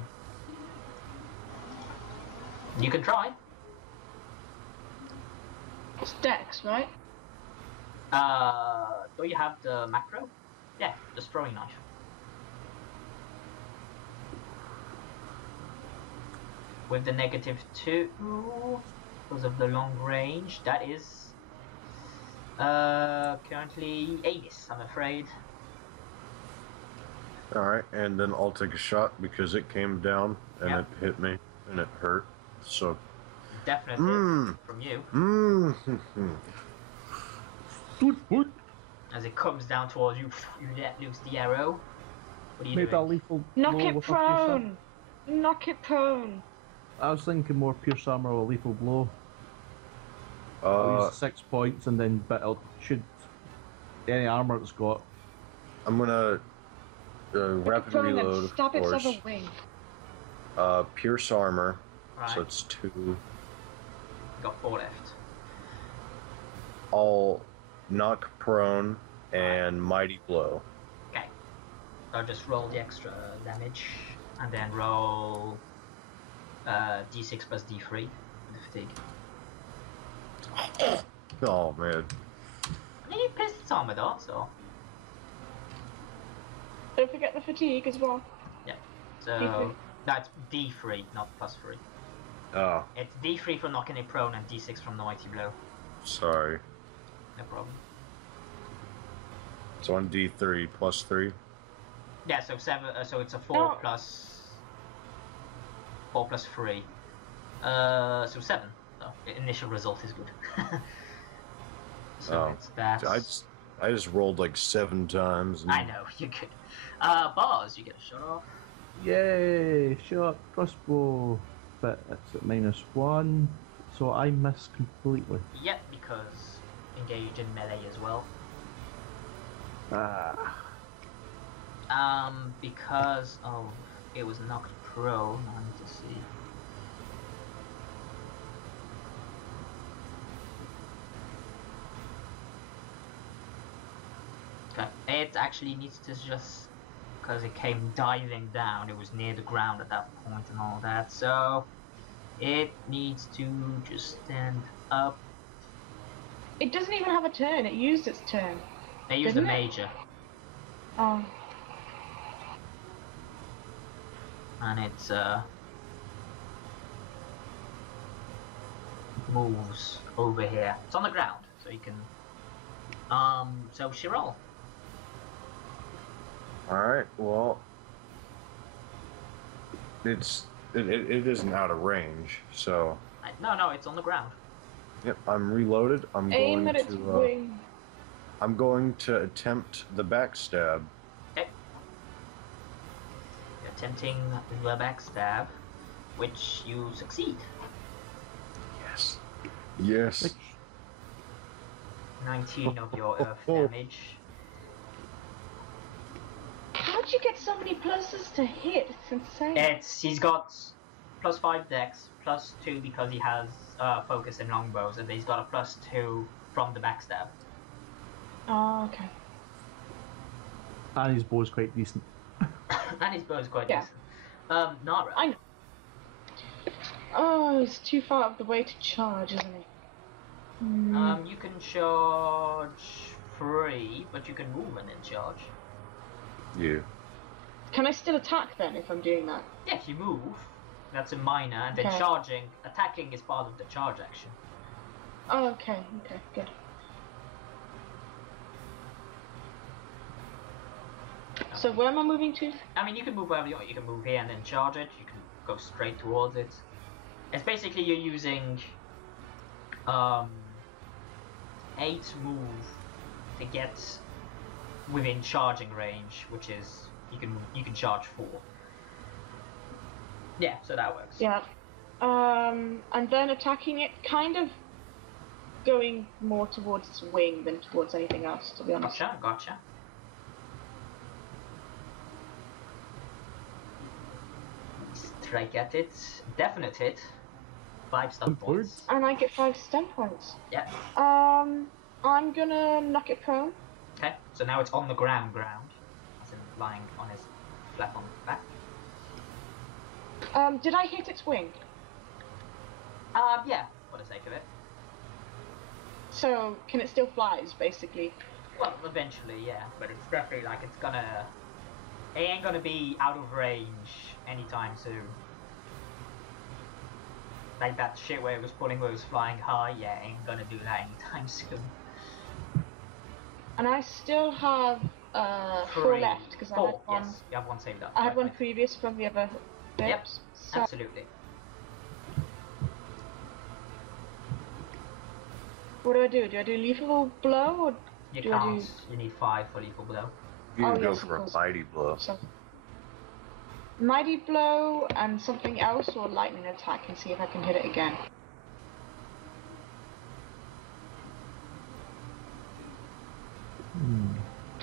try. It's Dex, right? Do you have the macro? Yeah, just throwing knife. With the -2, because of the long range, that is currently Aegis, I'm afraid. Alright, and then I'll take a shot because it came down and Yep. it hit me and it hurt. So Definitely from you. As it comes down towards you, you let loose the arrow. What are you Maybe a doing? lethal Knock blow it with a pierce armor. prone! Knock it prone! I was thinking more pierce armor or lethal blow. I'll use 6 points and then should any armor it's got. I'm gonna rapid Prone and reload, of stab itself course. a wing. Pierce armor, Right. so it's 2. Got 4 left. I'll knock prone and mighty blow. Okay. I'll just roll the extra damage and then roll d6 plus d3 with the fatigue. Oh man. I mean, you pissed its armor though, so. Don't forget the fatigue as well. Yeah. So D3. that's d3, not +3. Oh, It's d3 for knocking it prone and d6 from the mighty blow. sorry. No problem. It's on D3 plus 3. Yeah, so 7. So it's a 4 Oh. plus 3. So 7. So the initial result is good. So Oh. it's that. I just rolled like 7 times. And I know, you're good. Bars, you get a shot off. Yay! Shot crossbow. But it's at -1, so I miss completely. Yep, because engaged in melee as well. Because it was knocked prone. I need to see. Okay, it actually needs to just, because it came diving down, it was near the ground at that point and all that, so it needs to just stand up. It doesn't even have a turn. It used its turn. They used a major. Oh. And it's moves over here. It's on the ground, so you can so Shirol. Alright, well it isn't out of range, so No, it's on the ground. yep, I'm reloaded. Aim at its wing. I'm going to attempt the backstab. Okay. You're attempting the backstab, which you succeed. Yes. Yes. 19 of your earth damage. How'd you get so many pluses to hit? It's insane. He's got +5 dex, +2 because he has focus and longbows, and he's got a +2 from the backstab. Oh, okay. And his bow's quite decent. And his bow's quite decent. Nara. I know. Oh, he's too far out of the way to charge, isn't he? You can charge 3, but you can move and then charge. Yeah. Can I still attack then if I'm doing that? Yeah, if you move, that's a minor, and then attacking is part of the charge action. Oh, okay, good. So where am I moving to? I mean, you can move wherever you want. You can move here and then charge it. You can go straight towards it. It's basically you're using 8 move to get within charging range, which is you can charge 4. Yeah, so that works. Yeah. And then attacking it, kind of going more towards its wing than towards anything else, to be honest. Gotcha. Strike at it. Definite hit. 5 stun points. And I get 5 stun points. Yeah. I'm gonna knock it prone. Okay, so now it's on the ground. As in lying on his flap on the back. Did I hit its wing? Yeah, for the sake of it. So, can it still fly, is basically? Well, eventually, yeah, but it's definitely like it ain't gonna be out of range anytime soon. Like that shit where it was flying high, yeah, ain't gonna do that anytime soon. And I still have 4 left, because I had one. Yes, you have 1 saved up. I had one previous from the other bits. Yep, so absolutely. what do I do? Do I do lethal blow, or You do can't. I do... You need 5 for lethal blow. You can go yes, for of a course. mighty blow. So, mighty blow and something else, or lightning attack, and see if I can hit it again.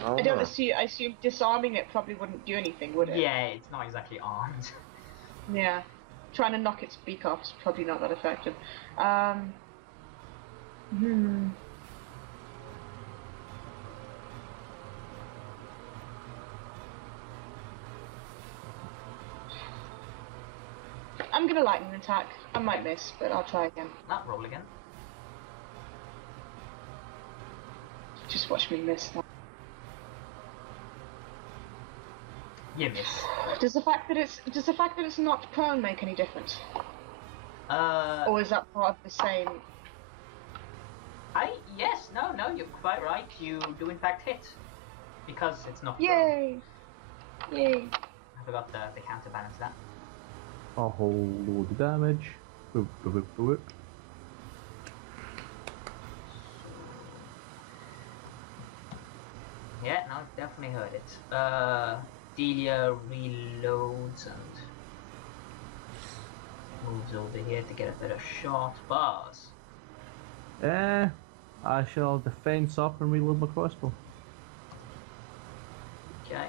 Oh, I don't assume. I assume disarming it probably wouldn't do anything, would it? Yeah, it's not exactly armed. Yeah. Trying to knock its beak off is probably not that effective. I'm gonna lightning attack. I might miss, but I'll try again. Roll again. Just watch me miss now. You miss. Does the fact that it's not prone make any difference? Or is that part of the same? Yes, no, you're quite right. You do in fact hit. Because it's not prone. Yay! Yay! I forgot to counterbalance that. A whole load of damage. Boop, boop, boop, boop. Yeah, no, it definitely hurt it. Dealia reloads and moves over here to get a better shot. Bars. I shall defense up and reload my crossbow. Okay.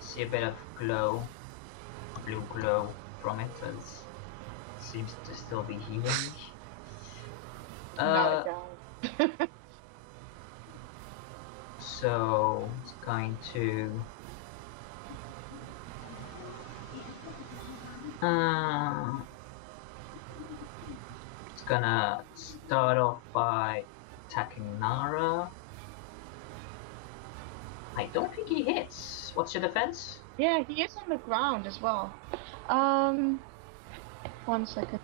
See a bit of glow, blue glow from it, as it seems to still be healing. No, So it's going to it's gonna start off by attacking Nara. I don't think he hits. What's your defense? Yeah, he is on the ground as well. 1 second.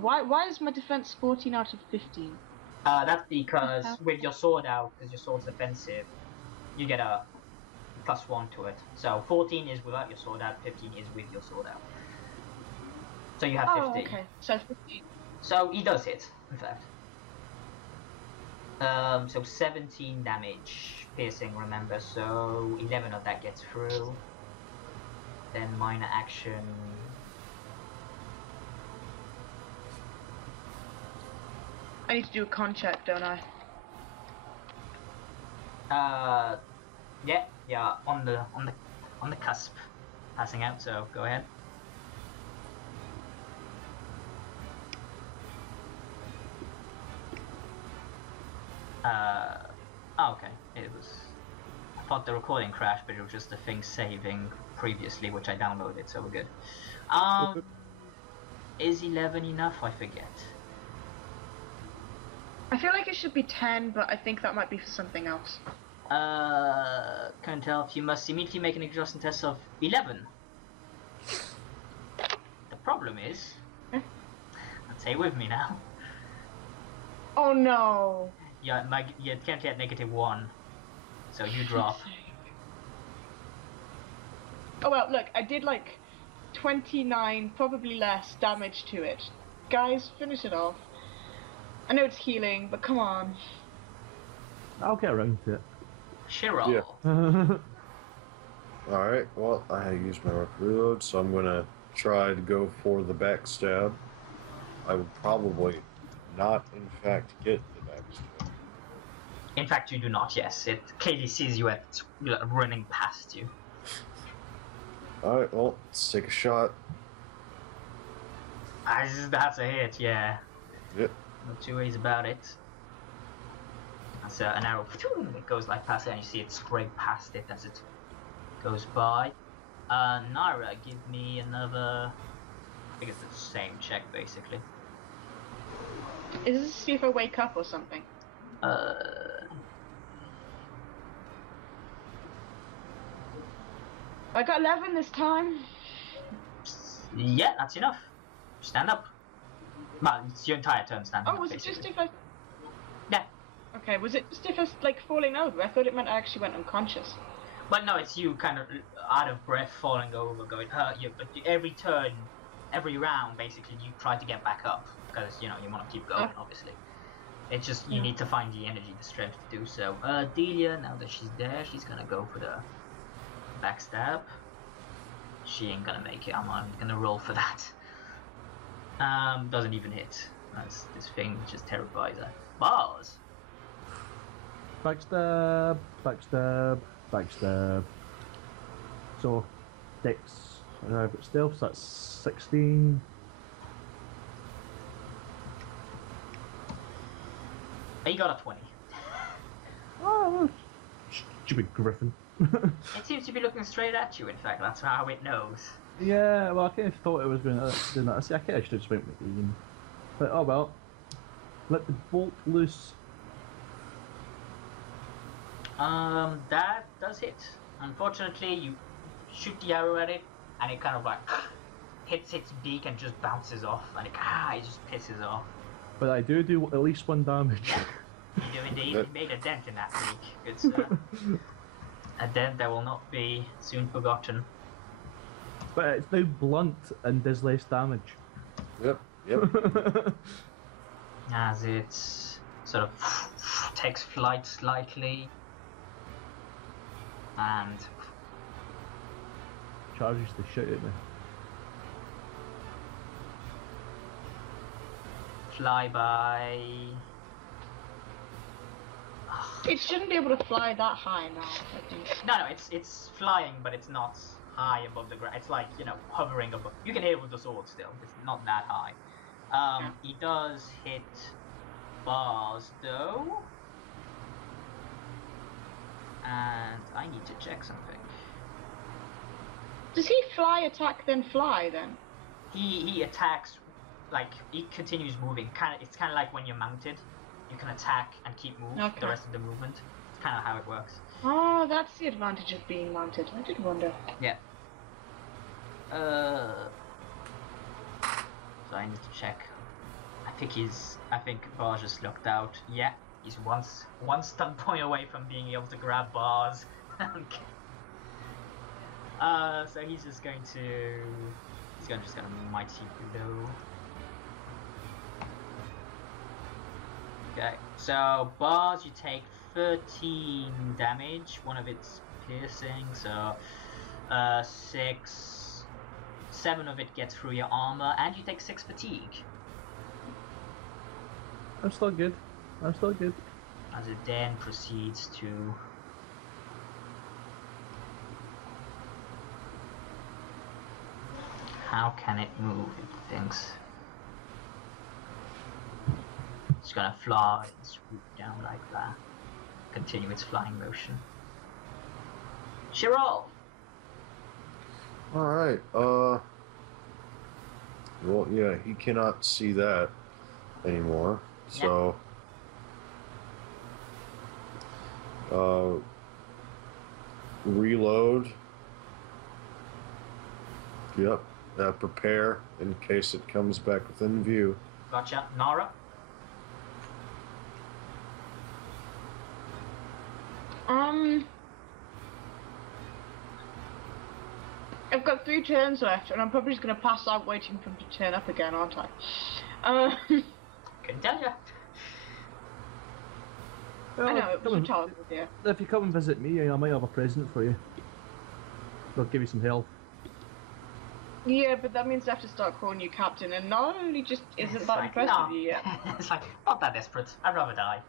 Why is my defense 14 out of 15? That's because with your sword out, because your sword's defensive, you get a +1 to it. So 14 is without your sword out, 15 is with your sword out. So you have 15. Oh, okay. So 15. So he does hit, in fact. So 17 damage, piercing, remember, so 11 of that gets through. Then minor action. I need to do a con check, don't I? Yeah, on the cusp, passing out. So go ahead. Okay. It was. I thought the recording crashed, but it was just the thing saving previously, which I downloaded, so we're good. Is 11 enough? I forget. I feel like it should be 10, but I think that might be for something else. Can't tell if you must immediately make an exhaustion test of 11. The problem is, stay with me now. Oh no! Yeah, you can't get -1, so you drop. Oh well, look, I did like 29, probably less, damage to it. Guys, finish it off. I know it's healing, but come on. I'll get around to it. Shiro. Yeah. Alright, well, I used my reload, so I'm gonna try to go for the backstab. I will probably not, in fact, get the backstab. In fact, you do not, yes. It clearly sees you running past you. Alright, well, let's take a shot. That's a hit, yeah. Yep. No two ways about it. That's an arrow. It goes like past it, and you see it spray past it as it goes by. Naira, give me another. I think it's the same check, basically. Is this to see if I wake up or something? I got 11 this time. Yeah, that's enough. Stand up. Well, it's your entire turn standing up, Oh, was basically. it just if I... Yeah. Okay, was it just if I was, like, falling over? I thought it meant I actually went unconscious. But no, it's you kind of out of breath, falling over, going, but every turn, every round, basically, you try to get back up, because, you want to keep going, obviously. It's just, you need to find the energy, the strength to do so. Dealia, now that she's there, she's gonna go for the backstab. She ain't gonna make it, I'm gonna roll for that. Doesn't even hit. That's this thing just terrifies her. Bars! Backstab, backstab, backstab. So, Dex, but stealth, so that's 16. You got a 20. Oh, stupid griffon. It seems to be looking straight at you, in fact, that's how it knows. Yeah, well, I kind of thought it was going to do that. See, I kind of should have just went with Oozing. But, oh well. Let the bolt loose. That does hit. Unfortunately, you shoot the arrow at it, and it kind of like hits its beak and just bounces off, and it just pisses off. But I do at least 1 damage. You do indeed. You made a dent in that beak. Good sir. A dent that will not be soon forgotten. but it's now blunt and does less damage. Yep. As it sort of takes flight slightly and Charges the shit at me. fly by. It shouldn't be able to fly that high now, I think. No, it's flying, but it's not high above the ground. It's like, hovering above. You can hit it with the sword still. It's not that high. He does hit bars though, and I need to check something. Does he fly, attack, then fly then? He attacks, like he continues moving. It's kind of like when you're mounted. You can attack and keep moving the rest of the movement. It's kind of how it works. Oh, that's the advantage of being mounted. I did wonder. Yeah. So I need to check. I think Barge just looked out. Yeah, he's one stun point away from being able to grab bars. So he's just going to mighty blow. Okay, so bars, you take 13 damage. One of it's piercing, so 7 of it gets through your armor, and you take 6 fatigue. I'm still good. As it then proceeds to how can it move? It thinks it's gonna fly and swoop down like that. Continue its flying motion. Shirol! Alright, well, yeah, he cannot see that anymore, so... reload. Yep, prepare in case it comes back within view. Gotcha. Nara? I've got 3 turns left, and I'm probably just going to pass out waiting for him to turn up again, aren't I? Couldn't tell ya. Well, I know, it was a childhood idea. If you come and visit me, I might have a present for you. I'll give you some health. Yeah, but that means I have to start calling you captain, and not only just isn't It's that like, impressed no. with you yet. It's like, not that desperate. I'd rather die.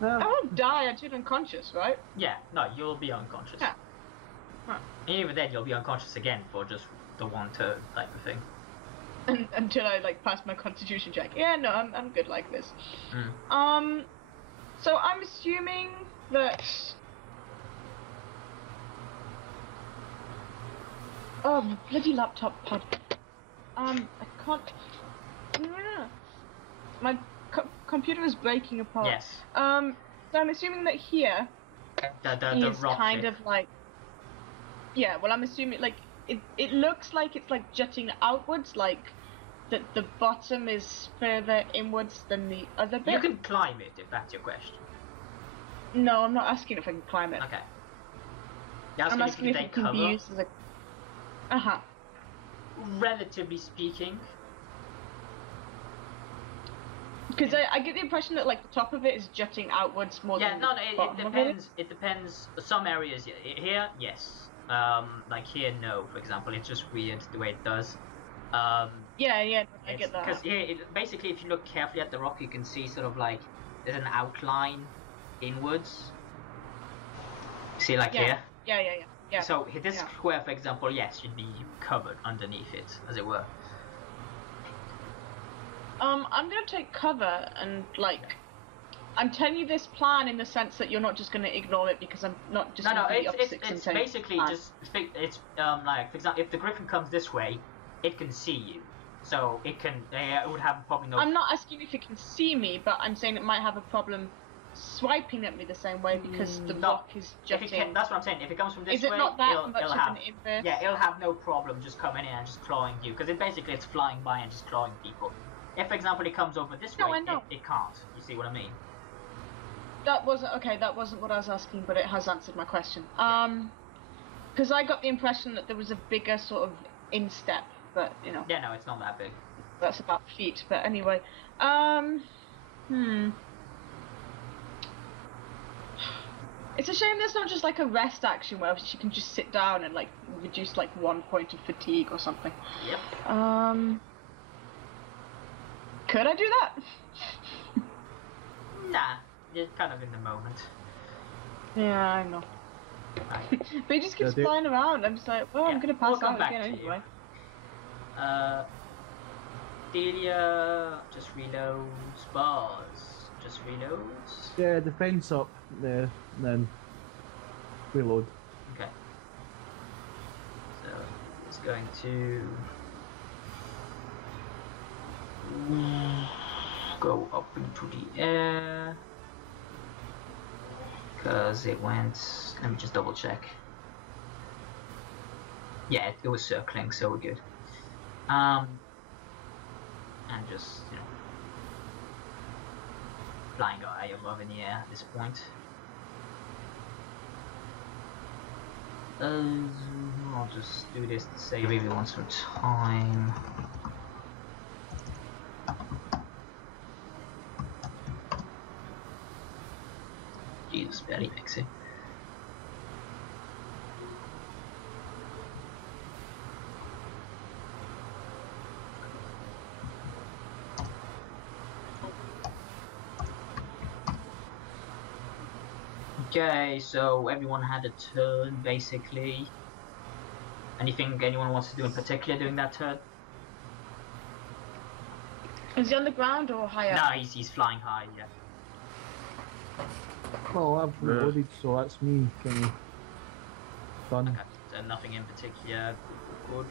I won't die, I turn unconscious, right? Yeah, no, you'll be unconscious. Yeah. Huh. And even then, you'll be unconscious again for just the one turn type of thing. Until I pass my constitution check. Yeah, no, I'm good like this. So I'm assuming that. Oh, my bloody laptop pad. I can't. My computer is breaking apart. Yes. So I'm assuming that here The is rock kind cliff. of like. Yeah, well, I'm assuming it looks like it's jutting outwards, like that the bottom is further inwards than the other bit. You can climb it if that's your question. No, I'm not asking if I can climb it. Okay. You're I'm asking asking if if you it can can take be cover. used as a. Relatively speaking. Because I get the impression that the top of it is jutting outwards more Yeah, than no, the it bottom of depends. It depends. Some areas here, yes. Like here, no. For example, it's just weird the way it does. Yeah, I get that. Because here, basically, if you look carefully at the rock, you can see sort of like there's an outline inwards. See, like here. Yeah. So this square, for example, yes, should be covered underneath it, as it were. I'm gonna take cover and I'm telling you this plan in the sense that you're not just gonna ignore it because I'm not just. No, gonna be it's basically just it's like, for example, if the griffin comes this way, it can see you, so it can it would have probably no. I'm not asking if it can see me, but I'm saying it might have a problem swiping at me the same way because the rock is jutting. That's what I'm saying. If it comes from this way, is it not that it'll much of have, an inverse? Yeah, it'll have no problem just coming in and just clawing you, because it's flying by and just clawing people. If, for example, it comes over this way, I know. it can't. You see what I mean? That wasn't what I was asking, but it has answered my question. Because I got the impression that there was a bigger sort of instep, but you know. Yeah, no, it's not that big. That's about feet, but anyway. It's a shame there's not just like a rest action where she can just sit down and like reduce like 1 point of fatigue or something. Yep. Could I do that? Nah, you're kind of in the moment. Yeah, I know. Right. But he just keeps flying around. I'm just like, well, I'm gonna pass out again anyway. Dealia just reloads. Bars, just reloads. Yeah, defense up there, and then reload. Okay. So it's going to go up into the air because it went. Let me just double check. Yeah, it was circling, so we're good. And just, you know, flying guy above in the air at this point. I'll just do this to save everyone some time. Jesus, barely makes it. Okay, so everyone had a turn basically. Anything anyone wants to do in particular during that turn? Is he on the ground or higher? Nah, he's flying high, yeah. Well, I've reloaded, so that's me kind of done. Okay, so nothing in particular. Good.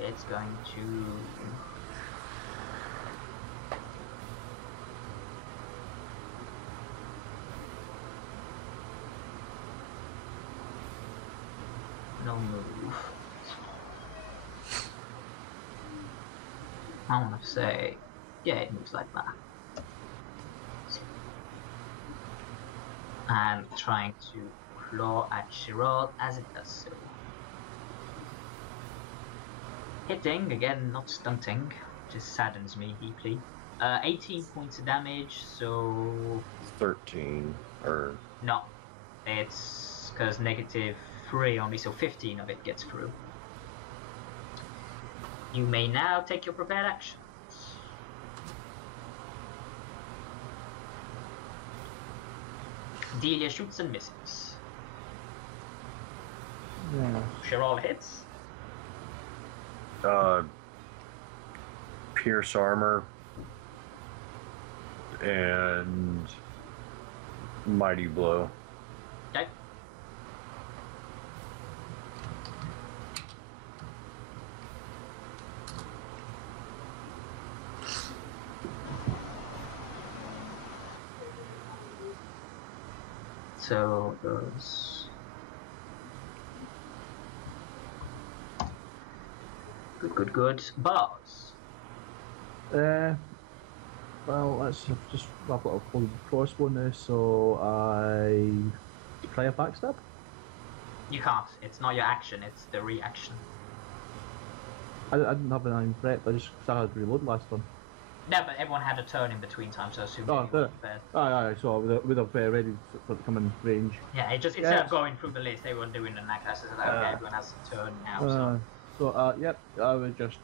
It's going to. No move. I want to say, yeah, it moves like that. And trying to claw at Shirod as it does so. Hitting, again, not stunting, just saddens me deeply. 18 points of damage, so... 13, or... No, it's because -3 only, so 15 of it gets through. You may now take your prepared actions. Dealia shoots and misses. Yeah. Shirol hits. Pierce armor and mighty blow. Okay. So those. Good. Bars. Well, I've got a full crossbow now, so I try a backstab. You can't. It's not your action. It's the reaction. I didn't have an iron prep. I just started to reload last one. No, but everyone had a turn in between time, so I assume you did were it? prepared. Aye, so I would have ready for it to come in range. Yeah, it just instead of going through the list, they were doing an act. So like, okay, everyone has a turn now. Yep, I would just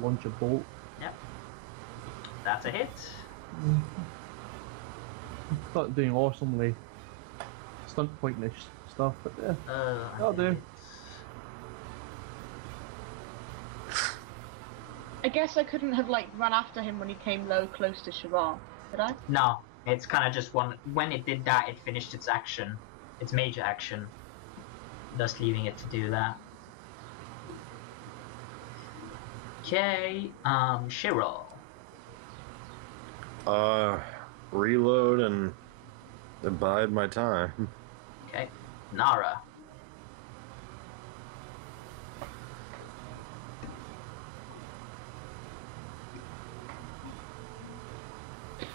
launch a bolt. Yep. That's a hit. Not doing awesomely stunt pointish stuff, but yeah, that'll do. I guess I couldn't have like run after him when he came low close to Sharon, could I? No, it's kind of just one. When it did that, it finished its action, its major action, thus leaving it to do that. Okay, Shiro. Reload and bide my time. Okay, Nara.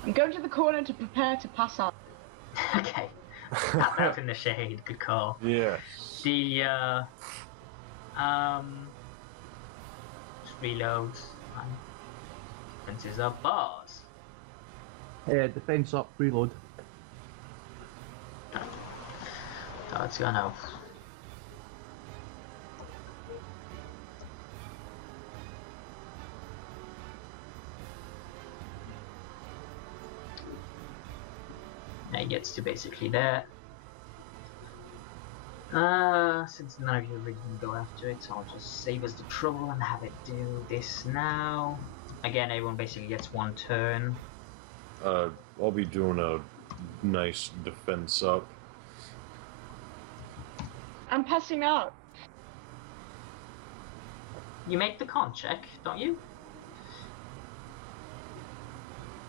I'm going to the corner to prepare to pass out. Okay, Out in the shade. Good call. Yeah. The just reloads. Defenses up. Bars. Defense up, reload. So it's gonna. It gets to basically there. Since none of you really can go after it, I'll just save us the trouble and have it do this now. Again, everyone basically gets one turn. I'll be doing a nice defense up. I'm passing out. You make the con check, don't you?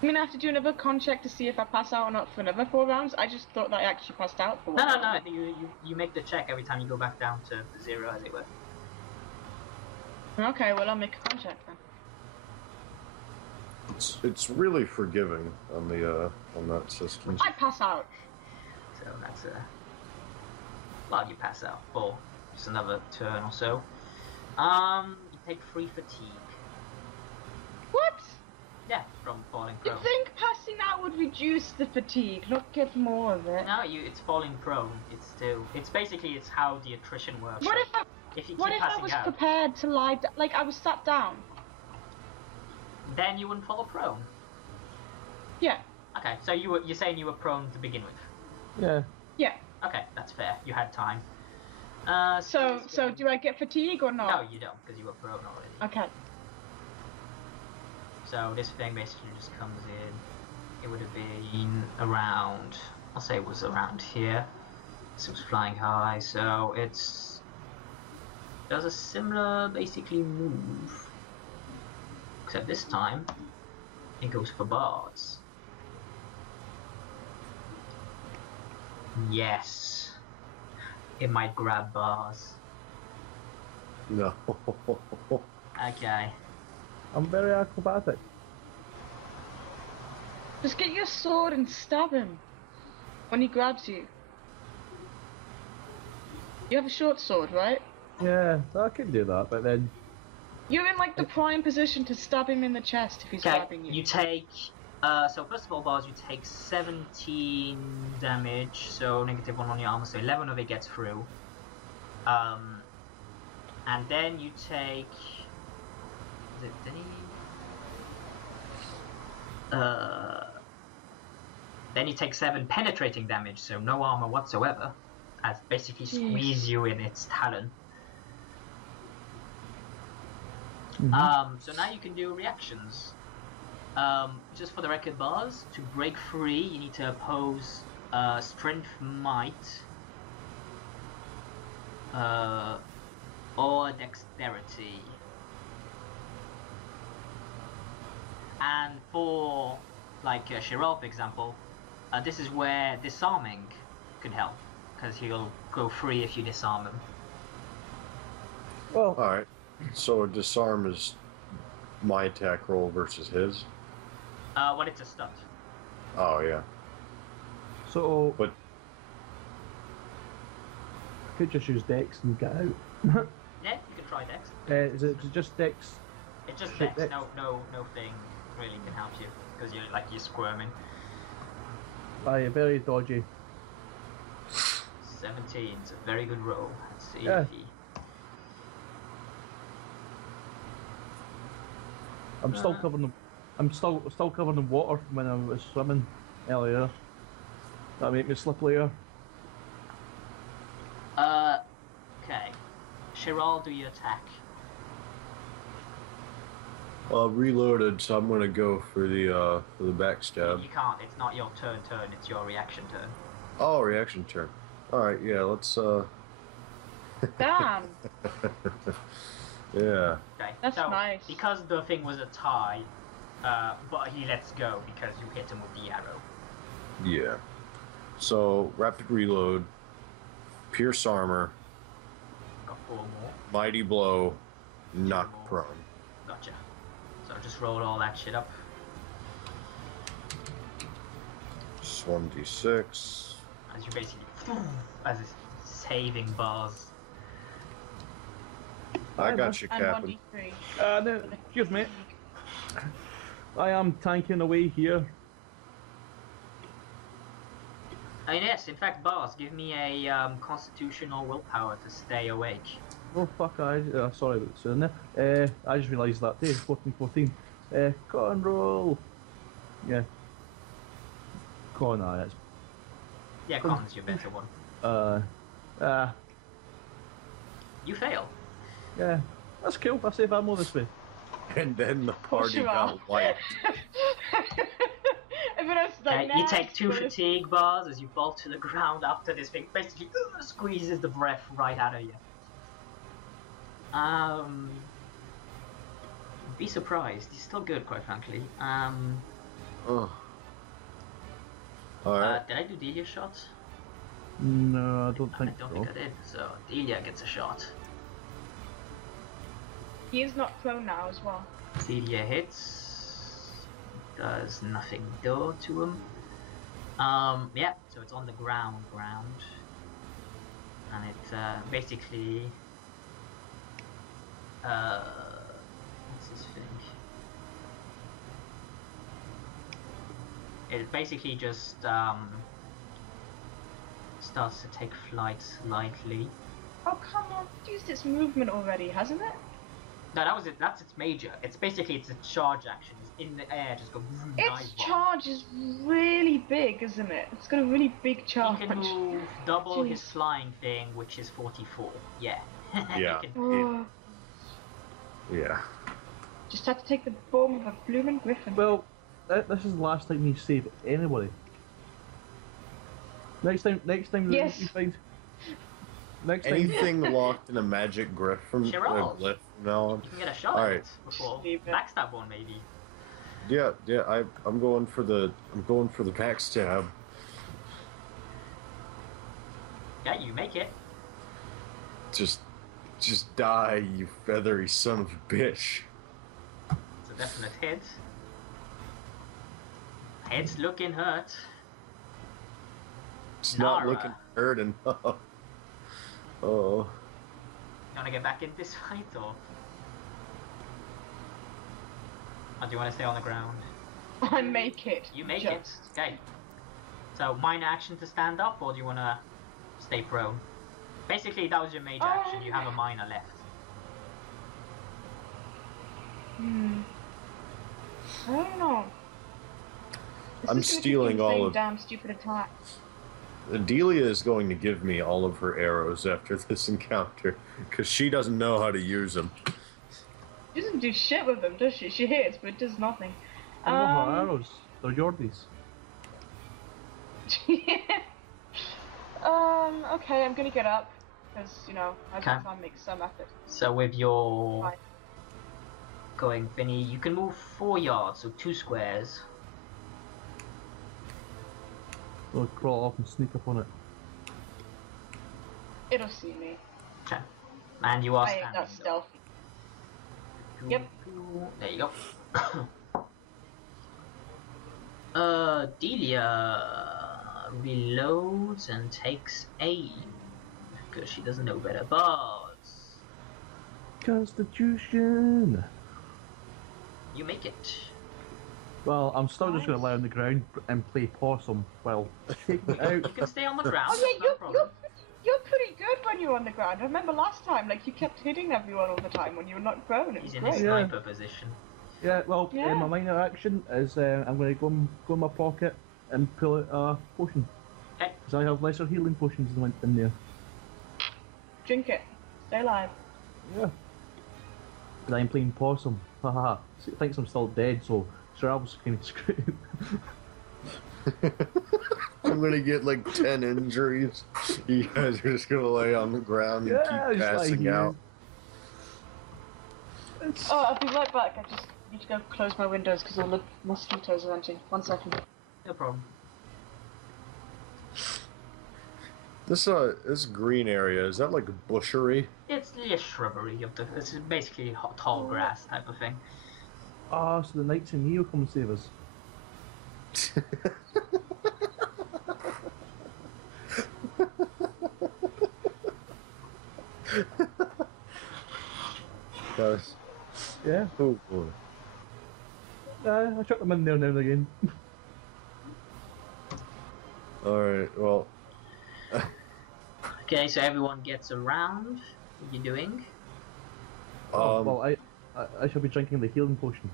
I'm gonna have to do another con check to see if I pass out or not for another 4 rounds. I just thought that I actually passed out for one. No. You make the check every time you go back down to 0, as it were. Okay, well I'll make a con check then. It's really forgiving on the on that system. I pass out. So that's well, you pass out for just another turn or so. You take 3 fatigue. What? Yeah, from falling You prone. think passing out would reduce the fatigue, not get more of it? No, it's falling prone. It's basically it's how the attrition works. What So if if you what keep if I passing was out, prepared to lie like I was sat down? then you wouldn't fall prone. Yeah. Okay, so you're saying you were prone to begin with. Yeah. Yeah. Okay, that's fair. You had time. So do I get fatigue or not? No, you don't, because you were prone already. Okay. So this thing basically just comes in. It would have been around. I'll say it was around here. So it was flying high. So does a similar basically move, except this time it goes for bars. Yes, it might grab bars. No. Okay. I'm very acrobatic. Just get your sword and stab him when he grabs you. You have a short sword, right? Yeah, I can do that, but then You're in like the prime position to stab him in the chest if he's grabbing you. You take. So first of all, bars, you take 17 damage, so -1 on your armor, so 11 of it gets through. And then you take. Is it any? Then you take 7 penetrating damage, so no armor whatsoever, as basically squeeze you in its talon. So now you can do reactions. Just for the record, bars, to break free, you need to oppose strength, might, or dexterity. And for, like, Chiral, for example, this is where disarming can help, because he'll go free if you disarm him. well, Alright. So a disarm is my attack roll versus his? When it's a stunt. Oh, yeah. so But I could just use Dex and get out. Yeah, you can try Dex. Is it just Dex? It's just Shit, Dex. Dex. No thing really can help you, because you're squirming. Aye, very dodgy. 17, it's a very good roll. Let's see Yeah. if he... I'm still covered in. I'm still covered in water from when I was swimming earlier. That make me slipperier. Okay. Chiral, do your attack. reloaded, so I'm gonna go for the backstab. You can't, it's not your turn, it's your reaction turn. Oh, reaction turn. Alright, yeah, let's Damn. yeah. Okay, That's so, nice. because the thing was a tie, but he lets go because you hit him with the arrow. Yeah. So rapid reload, pierce armor, Got 4 more. mighty blow, knock prone. Gotcha. So just roll all that shit up. Just 1d6. as you basically as it's saving bars. I got you, And Captain. 1d3. No, excuse me. I am tanking away here. And yes, in fact, bars, give me a constitution or willpower to stay awake. Oh fuck! Sorry about saying there. I just realised that day. 14. Con roll. Yeah. Con, that's. Yeah, con's your better one. You fail. Yeah. That's cool. I save ammo this way. And then the party you got are. wiped. Everyone else is like, You take "Next, 2 but-" fatigue bars as you fall to the ground after this thing basically squeezes the breath right out of you. Be surprised. He's still good, quite frankly. Oh. Alright. Did I do Delia shots? No, I don't I think don't so. think I did. So Delia gets a shot. He is not prone now as well. Delia hits. Does nothing do to him. Yeah. So it's on the ground, and it basically. What's this thing? It basically just starts to take flight slightly. Oh come on, it's used its movement already, hasn't it? No, that was it. That's its major. It's basically a charge action. It's in the air, just go. Its charge is really big, isn't it? It's got a really big charge. He can move double his Jeez. flying thing, which is 44. Yeah. Yeah. He can- Oh, Yeah. just had to take the form of a blooming griffin. Well, this is the last time you save anybody. Next time Yes. you find. Next time. Anything locked in a magic glyph from Sure. glyph from now on. You can get a shot All at right. it before Leave it. backstab one, maybe. Yeah, I'm going for the backstab. Yeah, you make it. Just die, you feathery son of a bitch. It's a definite hit. Head's looking hurt. It's not Nara. looking hurt enough. Oh. You wanna get back in this fight, or do you wanna stay on the ground? I make it. You make just. it. Okay. So, minor action to stand up, or do you wanna stay prone? Basically, that was your major action. You have a minor left. I don't know. This I'm is gonna keep stealing the all same of- damn stupid attacks. Delia is going to give me all of her arrows after this encounter, because she doesn't know how to use them. She doesn't do shit with them, does she? She hits, but it does nothing. No more arrows. They're Yordies. Okay, I'm gonna get up. Because, you know, I Okay. just want to make some effort. So, with your Fine. going Vinny, you can move 4 yards, so 2 squares. They'll crawl up and sneak up on it. It'll see me. Okay. And you are I ain't standing. that stealthy. though. Yep. There you go. Delia reloads and takes aim because she doesn't know better. Bars, Constitution! you make it. Well, I'm still just going to lie on the ground and play possum while taking it out. You can stay on the ground. Oh yeah, that's no problem. you're pretty good when you're on the ground. I remember last time, like, you kept hitting everyone all the time when you were not prone. It was He's in his great. Yeah. sniper position. Yeah, well, Yeah. my minor action is I'm going to go in my pocket and pull out a potion. Okay. Because I have lesser healing potions than went in there. Drink it. Stay alive. Yeah. Because I'm playing possum. Haha. So it thinks I'm still dead, so Sir Albus kind of screwed. I'm gonna get like 10 injuries. You guys are just gonna lay on the ground and Yeah, keep just like passing you. out. Oh, I'll be right back. I just need to go close my windows because all the mosquitoes are hunting. 1 second. No problem. This green area, is that like a bushery? It's a shrubbery of the. It's basically tall grass type of thing. Ah, so the knights in Neo come and save us. Guys. Yeah. Oh boy. I chuck them in there now and again. Alright, well. Okay, so everyone gets a round. What are you doing? Well, I shall be drinking the healing potion.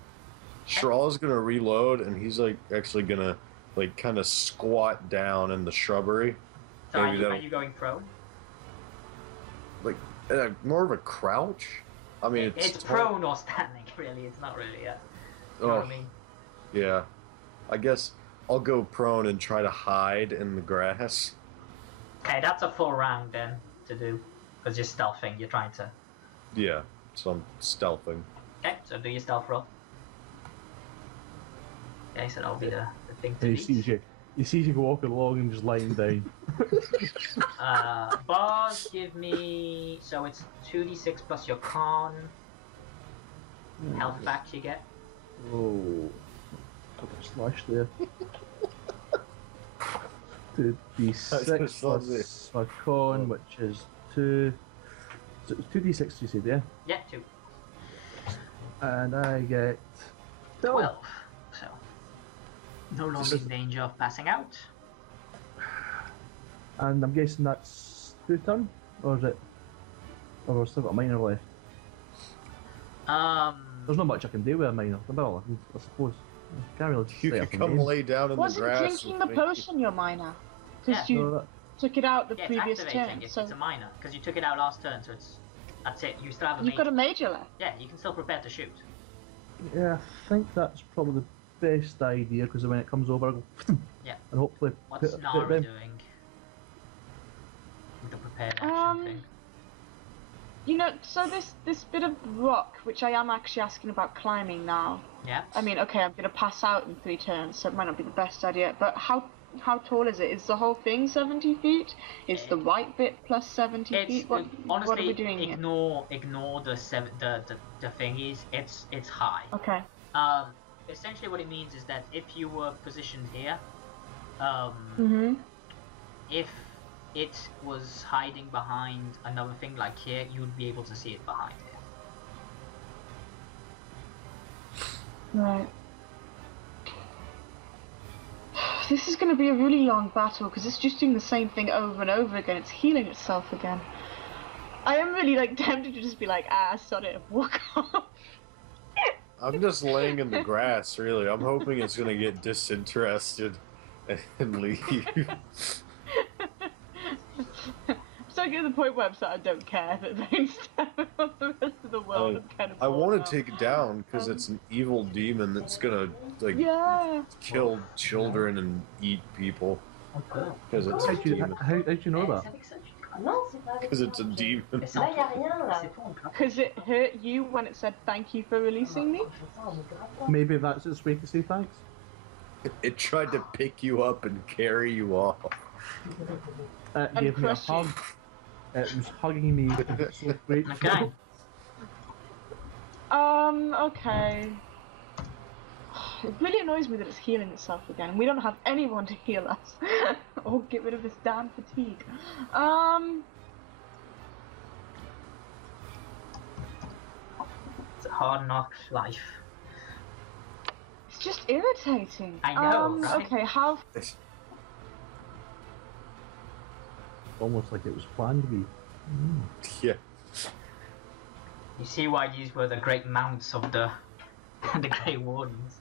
Shraw's gonna reload, and he's like actually gonna like kind of squat down in the shrubbery. So are you going prone? Like more of a crouch. I mean, it's prone or standing, really. It's not really a. You know what I mean? Yeah. I guess I'll go prone and try to hide in the grass. Okay, that's a full round then to do, because you're stealthing. You're trying to. Yeah, so I'm stealthing. Okay, so do your stealth roll. Okay, so that'll be the thing to And beat. he sees you walking along and just lying down. Bars give me, so it's 2d6 plus your con. Health back you get. Oh, got a slash there. 2d6 plus my con, which is 2. So it's 2d6 you said, yeah? Yeah, 2. And I get 12. So, no longer in danger of passing out. And I'm guessing that's 2 turn? Or is it? Or we've still got a minor left? There's not much I can do with a minor. Well, I suppose. I can't really You say I can can come game. lay down in the Wasn't grass. drinking the with me. potion your minor? Because Yeah. you took it out the Yeah, it's previous activating. turn. It's So a minor, because you took it out last turn, so that's it. You still have a you've got a major. major left. Yeah, you can still prepare to shoot. Yeah, I think that's probably the best idea because when it comes over, I go Yeah. and hopefully What's put it Nari in. doing? With the prepared action thing. You know, so this bit of rock, which I am actually asking about climbing now. Yeah. I mean, okay, I'm gonna pass out in 3 turns, so it might not be the best idea. But how tall is it? Is the whole thing 70 feet? Is the white bit plus 70 feet? What honestly, what are we doing here? ignore the thingies. It's high. Okay. Essentially what it means is that if you were positioned here, if it was hiding behind another thing like here, you would be able to see it behind here. Right. This is going to be a really long battle because it's just doing the same thing over and over again. It's healing itself again. I am really tempted to just be like, sod it, and walk off. I'm just laying in the grass, really. I'm hoping it's gonna get disinterested and leave. So I get to the point where I'm I don't care that they instead of the rest of the world. I'm kind of I want bored to take it down because it's an evil demon that's gonna yeah. kill children and eat people. Because it's a How'd you know that? Because it's a demon. Because it hurt you when it said thank you for releasing me. Maybe that's its way to say thanks. It tried to pick you up and carry you off. It gave me a crush you. hug. It was hugging me. So grateful. Okay. Okay. It really annoys me that it's healing itself again. We don't have anyone to heal us or get rid of this damn fatigue. It's a hard knock life. It's just irritating. I know, right? Okay, how? Almost like it was planned to be. Yeah. You see why these were the great mounts of the Grey Wardens.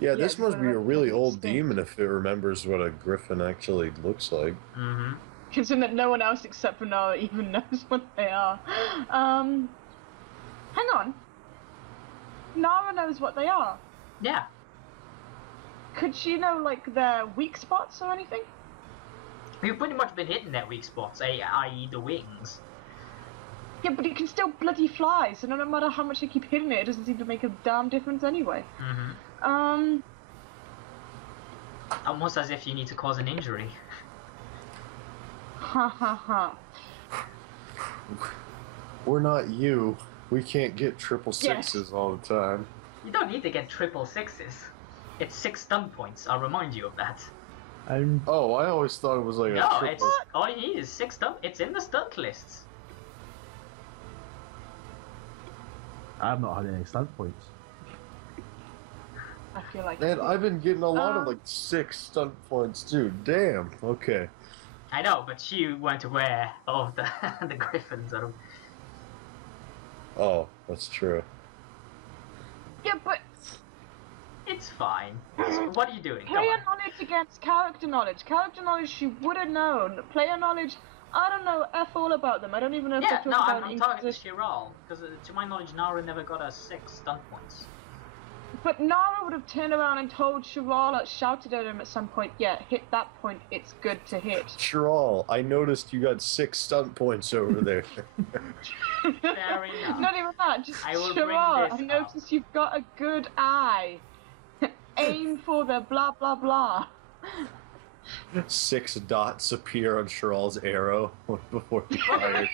Yeah, this must be a really old Stink. demon if it remembers what a griffin actually looks like. Mm-hmm. Considering that no one else except for Nara even knows what they are. Hang on. Nara knows what they are. Yeah. Could she know, their weak spots or anything? You've pretty much been hitting their weak spots, i.e. the wings. Yeah, but it can still bloody fly, so no matter how much I keep hitting it, it doesn't seem to make a damn difference anyway. Mm-hmm. Almost as if you need to cause an injury. Ha ha ha. We're not you. We can't get triple sixes all the time. You don't need to get triple sixes. It's 6 stun points, I'll remind you of that. Oh, I always thought it was like a No, triple. it's all you need is 6 stunt. It's in the stunt lists. I've not had any stunt points. I feel like. Man, I've been getting a lot of like 6 stunt points too. Damn. Okay. I know, but you weren't aware of the the griffins. Oh, that's true. Yeah, but It's fine. What are you doing? Go player on. knowledge against character knowledge. Character knowledge she would have known. Player knowledge, I don't know F all about them. I don't even know if Yeah, they no, talk I'm about talking to Inquisition. Chiral, because to my knowledge, Nara never got a 6 stunt points. But Nara would have turned around and told Shirala, shouted at him at some point, yeah, hit that point, it's good to hit. Chiral, I noticed you got 6 stunt points over there. Fair enough. Not even that, just I will bring Shirala, this I noticed you've got a good eye. Aim for the blah blah blah. 6 dots appear on Chiral's arrow before he fires.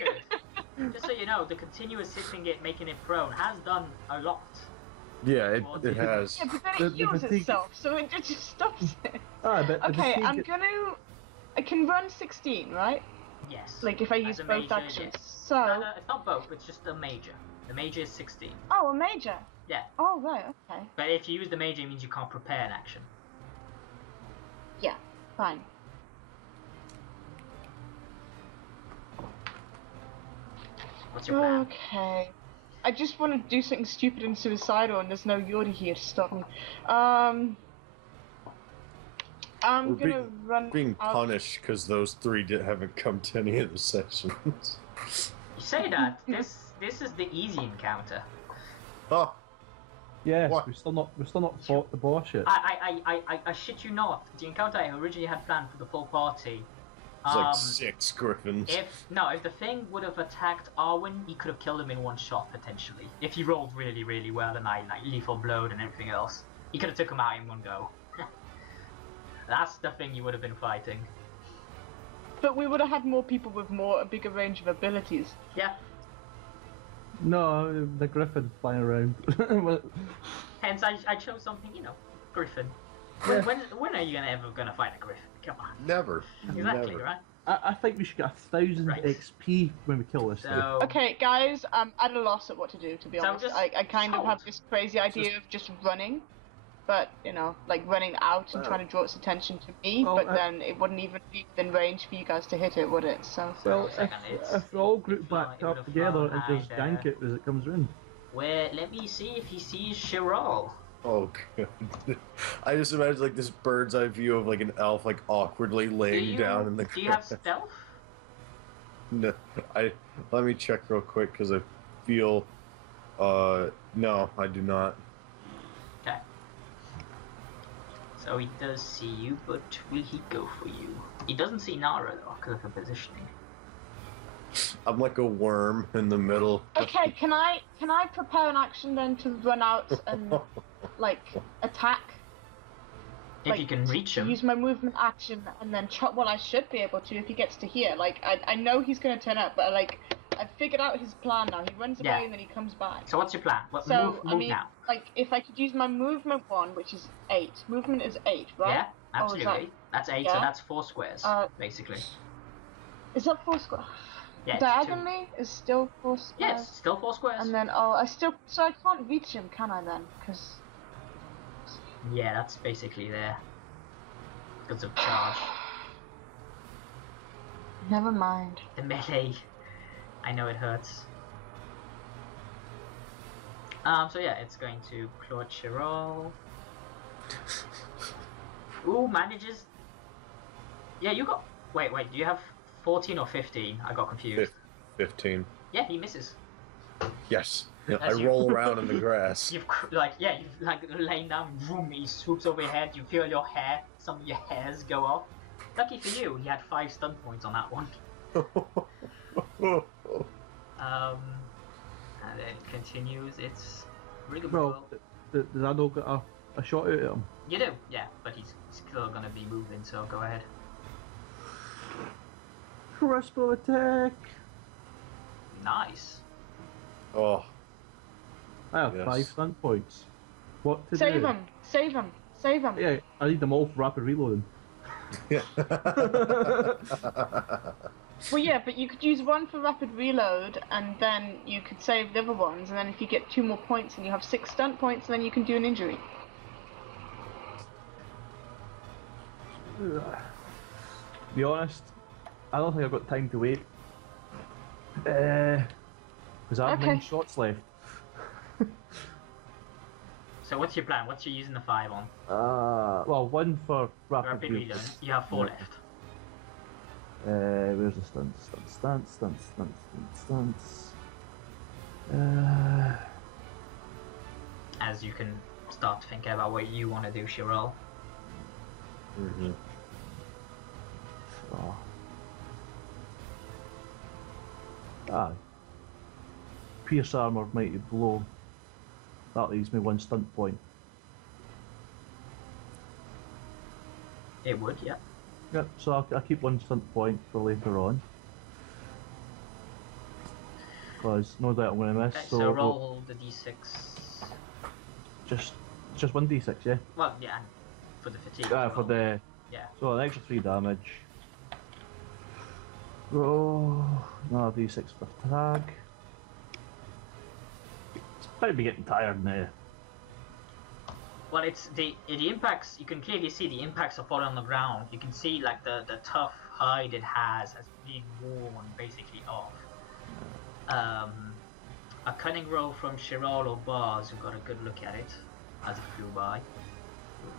Just so you know, the continuous hitting it, making it prone, has done a lot. Yeah, it has. Yeah, but then The it heals fatigue- itself, so it just stops it. But the Okay, I'm fatigue- I can run 16, right? Yes. Like if I As use a both major, actions. yes. So, No, it's not both, it's just a major. The major is 16. oh, a major. Yeah. Oh, right, okay. But if you use the major, it means you can't prepare an action. Yeah, fine. What's your plan? Okay. I just want to do something stupid and suicidal, and there's no Yordi here to stop me. I'm We're gonna run Being out. punished because those 3 haven't come to any of the sessions. You say that, this is the easy encounter. Oh, Yeah, What? we've still not fought the boss yet. I shit you not. The encounter I originally had planned for the full party. it's like 6 griffins. If the thing would have attacked Arwen, he could have killed him in one shot potentially. If he rolled really, really well and I like lethal blowed and everything else, he could have took him out in one go. That's the thing you would have been fighting. But we would have had more people with a bigger range of abilities. Yeah. No, the griffin flying around. Well, Hence, I chose something, Griffin. Yeah. When are you ever gonna fight a Griffin? Come on. Never. Exactly, Never. right? I think we should get 1,000 Right. XP when we kill this thing. So, Okay, guys, I'm at a loss at what to do, to be So honest. just I kind of hold. have this crazy idea of just running. But, like running out and trying to draw its attention to me, Well, but then it wouldn't even be within range for you guys to hit it, would it? So. Well, second, if we all group back it would've up together flown and just high gank it as it comes in. let me see if he sees Chiral. Oh, good. I just imagine like this bird's eye view of like an elf like awkwardly laying down in the Do you have grass. stealth? No, let me check real quick because I feel no, I do not. Okay. So he does see you, but will he go for you? He doesn't see Nara though, because of her positioning. I'm like a worm in the middle. Okay, can I prepare an action then to run out and like attack? If you can reach him. Use my movement action and then chop. Well, I should be able to if he gets to here. Like I know he's gonna turn up, but I've figured out his plan now. He runs away Yeah. and then he comes back. So what's your plan? So move I mean, now. like if I could use my movement one, which is 8. Movement is 8, right? Yeah, Or is absolutely. That's 8, so yeah? that's 4 squares, basically. Is that 4 squares? Yeah, it's Diagonally is still 4 squares. Yes, still 4 squares. And then so I can't reach him, can I then? Because Yeah, that's basically there. Because of charge. never mind. The melee. I know it hurts. So yeah, it's going to Claude Chiral. Ooh, manages. Yeah, you got. Wait, do you have 14 or 15? I got confused. 15. Yeah, he misses. Yes. I As you- roll around in the grass. You've laying down, boom, he swoops over your head, you feel your hair, some of your hairs go off. Lucky for you, he had 5 stun points on that one. And then it continues its rigmarole. Well, does Ado get a shot out at him? You do, yeah, but he's still gonna be moving, so go ahead. Crossbow attack! Nice. Oh, I have Yes. 5 stunt points. What to Save do? him! Save him! Save him! Yeah, I need them all for rapid reloading. Well, yeah, but you could use one for rapid reload, and then you could save the other ones, and then if you get 2 more points, and you have 6 stunt points, then you can do an injury. To be honest, I don't think I've got time to wait. Because I have 9 shots left. So what's your plan? What's you using the 5 on? Well, 1 for rapid reload. You have 4 left. Where's the stunts? As you can start to think about what you want to do, Shirol. Pierce armor, mighty blow. That leaves me 1 stunt point. It would, yeah. Yep, so I'll keep 1 stunt point for later on. Because no doubt I'm going to miss. Okay, so roll the d6. Just 1 d6, yeah? Well, yeah, for the fatigue. For the... Yeah. So an extra 3 damage. Roll another d6 for tag. It's better be getting tired now. Well, it's the impacts. You can clearly see the impacts are falling on the ground. You can see like the tough hide it has been worn basically off. A cunning roll from Shirol or Bars, who got a good look at it as it flew by.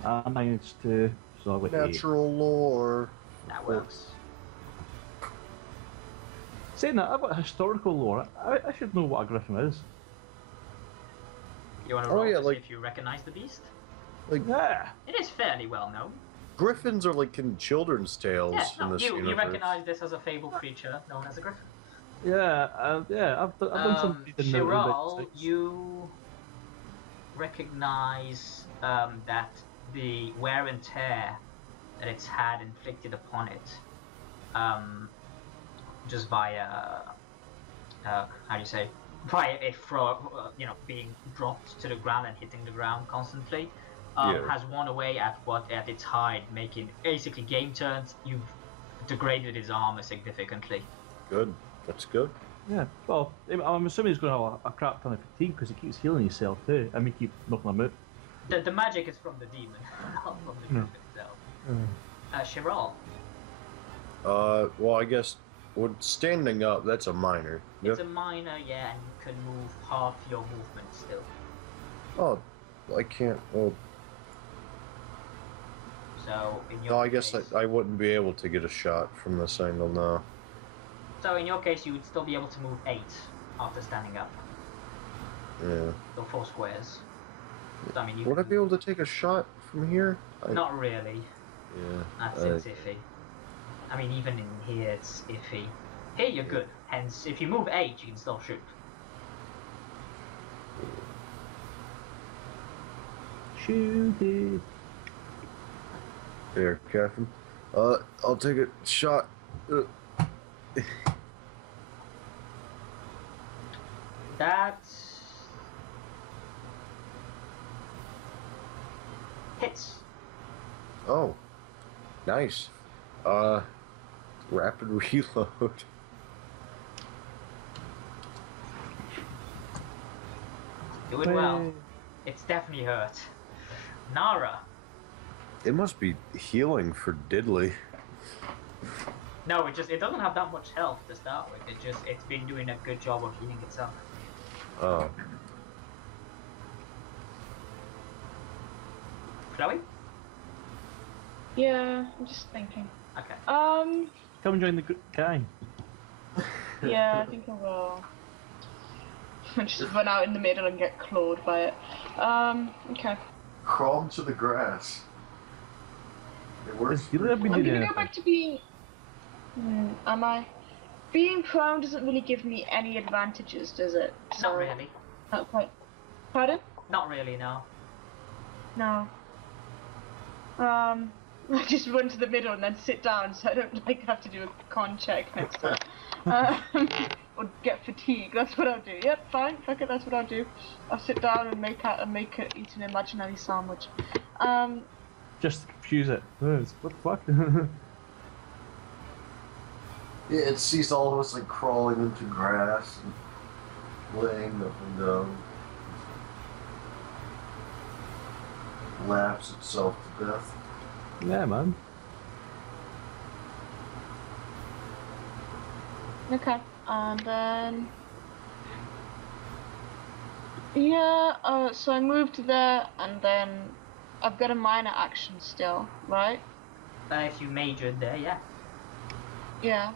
I managed to, so I got 8. Natural lore. That works. Saying that, I've got historical lore. I should know what a griffin is. You want to roll to see if you recognize the beast? Yeah. It is fairly well known. Griffins are like in children's tales in this universe. You recognize this as a fabled creature known as a griffin. Yeah, I've done some reading in Shirol, you recognize that the wear and tear that it's had inflicted upon it, just via, how do you say, via it being dropped to the ground and hitting the ground constantly, has worn away at its hide, making basically game turns. You've degraded his armor significantly. Good. That's good. Yeah, well, I'm assuming he's going to have a crap ton of fatigue because he keeps healing himself too. I mean, keep knocking him out. The magic is from the demon, not from the griffin itself. Shirol. Well, I guess standing up, that's a minor. It's a minor, yeah, and you can move half your movement still. Oh, I can't. Well, so in your no, I guess I wouldn't be able to get a shot from this angle now. So in your case, you would still be able to move 8 after standing up. Yeah. So 4 squares. So, I mean, would I be able to take a shot from here? Not really. Yeah. It's iffy. I mean, even in here, it's iffy. Here, you're good. Hence, if you move 8, you can still shoot. Shoot it. Here, Captain. I'll take a shot. That hits. Oh, nice. Rapid reload. Doing well. It's definitely hurt. Nara. It must be healing for Diddley. No, it doesn't have that much health to start with. It's been doing a good job of healing itself. Oh. Chloe? Yeah, I'm just thinking. Okay. Come and join the gang. Yeah, I think I will. Just run out in the middle and get clawed by it. Okay. Crawl into the grass. It works. I'm gonna go back to being... am I? Being prone doesn't really give me any advantages, does it? Not really. Not quite. Pardon? Not really, no. No. I just run to the middle and then sit down so I don't have to do a con check next time. Or get fatigue. That's what I'll do. Yep, fine. Fuck it. That's what I'll do. I'll sit down and eat an imaginary sandwich. Just to confuse it. What the fuck? Yeah, it sees all of us like crawling into grass and laying up and down. Laughs itself to death. Yeah, man. Okay, and then... Yeah, so I moved there, and then I've got a minor action still, right? If you majored there, yeah. Yeah.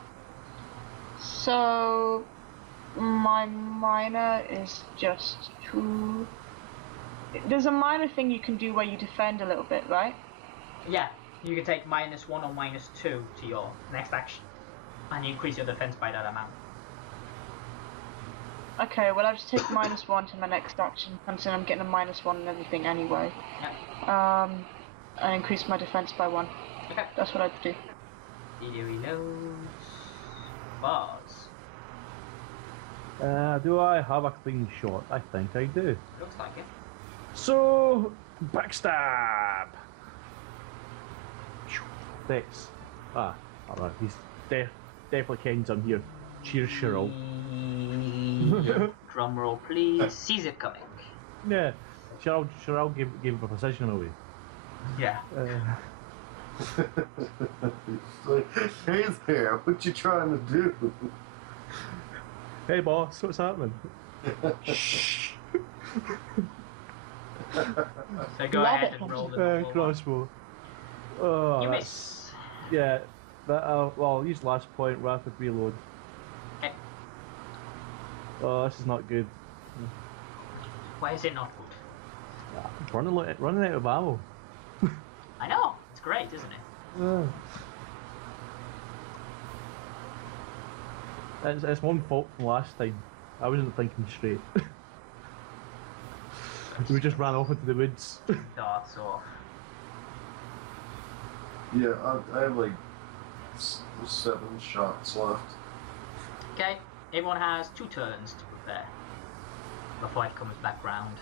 So my minor is just to... There's a minor thing you can do where you defend a little bit, right? Yeah, you can take -1 or -2 to your next action, and you increase your defense by that amount. Okay, well I'll just take -1 to my next action, considering I'm getting a -1 and everything anyway. Yeah. And increase my defense by 1. Okay. That's what I'd do. He reloads. Bars. Do I have a clean shot? I think I do. Looks like it. So, backstab. Dex. Alright, he's definitely kens I'm here. Cheers, Cheryl. Drum roll, please. Sees it coming. Yeah, Cheryl gave a position away. Yeah. It's like, hey there, what you trying to do? Hey boss, what's happening? Shh. So go ahead and roll the normal one. Crossbow. Oh, You that's- miss. Yeah, that, well, I'll use last point, rapid reload. Okay. Oh, this is not good. Why is it not good? Running out of ammo. I know. It's great, isn't it? It's one fault from last time. I wasn't thinking straight. We just ran off into the woods. Darts off. Yeah, I have like 7 shots left. Okay. Everyone has 2 turns to prepare before it comes back round.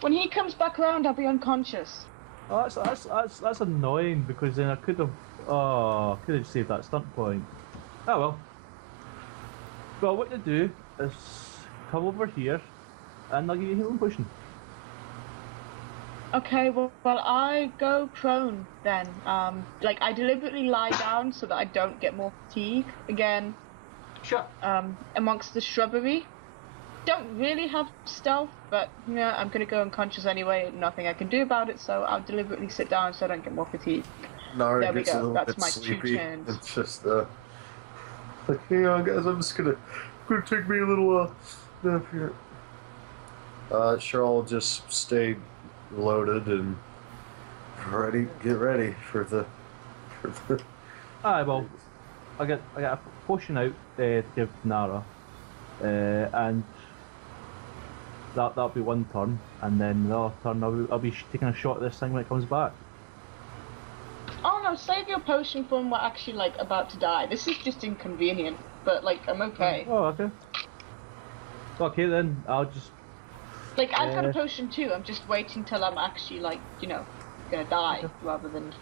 When he comes back around, I'll be unconscious. Oh, that's annoying because then I could have saved that stunt point. Oh well. Well, what to do is come over here, and I'll give you healing potion. Okay, well I go prone then. Like I deliberately lie down so that I don't get more fatigue again. Sure. Amongst the shrubbery. Don't really have stealth, but yeah, I'm gonna go unconscious anyway. Nothing I can do about it, so I'll deliberately sit down so I don't get more fatigue. Nara There we gets a go, little that's bit my 2 sleepy. turns. It's just like, hang on guys, I'm just gonna take me a little nap here. Cheryl will just stay loaded and get ready for the Aye, well, I got a potion out to give Nara, and that'll be 1 turn, and then the other turn I'll be taking a shot at this thing when it comes back. Oh no, save your potion for when we're actually like about to die. This is just inconvenient, but like I'm okay. Oh, okay. Okay then, I'll just. Like I've got a potion too. I'm just waiting till I'm actually like, you know, gonna die rather than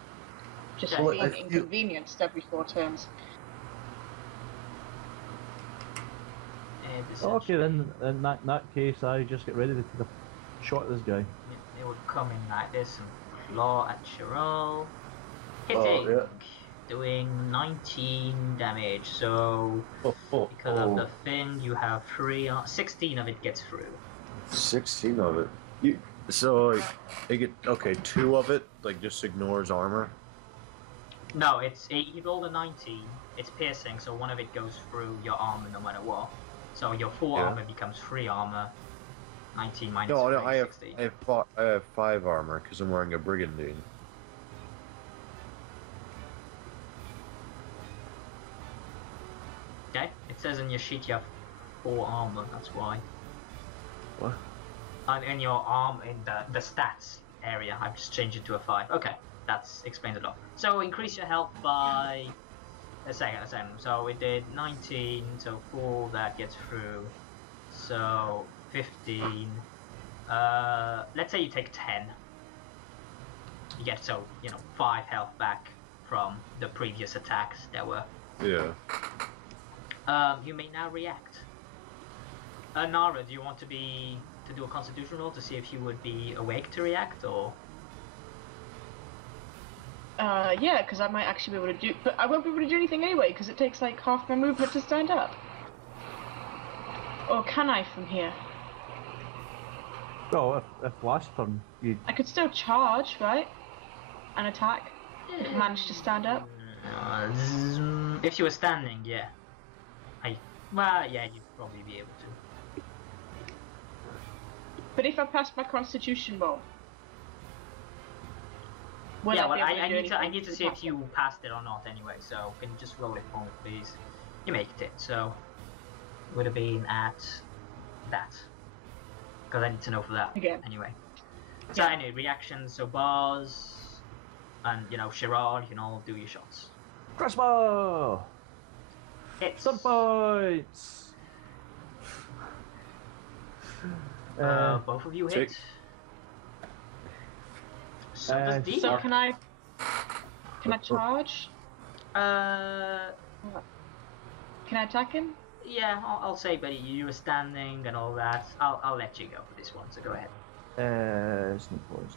just Well, being inconvenienced every 4 turns. Okay then, in that case, I just get ready to take a shot at this guy. They would come in like this and claw at Cheryl. Hitting. Oh, yeah. Doing 19 damage, so because of the thing, you have 16 of it gets through. 16 of it. So like, you get 2 of it like just ignores armor. No, you rolled a 19. It's piercing, so 1 of it goes through your armor no matter what. So your full armor becomes 3 armor. 19 minus 3, I 16. I have 5 armor because I'm wearing a brigandine. Okay, it says in your sheet you have 4 armor. That's why. What? And in your arm, in the stats area, I've just changed it to a 5. Okay, that's explains it all. So increase your health by a second. So we did 19, so 4 that gets through. So 15. Let's say you take 10. You get 5 health back from the previous attacks that were. Yeah. You may now react. Nara, do you want to do a Constitution roll to see if you would be awake to react, or? Yeah, because I might actually be able to do, but I won't be able to do anything anyway, because it takes like half my movement to stand up. Or can I from here? Well, if last turn you... I could still charge, right? And attack. If I manage to stand up. If you were standing, yeah. Yeah, you'd probably be able to. But if I pass my Constitution roll, I need to see if you passed it or not anyway. So can you just roll it for me, please? You made it. So would have been at that, because I need to know for that again. Anyway. So anyway, reactions. So bars, and Shirar, you can all do your shots. Crossbow! Hits. Stun points! Both of you hit. So does D. So can I charge? Can I attack him? Yeah, I'll say, but you were standing and all that. I'll let you go for this one. So go ahead. Stun points.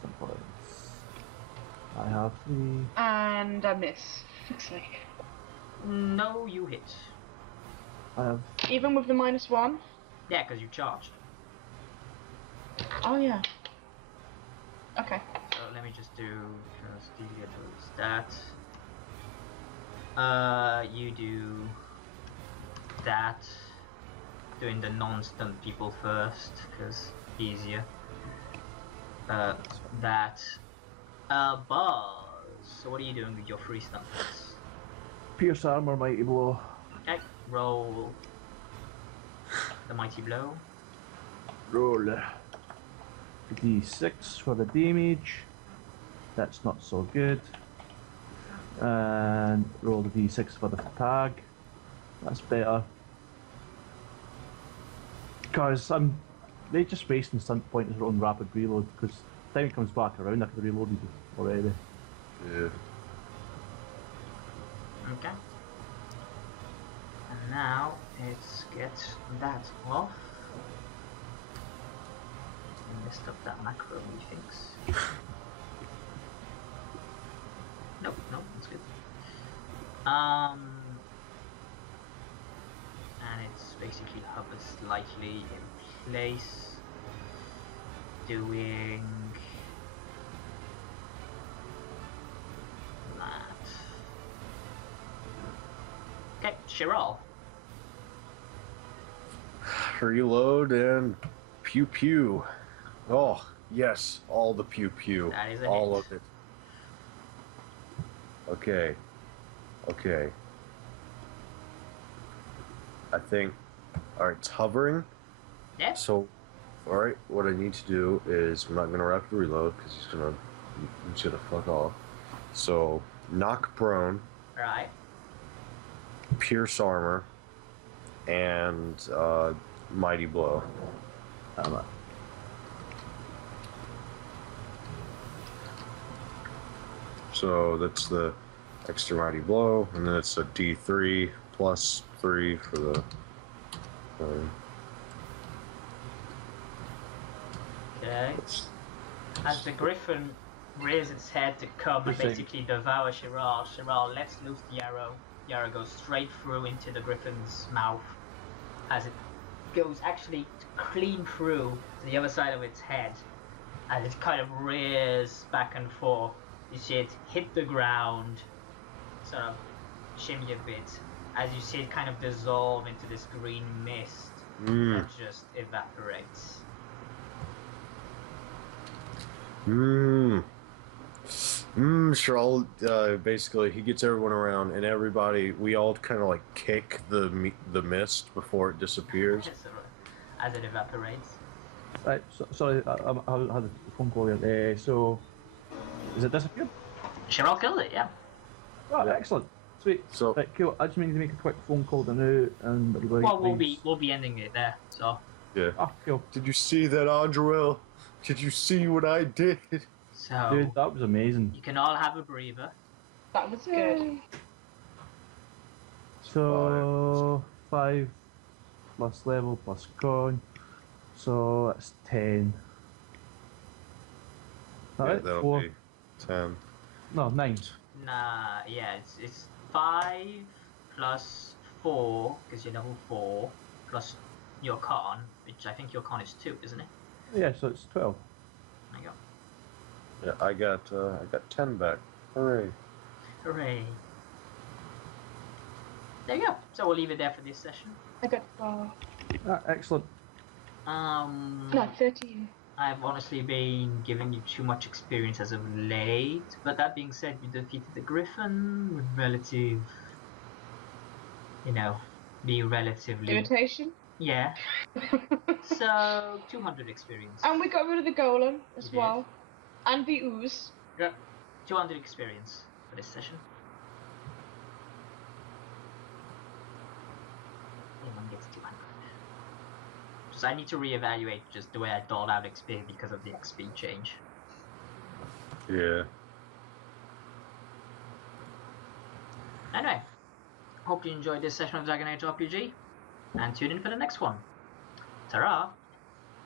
I have 3. And I miss. Looks like. No, you hit. I have... Even with the -1? Yeah, because you charged. Oh yeah. Okay. So let me just do Dealia does that. You do that. Doing the non-stun people first, because easier. That. Buzz. So what are you doing with your 3 stun points? Pierce armor, mighty blow. Okay, roll the mighty blow. Roll D6 for the damage. That's not so good. And roll the D6 for the tag. That's better. Because they just wasting stunt points on rapid reload, because the time it comes back around I could have reloaded already. Yeah. Okay. And now let's get that off. I messed up that macro, methinks. Nope, that's good. And it's basically hovers slightly in place, doing that. Okay, Shiral. Reload and pew pew. Oh, yes, all the pew pew. That is a all hit. of it. Okay. I think. Alright, it's hovering. Yeah. So, alright, what I need to do is, I'm not going to rapid reload because he's gonna fuck off. So, knock prone, Right. pierce armor, and mighty blow. So that's the extra mighty blow, and then it's a D3 plus 3 for the. Okay. As the griffin raises its head to come and basically devour Shiral, Shiral lets loose the arrow. The arrow goes straight through into the griffin's mouth, as it goes actually clean through to the other side of its head, as it kind of rears back and forth. You see it hit the ground, sort of shimmy a bit, as you see it kind of dissolve into this green mist that just evaporates. Shiral, basically, he gets everyone around, and everybody, we all kind of like kick the mist before it disappears. As it evaporates. Right, sorry, I had a phone call here. So, is it disappeared? Shiral killed it, yeah. Oh, yeah. Excellent. Sweet. So, right, cool. I just need to make a quick phone call to now, and everybody. Well, we'll be ending it there. So. Yeah. Ah, cool. Did you see that, Andrewell? Did you see what I did? So Dude, that was amazing. you can all have a breather. That was good. So 5 plus level plus con. So that's 10. Yeah, Right, that'll 4. be 10. No, 9. Nah, yeah, it's 5 plus 4 because you're level 4 plus your con, which I think your con is 2, isn't it? Yeah, so it's 12. There you go. Yeah, I got 10 back. Hooray. Hooray! There you go. So we'll leave it there for this session. I got 12. Ah, excellent. No, 13. I've honestly been giving you too much experience as of late, but that being said, you defeated the griffon with relative, being relatively... Irritation? Yeah. So, 200 experience. And we got rid of the golem as We well. And the ooze. Yep. 200 experience for this session. Anyone gets 200. So I need to reevaluate just the way I doled out XP because of the XP change. Yeah. Anyway, hope you enjoyed this session of Dragon Age RPG, and tune in for the next one. Ta-ra!